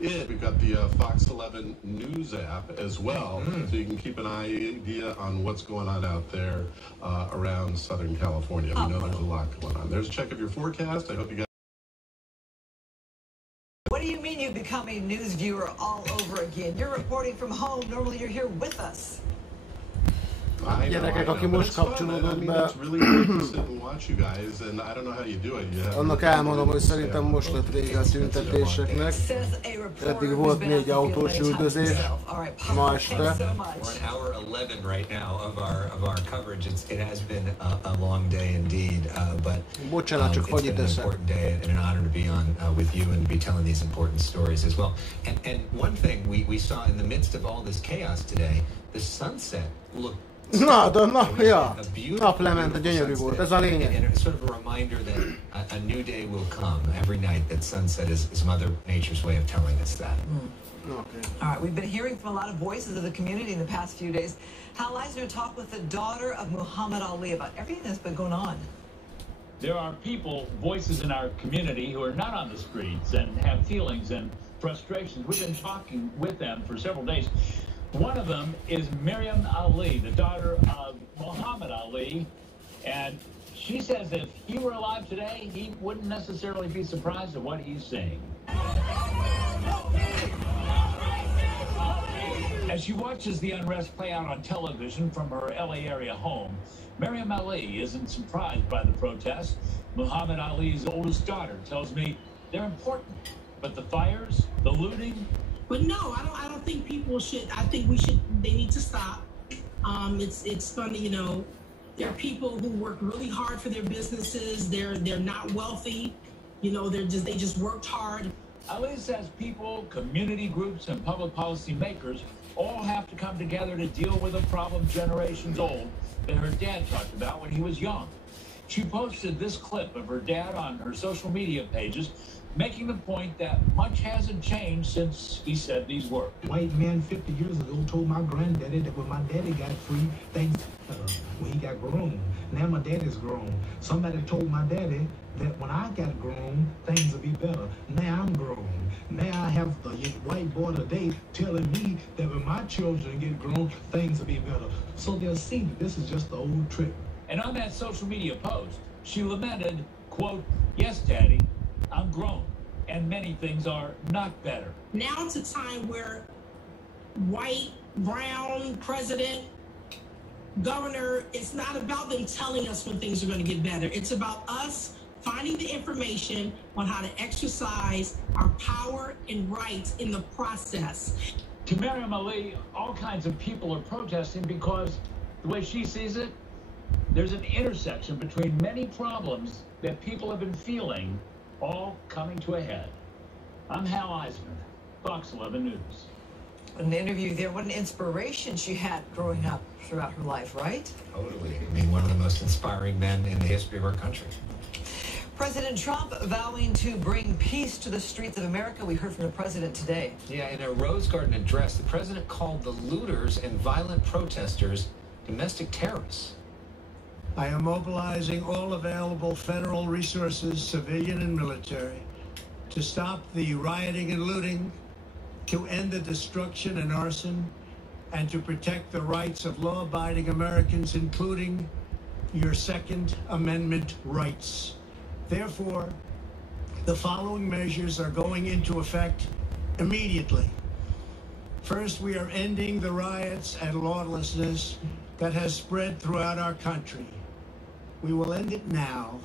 We've got the Fox 11 News app as well, so you can keep an idea on what's going on out there around Southern California. We know there's a lot going on. There's a check of your forecast. I hope you guys... What do you mean you become a news viewer all over again? You're reporting from home. Normally you're here with us. Gyerekek, aki most kapcsolódott be, annak elmondom, hogy szerintem most lett vége a tüntetéseknek. Eddig volt 4 autós üldözés, ma este. We're in hour 11 right now of our coverage. It has been a long day indeed, but bocsánat, csak fagyit it's been an important day and an honor to be on with you and to be telling these important stories as well. And one thing we saw in the midst of all this chaos today, the sunset looked naplement, gyönyörű volt, ez a lényeg. And it's sort of a reminder that a new day will come every night, that sunset is Mother Nature's way of telling us that. Okay. All right, we've been hearing from a lot of voices of the community in the past few days. Hal Eisner talked with the daughter of Muhammad Ali about everything that's been going on. There are people, voices in our community who are not on the streets and have feelings and frustrations. We've been talking with them for several days. One of them is Miriam Ali, the daughter of Muhammad Ali, and she says if he were alive today, he wouldn't necessarily be surprised at what he's saying. As she watches the unrest play out on television from her LA area home, Miriam Ali isn't surprised by the protests. Muhammad Ali's oldest daughter tells me they're important, but the fires, the looting. But no, I don't think people should. I think they need to stop. It's funny, you know, there are people who work really hard for their businesses. They're not wealthy, you know, they just worked hard. Ali says people, community groups, and public policy makers all have to come together to deal with a problem generations old that her dad talked about when he was young. She posted this clip of her dad on her social media pages, making the point that much hasn't changed since he said these words. White man 50 years ago told my granddaddy that when my daddy got free, things when he got grown. Now my daddy's grown. Somebody told my daddy that when I got grown, things would be better. Now I'm grown. Now I have the white boy today telling me that when my children get grown, things will be better. So they'll see that this is just the old trick. And on that social media post, she lamented, quote, "Yes, Daddy, I'm grown. and many things are not better. Now it's a time where white, brown, president, governor, it's not about them telling us when things are going to get better. It's about us finding the information on how to exercise our power and rights in the process. To Miriam Ali, all kinds of people are protesting because the way she sees it, there's an intersection between many problems that people have been feeling all coming to a head. I'm Hal Eisman, Fox 11 News. An interview there, what an inspiration she had growing up throughout her life, right? Totally. I mean, one of the most inspiring men in the history of our country. President Trump vowing to bring peace to the streets of America. We heard from the president today. Yeah, in a Rose Garden address, the president called the looters and violent protesters domestic terrorists. I am mobilizing all available federal resources, civilian and military, to stop the rioting and looting, to end the destruction and arson, and to protect the rights of law-abiding Americans, including your Second Amendment rights. Therefore, the following measures are going into effect immediately. First, we are ending the riots and lawlessness that has spread throughout our country. We will end it now.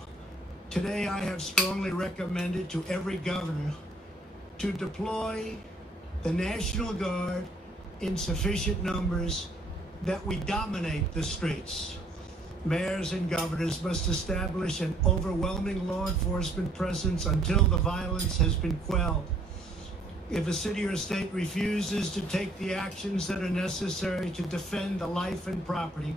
Today, I have strongly recommended to every governor to deploy the National Guard in sufficient numbers that we dominate the streets. Mayors and governors must establish an overwhelming law enforcement presence until the violence has been quelled. If a city or state refuses to take the actions that are necessary to defend the life and property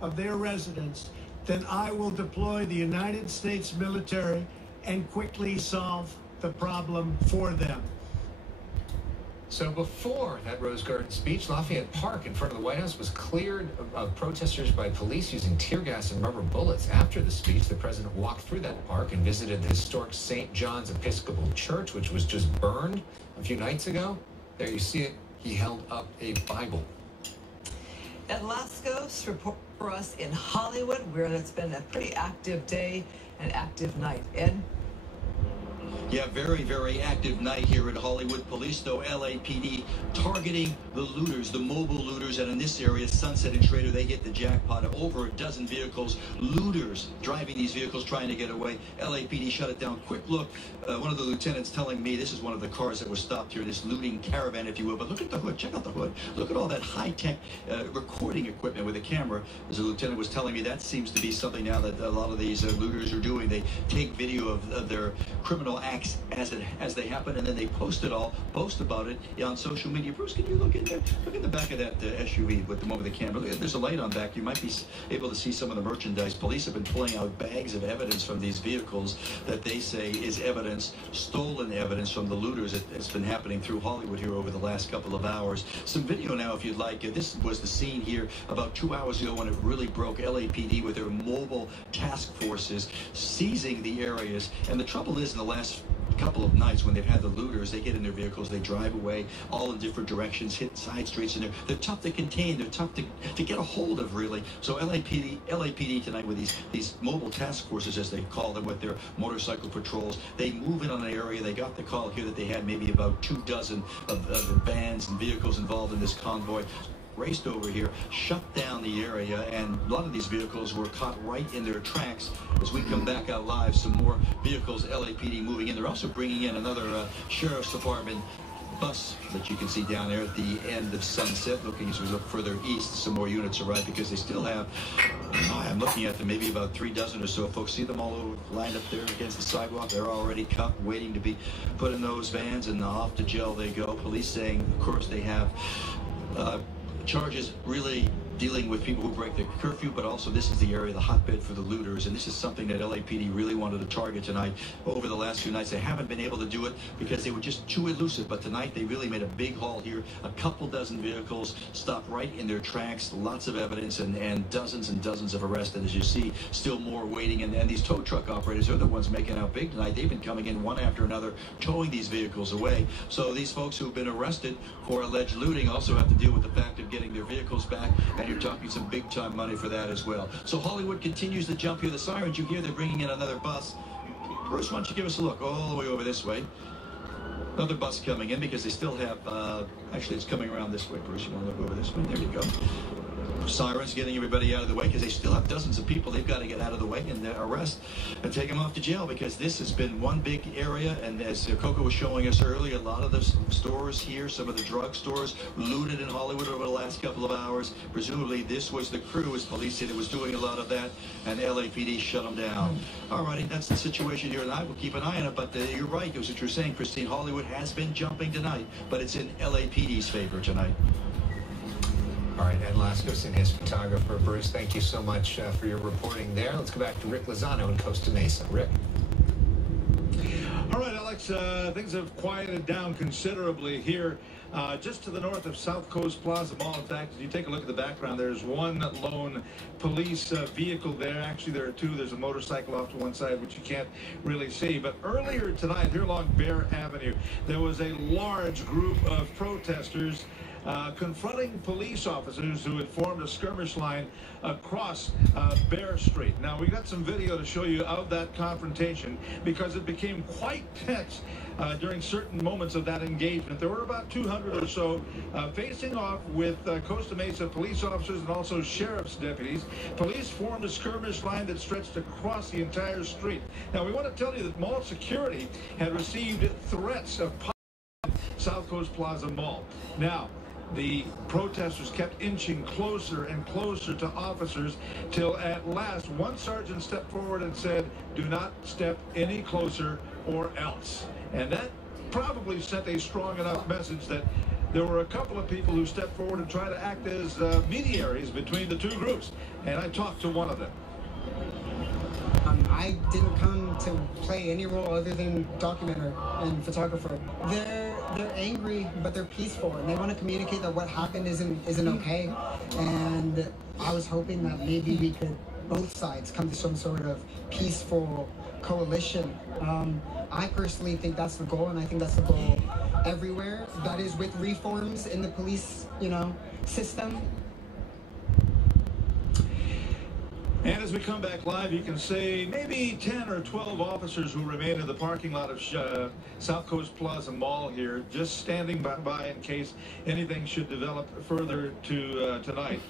of their residents, then I will deploy the United States military and quickly solve the problem for them. So before that Rose Garden speech, Lafayette Park in front of the White House was cleared of protesters by police using tear gas and rubber bullets. After the speech, the president walked through that park and visited the historic St. John's Episcopal Church, which was just burned a few nights ago. There you see it. He held up a Bible. Ed Laskos report for us in Hollywood, where it's been a pretty active day and active night. Ed? Yeah, very, very active night here at Hollywood. Police, though, LAPD targeting the looters, the mobile looters, and in this area, Sunset and Schrader, they hit the jackpot of over a dozen vehicles. Looters driving these vehicles, trying to get away. LAPD shut it down. Quick look, one of the lieutenants telling me this is one of the cars that was stopped here, this looting caravan, if you will. But look at the hood. Check out the hood. Look at all that high-tech recording equipment with a camera. As the lieutenant was telling me, that seems to be something now that a lot of these looters are doing. They take video of their criminal acts as they happen, and then they post about it on social media. Bruce, can you look in there? Look in the back of that SUV with the one with the camera. Look, there's a light on back. You might be able to see some of the merchandise. Police have been pulling out bags of evidence from these vehicles that they say is evidence, stolen evidence from the looters. It's been happening through Hollywood here over the last couple of hours. Some video now, if you'd like. This was the scene here about 2 hours ago when it really broke. LAPD with their mobile task forces seizing the areas. And the trouble is, in the last couple of nights when they've had the looters, they get in their vehicles, they drive away all in different directions, hit side streets, and they're tough to contain, they're tough to get a hold of, really. So LAPD tonight with these mobile task forces, as they call them, with their motorcycle patrols, they move in on an area. They got the call here that they had maybe about 24 of the vans and vehicles involved in this convoy. Raced over here, shut down the area, and a lot of these vehicles were caught right in their tracks. As we come back out live, some more vehicles, LAPD moving in. They're also bringing in another Sheriff's Department bus that you can see down there at the end of Sunset. Looking as we look further east, some more units arrive because they still have, I'm looking at them, maybe about 3 dozen or so folks. See them all over, lined up there against the sidewalk. They're already cuffed, waiting to be put in those vans, and off to jail they go. Police saying, of course, they have charges really dealing with people who break the curfew, but also this is the area, the hotbed for the looters, and this is something that LAPD really wanted to target tonight. Over the last few nights, they haven't been able to do it because they were just too elusive, but tonight they really made a big haul here. A couple dozen vehicles stopped right in their tracks, lots of evidence, and dozens of arrests, and as you see, still more waiting, and these tow truck operators are the ones making out big tonight. They've been coming in one after another, towing these vehicles away. So these folks who've been arrested for alleged looting also have to deal with the fact of getting their vehicles back, and you're talking some big-time money for that as well. So Hollywood continues to jump here. The sirens you hear, they're bringing in another bus. Bruce, why don't you give us a look all the way over this way? Another bus coming in because they still have, actually it's coming around this way, Bruce. You want to look over this way? There you go. Sirens getting everybody out of the way because they still have dozens of people they've got to get out of the way and arrest and take them off to jail, because this has been one big area. And as Coco was showing us earlier, a lot of the stores here, some of the drug stores, looted in Hollywood over the last couple of hours. Presumably this was the crew, as police said, it was doing a lot of that, and LAPD shut them down. Alrighty, that's the situation here, and I will keep an eye on it. But you're right, it was what you're saying, Christine. Hollywood has been jumping tonight, but it's in LAPD's favor tonight. All right, Ed Lascos and his photographer, Bruce, thank you so much for your reporting there. Let's go back to Rick Lozano in Costa Mesa. Rick? All right, Alex, things have quieted down considerably here just to the north of South Coast Plaza Mall. In fact, if you take a look at the background, there's one lone police vehicle there. Actually, there are two. There's a motorcycle off to one side, which you can't really see. But earlier tonight, here along Bear Avenue, there was a large group of protesters confronting police officers who had formed a skirmish line across Bear Street. Now, we got some video to show you of that confrontation because it became quite tense during certain moments of that engagement. There were about 200 or so facing off with Costa Mesa police officers and also sheriff's deputies. Police formed a skirmish line that stretched across the entire street. Now, we want to tell you that mall security had received threats of South Coast Plaza Mall. Now, the protesters kept inching closer and closer to officers till at last one sergeant stepped forward and said, "Do not step any closer or else." And that probably sent a strong enough message that there were a couple of people who stepped forward and tried to act as mediaries between the two groups. And I talked to one of them. I didn't come to play any role other than documenter and photographer. They're angry, but they're peaceful, and they want to communicate that what happened isn't okay. And I was hoping that maybe we could, both sides, come to some sort of peaceful coalition. I personally think that's the goal, and I think that's the goal everywhere. That is with reforms in the police, system. And as we come back live, you can say maybe 10 or 12 officers who remain in the parking lot of South Coast Plaza Mall here, just standing by in case anything should develop further to tonight.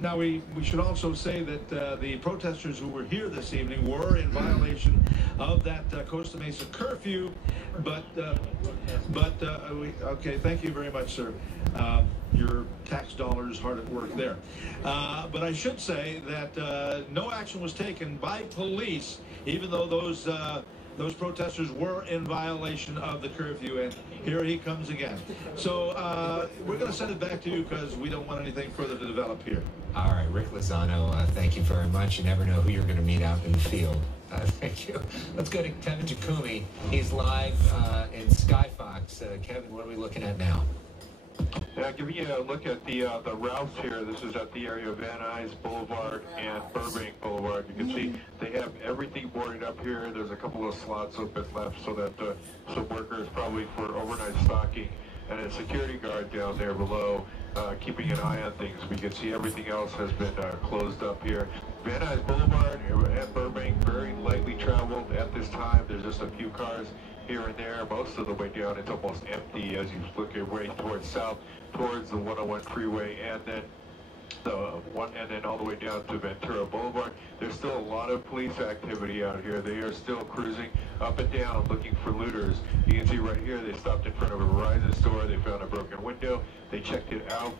Now, we should also say that the protesters who were here this evening were in violation of that Costa Mesa curfew, okay, thank you very much, sir. Your tax dollars hard at work there. But I should say that no action was taken by police, even though those protesters were in violation of the curfew, and here he comes again. So we're going to send it back to you because we don't want anything further to develop here. All right, Rick Lozano, thank you very much. You never know who you're going to meet out in the field. Thank you. Let's go to Kevin Takumi. He's live in Skyfox. Kevin, what are we looking at now? Yeah, giving you a look at the routes here. This is at the area of Van Nuys Boulevard and Burbank Boulevard. You can see they have everything boarded up here. There's a couple of slots open left so that some workers probably for overnight stocking, and a security guard down there below keeping an eye on things. We can see everything else has been closed up here. Van Nuys Boulevard and Burbank, very lightly traveled at this time. There's just a few cars here and there. Most of the way down, it's almost empty as you look your way towards south, towards the 101 freeway, and then all the way down to Ventura Boulevard. There's still a lot of police activity out here. They are still cruising up and down looking for looters. You can see right here they stopped in front of a Verizon store. They found a broken window. They checked it out,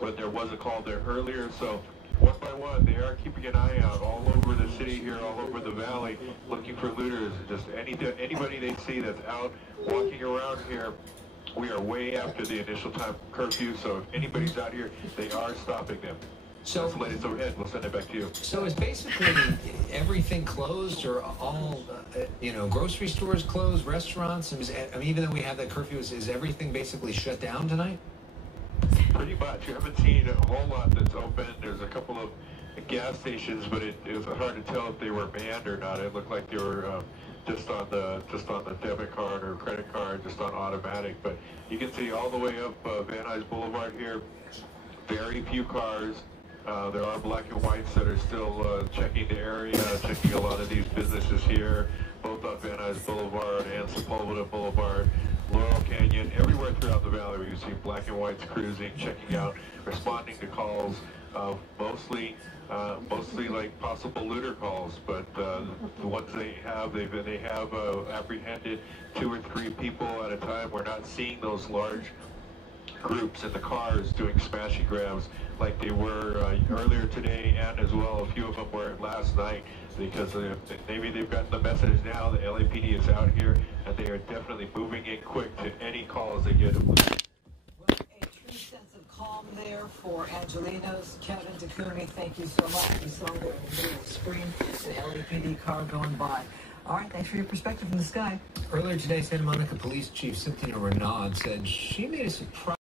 but there was a call there earlier. So one by one, they are keeping an eye out all over the city here, all over the valley, looking for looters. Just anybody they see that's out walking around here. We are way after the initial time curfew, so if anybody's out here, they are stopping them. So let's let it go ahead. We'll send it back to you. So is basically everything closed, or all, grocery stores closed, restaurants? I mean, even though we have that curfew, is everything basically shut down tonight? Pretty much. You haven't seen a whole lot that's open. There's a couple of gas stations, but it was hard to tell if they were manned or not. It looked like they were just on the debit card or credit card, just on automatic. But you can see all the way up Van Nuys Boulevard here, very few cars. There are black and whites that are still checking the area, checking a lot of these businesses here. both on Van Nuys Boulevard and Sepulveda Boulevard, Laurel Canyon, everywhere throughout the valley where you see black and whites cruising, checking out, responding to calls, mostly like possible looter calls, but the ones they have apprehended 2 or 3 people at a time. We're not seeing those large groups in the cars doing smash and grabs like they were earlier today, and as well a few of them were last night, because maybe they've gotten the message now that LAPD is out here and they are definitely moving in quick to any calls they get. Well, a true sense of calm there for Angelinos. Kevin Takumi, thank you so much. We saw there on the middle of the screen the LAPD car going by. All right, thanks for your perspective from the sky. Earlier today, Santa Monica Police Chief Cynthia Renaud said she made a surprise